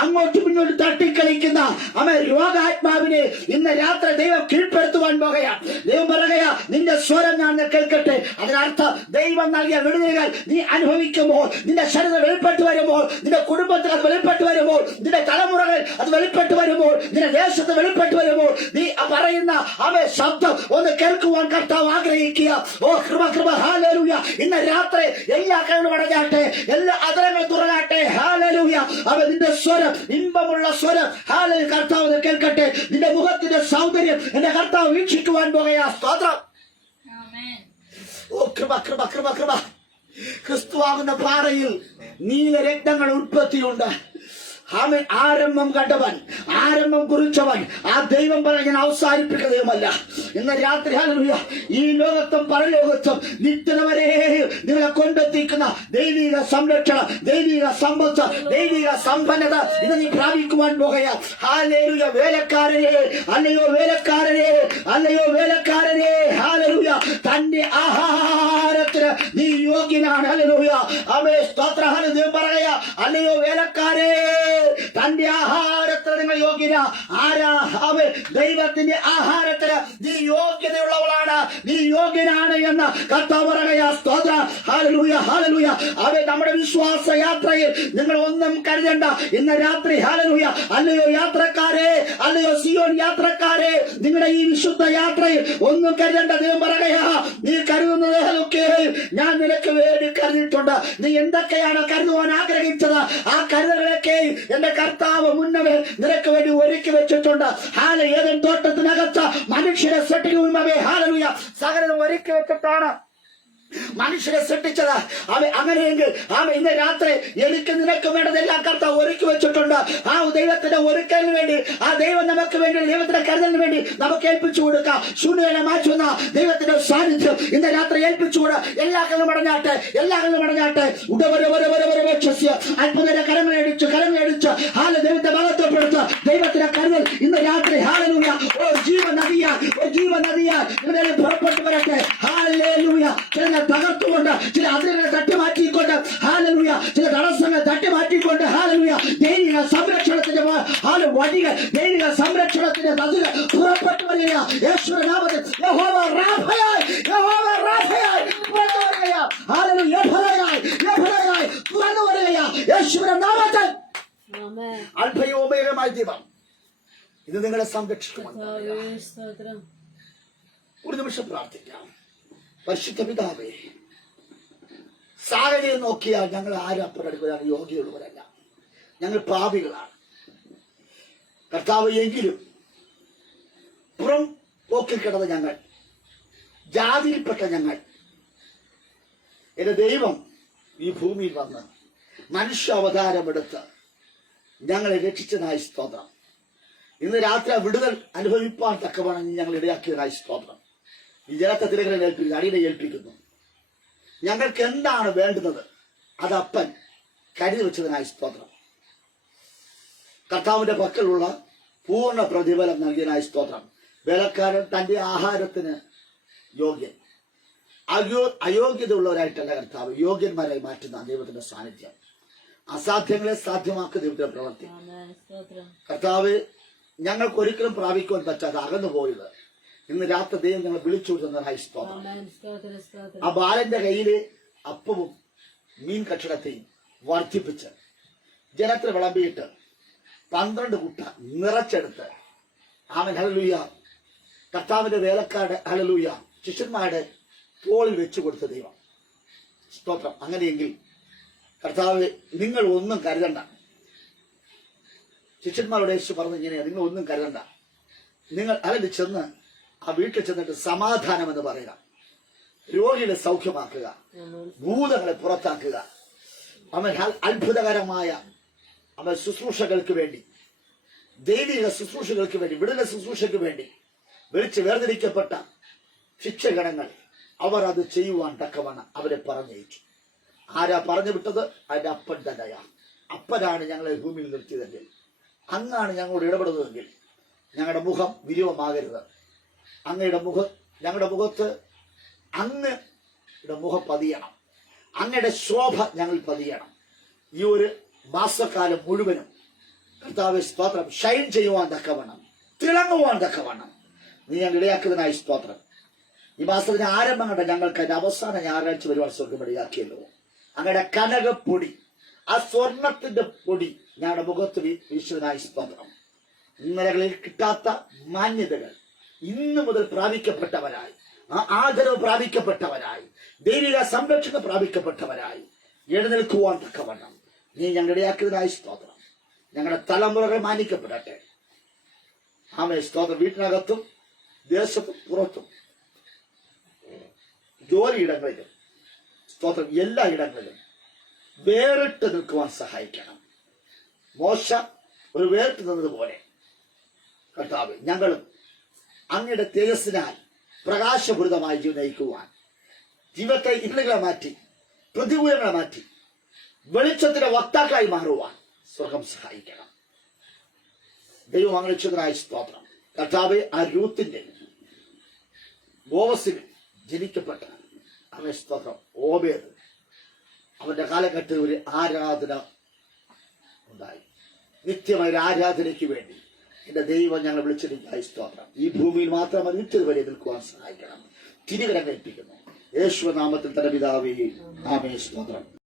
അങ്ങോട്ടും ഇങ്ങോട്ടും തട്ടിക്കളിക്കുന്ന അവൻ രോഗാത്മാവിനെ ഇന്ന് രാത്രി ദൈവം കീഴ്പ്പെടുത്തുവാൻ പോകുകയാണ്. ദൈവം പറയുകയാ, നിന്റെ സ്വരം ഞാൻ കേൾക്കട്ടെ. അതിനർത്ഥം ദൈവം നൽകിയ വിടുതലുകൾ നീ അനുഭവിക്കുമ്പോൾ, നിന്റെ ശരീരം വെളിപ്പെട്ട് വരുമ്പോൾ, നിന്റെ കുടുംബത്തിൽ അത് വെളിപ്പെട്ട് വരുമ്പോൾ, നിന്റെ തലമുറകൾ അത് വെളിപ്പെട്ട് വരുമ്പോൾ, നിന്റെ ദേശത്ത് വെളിപ്പെട്ട് വരുമ്പോൾ, നീ പറയുന്ന അവൻ ശബ്ദം ഒന്ന് കേൾക്കുവാൻ കർത്താവ് ആഗ്രഹിക്കുക. ഓ കൃപ കൃപ ഹല്ലേലൂയ. ഇന്ന് രാത്രി എല്ലാ കൈകളും അടഞ്ഞാട്ടെ, എല്ലാ അതരങ്ങളും തുറന്നാട്ടെ. ഹല്ലേലൂയ. അവൻ നിന്റെ സ്വരം ഇമ്പമുള്ള സ്വരം ഹല്ലേലൂയ കർത്താവ് കേൾക്കട്ടെ. നിന്റെ മുഖത്തിന്റെ സൗന്ദര്യം എന്റെ കർത്താവ് വീക്ഷിക്കുവാൻ പോകുകയാ. സ്തോത്രം. ഓ കൃപ കൃപ കൃപ കൃപ. ക്രിസ്തുവാകുന്ന പാറയിൽ നീലരത്നങ്ങൾ ഉത്പത്തിയുണ്ട്. അവൻ ആരംഭം കണ്ടവൻ, ആരംഭം കുറിച്ചവൻ. ആ ദൈവം പറഞ്ഞ ഞാൻ അവസാനിപ്പിക്കുന്ന ദൈവമല്ല. ഇന്ന് രാത്രി ഹല്ലേലൂയ ഈ ലോകത്തും പരലോകത്തും നിത്യത വരെ നിങ്ങളെ കൊണ്ടെത്തിക്കുന്ന ദൈവിക സംരക്ഷണം, ദൈവിക സമ്പത്ത്, ദൈവിക സമ്പന്നത ഇന്ന് നീ പ്രാപിക്കുവാൻ പോകുക. ഹല്ലേലൂയ. വേലക്കാരനെ, അല്ലയോ വേലക്കാരനെ, അല്ലയോ വേലക്കാരനെ, ഹല്ലേലൂയ തന്റെ ആഹാരത്തിന് നീ യോഗ്യനാണ്. ഹല്ലേലൂയ. അവേ സ്തോത്ര. ഹല്ലേലൂയ പറയുക, അല്ലയോ വേലക്കാരേ തന്റെ ആഹാരത്തിന് നിങ്ങൾ യോഗ്യന. ആരാ? അവൻ ദൈവത്തിന്റെ ആഹാരത്തിന് നീ യോഗ്യതയുള്ളവളാണ്, നീ യോഗ്യനാണ് എന്ന് കർത്താവ് പറയുക. സ്തോത്ര. Hallelujah hallelujah. അവൻ നമ്മുടെ വിശ്വാസ യാത്രയിൽ നിങ്ങൾ ഒന്നും കരുതണ്ട. ഇന്ന് രാത്രി ഹല്ലേലൂയ, അല്ലയോ യാത്രക്കാരെ, അല്ലയോ സിയോൻ യാത്രക്കാരെ, നിങ്ങളുടെ ഈ വിശുദ്ധ യാത്രയിൽ ഒന്നും കരുതണ്ട. ദൈവം പറയുക, നീ കരുതുന്നതൊക്കെ ഞാൻ നിനക്ക് വേണ്ടി കരുതിയിട്ടുണ്ട്. നീ എന്തൊക്കെയാണ് കരുതുവാൻ ആഗ്രഹിച്ചത്, ആ കരുതലൊക്കെ എന്റെ കർത്താവ് മുന്നമേ നിനക്ക് വേണ്ടി ഒരുക്കി വെച്ചിട്ടുണ്ട്. ഏതൻ തോട്ടത്തിനകത്ത് മനുഷ്യരെ സൃഷ്ടിക്കും മുമ്പേ ഹല്ലേലൂയ സകലതും ഒരുക്കി വെച്ചിട്ടാണ് മനുഷ്യരെ സൃഷ്ടിച്ചത്. അങ്ങനെയെങ്കിൽ ഇന്ന് രാത്രി എനിക്ക് നിനക്ക് വേണ്ടതെല്ലാം കർത്താവ് ഒരുക്കി വെച്ചിട്ടുണ്ട്. ആ ദൈവത്തിന്റെ ഒരുക്കലിന് വേണ്ടി, ആ ദൈവം നമുക്ക് വേണ്ടി, ദൈവത്തിന്റെ കരുതലിന് വേണ്ടി നമുക്ക് ഏൽപ്പിച്ചു കൊടുക്കാം. ശൂന്യതയെ മാറ്റുന്ന ദൈവത്തിന്റെ സാന്നിധ്യം ഇന്ന് രാത്രി ഏൽപ്പിച്ചുകൂടെ. എല്ലാ കല്ലും അടഞ്ഞാട്ടെ, എല്ലാ കല്ലും അടഞ്ഞാട്ടെ. അത്ഭുതന്റെ കരങ്ങളടിച്ച് ദൈവത്തെ മഹത്വപ്പെടുത്തുക. ദൈവത്തിന്റെ കരുതൽ ഇന്ന് രാത്രി ഹല്ലേലൂയ ഒരു ജീവനദിയാ, ഒരു ജീവനദിയാ ഇവിടെ പുറപ്പെട്ടു വരട്ടെ. ഹല്ലേലൂയ. തകർത്തുകൊണ്ട്, ചില അതിരുകളെ തട്ടിമാറ്റിക്കൊണ്ട്, ഹല്ലേലൂയ ചില തടസ്സങ്ങൾ തട്ടിമാറ്റിക്കൊണ്ട്, ഹല്ലേലൂയ ദൈവിക സംരക്ഷണത്തിന്റെ വഴികൾ, ദൈവിക സംരക്ഷണത്തിന്റെ നദികൾ പുറപ്പെട്ടു വരിക. യേശുവിന്റെ നാമത്തിൽ യഹോവ റാഫയായി, യഹോവ റാഫയായി പുറത്തു വരിക. ഹല്ലേലൂയ യഹോവയായി, യഹോവയായി പുറത്തു വരിക. യേശുവിന്റെ നാമത്തിൽ അത്ഭുതമായ ദൈവം ഇത് നിങ്ങളെ സംരക്ഷിക്കുമെന്ന് ഒരു നിമിഷം പ്രാർത്ഥിക്കാം. പരിശുദ്ധ പിതാവേ, സാഹചര്യം നോക്കിയാൽ ഞങ്ങൾ ആരും അപ്പുറം യോഗ്യയുള്ളവരല്ല, ഞങ്ങൾ പാപികളാണ് കർത്താവ്. എങ്കിലും പുറം പോക്കിൽ കിടന്ന ഞങ്ങൾ, ജാതിയിൽപ്പെട്ട ഞങ്ങൾ, എന്റെ ദൈവം ഈ ഭൂമിയിൽ വന്ന് മനുഷ്യ അവതാരമെടുത്ത് ഞങ്ങളെ രക്ഷിച്ചതായി സ്തോത്രം. ഇന്ന് രാത്രി വിടുതൽ അനുഭവിപ്പാൻ തക്കവണ്ണം ഞങ്ങൾ ഇടയാക്കിയതായി സ്തോത്രം. ഈ ജനത്തെ തിരകളെ ഏൽപ്പിക്കുന്നു, അടിയെ ഏൽപ്പിക്കുന്നു. ഞങ്ങൾക്ക് എന്താണ് വേണ്ടുന്നത് അത് അപ്പൻ കരുതി വെച്ചതിനായി സ്തോത്രം. കർത്താവിന്റെ പക്കലുള്ള പൂർണ്ണ പ്രതിഫലം നൽകിയതിനായി സ്തോത്രം. വേലക്കാരൻ തന്റെ ആഹാരത്തിന് യോഗ്യൻ, അയോഗ്യത ഉള്ളവരായിട്ടല്ല കർത്താവ് യോഗ്യന്മാരായി മാറ്റുന്ന ദൈവത്തിന്റെ സാന്നിധ്യം. അസാധ്യങ്ങളെ സാധ്യമാക്കുന്ന ദൈവത്തിന്റെ പ്രവൃത്തി കർത്താവ് ഞങ്ങൾക്ക് ഒരിക്കലും പ്രാപിക്കുവാൻ പറ്റാതെ അകന്നു പോയത് ഇന്ന് രാത്രി ദൈവം ഞങ്ങൾ വിളിച്ചു കൊടുത്തതായി സ്തോത്രം. ആ ബാലന്റെ കയ്യില് അപ്പവും മീൻ കഷണത്തെയും വർദ്ധിപ്പിച്ച് ജനത്തിന് വിളമ്പിയിട്ട് 12 കുട്ട നിറച്ചെടുത്ത് അവൻ ഹല്ലേലൂയ കർത്താവിന്റെ വേലക്കാരുടെ ഹല്ലേലൂയ ശിഷ്യന്മാരുടെ തോളിൽ വെച്ചു കൊടുത്ത ദൈവം. സ്തോത്രം. അങ്ങനെയെങ്കിൽ കർത്താവ് നിങ്ങൾ ഒന്നും കരുതണ്ട. ശിഷ്യന്മാരോട് യേശു പറഞ്ഞു ഇങ്ങനെയാ, നിങ്ങൾ ഒന്നും കരുതണ്ട. നിങ്ങൾ അല്ലെങ്കിൽ ചെന്ന് ആ വീട്ടിൽ ചെന്നിട്ട് സമാധാനം എന്ന് പറയുക, രോഗികളെ സൗഖ്യമാക്കുക, ഭൂതങ്ങളെ പുറത്താക്കുക, അവൻ അത്ഭുതകരമായ അവൻ ശുശ്രൂഷകൾക്ക് വേണ്ടി, ദൈവിക ശുശ്രൂഷകൾക്ക് വേണ്ടി, വിടുതൽ ശുശ്രൂഷയ്ക്ക് വേണ്ടി വിളിച്ച് വേർതിരിക്കപ്പെട്ട ശിക്ഷഗണങ്ങൾ അവർ അത് ചെയ്യുവാൻ തക്കവണ്ണം അവരെ പറഞ്ഞയച്ചു. ആരാ പറഞ്ഞു വിട്ടത്? അതിന്റെ അപ്പൻ തന്നെയാ. അപ്പനാണ് ഞങ്ങളെ ഭൂമിയിൽ നിർത്തിയതെങ്കിൽ, അങ്ങാണ് ഞങ്ങളോട് ഇടപെടുന്നതെങ്കിൽ ഞങ്ങളുടെ മുഖം വിരൂപമാകരുത്. ഞങ്ങളുടെ മുഖത്ത് അങ്ങയുടെ മുഖം പതിയണം, അങ്ങയുടെ ശോഭ ഞങ്ങൾ പതിയണം. ഈ ഒരു മാസക്കാലം മുഴുവനും കർത്താവേ സ്തോത്രം ഷൈൻ ചെയ്യുവാൻ തക്കവണ്ണം, തിളങ്ങുവാൻ തക്കവണ്ണം നീ ഞങ്ങൾ ഇടയാക്കുന്നതിനായി സ്തോത്രം. ഈ മാസത്തിന് ആരംഭം കണ്ട ഞങ്ങൾക്ക് അതിന്റെ അവസാന ഞായറാഴ്ച വരുവാൻ സ്വർഗം ഇടയാക്കിയല്ലോ. അങ്ങയുടെ കനകപ്പൊടി, ആ സ്വർണത്തിന്റെ പൊടി ഞങ്ങളുടെ മുഖത്ത് വീശുന്നതിനായി സ്തോത്രം. ഇന്നലകളിൽ കിട്ടാത്ത മാന്യതകൾ ഇന്നു മുതൽ പ്രാപിക്കപ്പെട്ടവരായി, ആ ആദരവ് പ്രാപിക്കപ്പെട്ടവരായി, ദൈവിക സംരക്ഷണം പ്രാപിക്കപ്പെട്ടവരായി എഴുന്നേൽക്കുവാൻ തക്കവണ്ണം നീ ഞങ്ങളുടെ ഇടയാക്കിയതിനായി സ്തോത്രം. ഞങ്ങളുടെ തലമുറകൾ മാനിക്കപ്പെടട്ടെ. ആമേ സ്തോത്രം. വീട്ടിനകത്തും ദേശത്തും പുറത്തും ജോലിയിടങ്ങളിലും സ്തോത്രം എല്ലാ ഇടങ്ങളിലും വേറിട്ട് നിൽക്കുവാൻ സഹായിക്കണം. മോശ ഒരു വേറിട്ട് നിന്നതുപോലെ കർത്താവ് ഞങ്ങളും അങ്ങയുടെ തേജസ്സിനാൽ പ്രകാശപൂരിതമായി ജീവൻ നയിക്കുവാൻ, ജീവിതത്തെ ഇരുളുകളെ മാറ്റി പ്രതികൂലങ്ങളെ മാറ്റി വെളിച്ചത്തിന്റെ വക്താക്കളായി മാറുവാൻ സ്വർഗം സഹായിക്കണം. ദൈവം അങ്ങനെ സ്തോത്രം. കർത്താവ് ആ രൂത്തിന്റെ ബോവസിൽ ജനിക്കപ്പെട്ട അവൻ സ്തോത്രം ഓബേദ്, അവന്റെ കാലഘട്ടത്തിൽ ഒരു ആരാധന ഉണ്ടായി. നിത്യമായ ആരാധനയ്ക്ക് വേണ്ടി എന്റെ ദൈവം ഞങ്ങൾ വിളിച്ചിരിക്കായി സ്തോത്രം. ഈ ഭൂമിയിൽ മാത്രം നിത്യത വരെ നിൽക്കുവാൻ സഹായിക്കണം. തിരികരം ഏൽപ്പിക്കുന്നു യേശുനാമത്തിൽ തന്നെ പിതാവേ, ആമേൻ. സ്തോത്രം.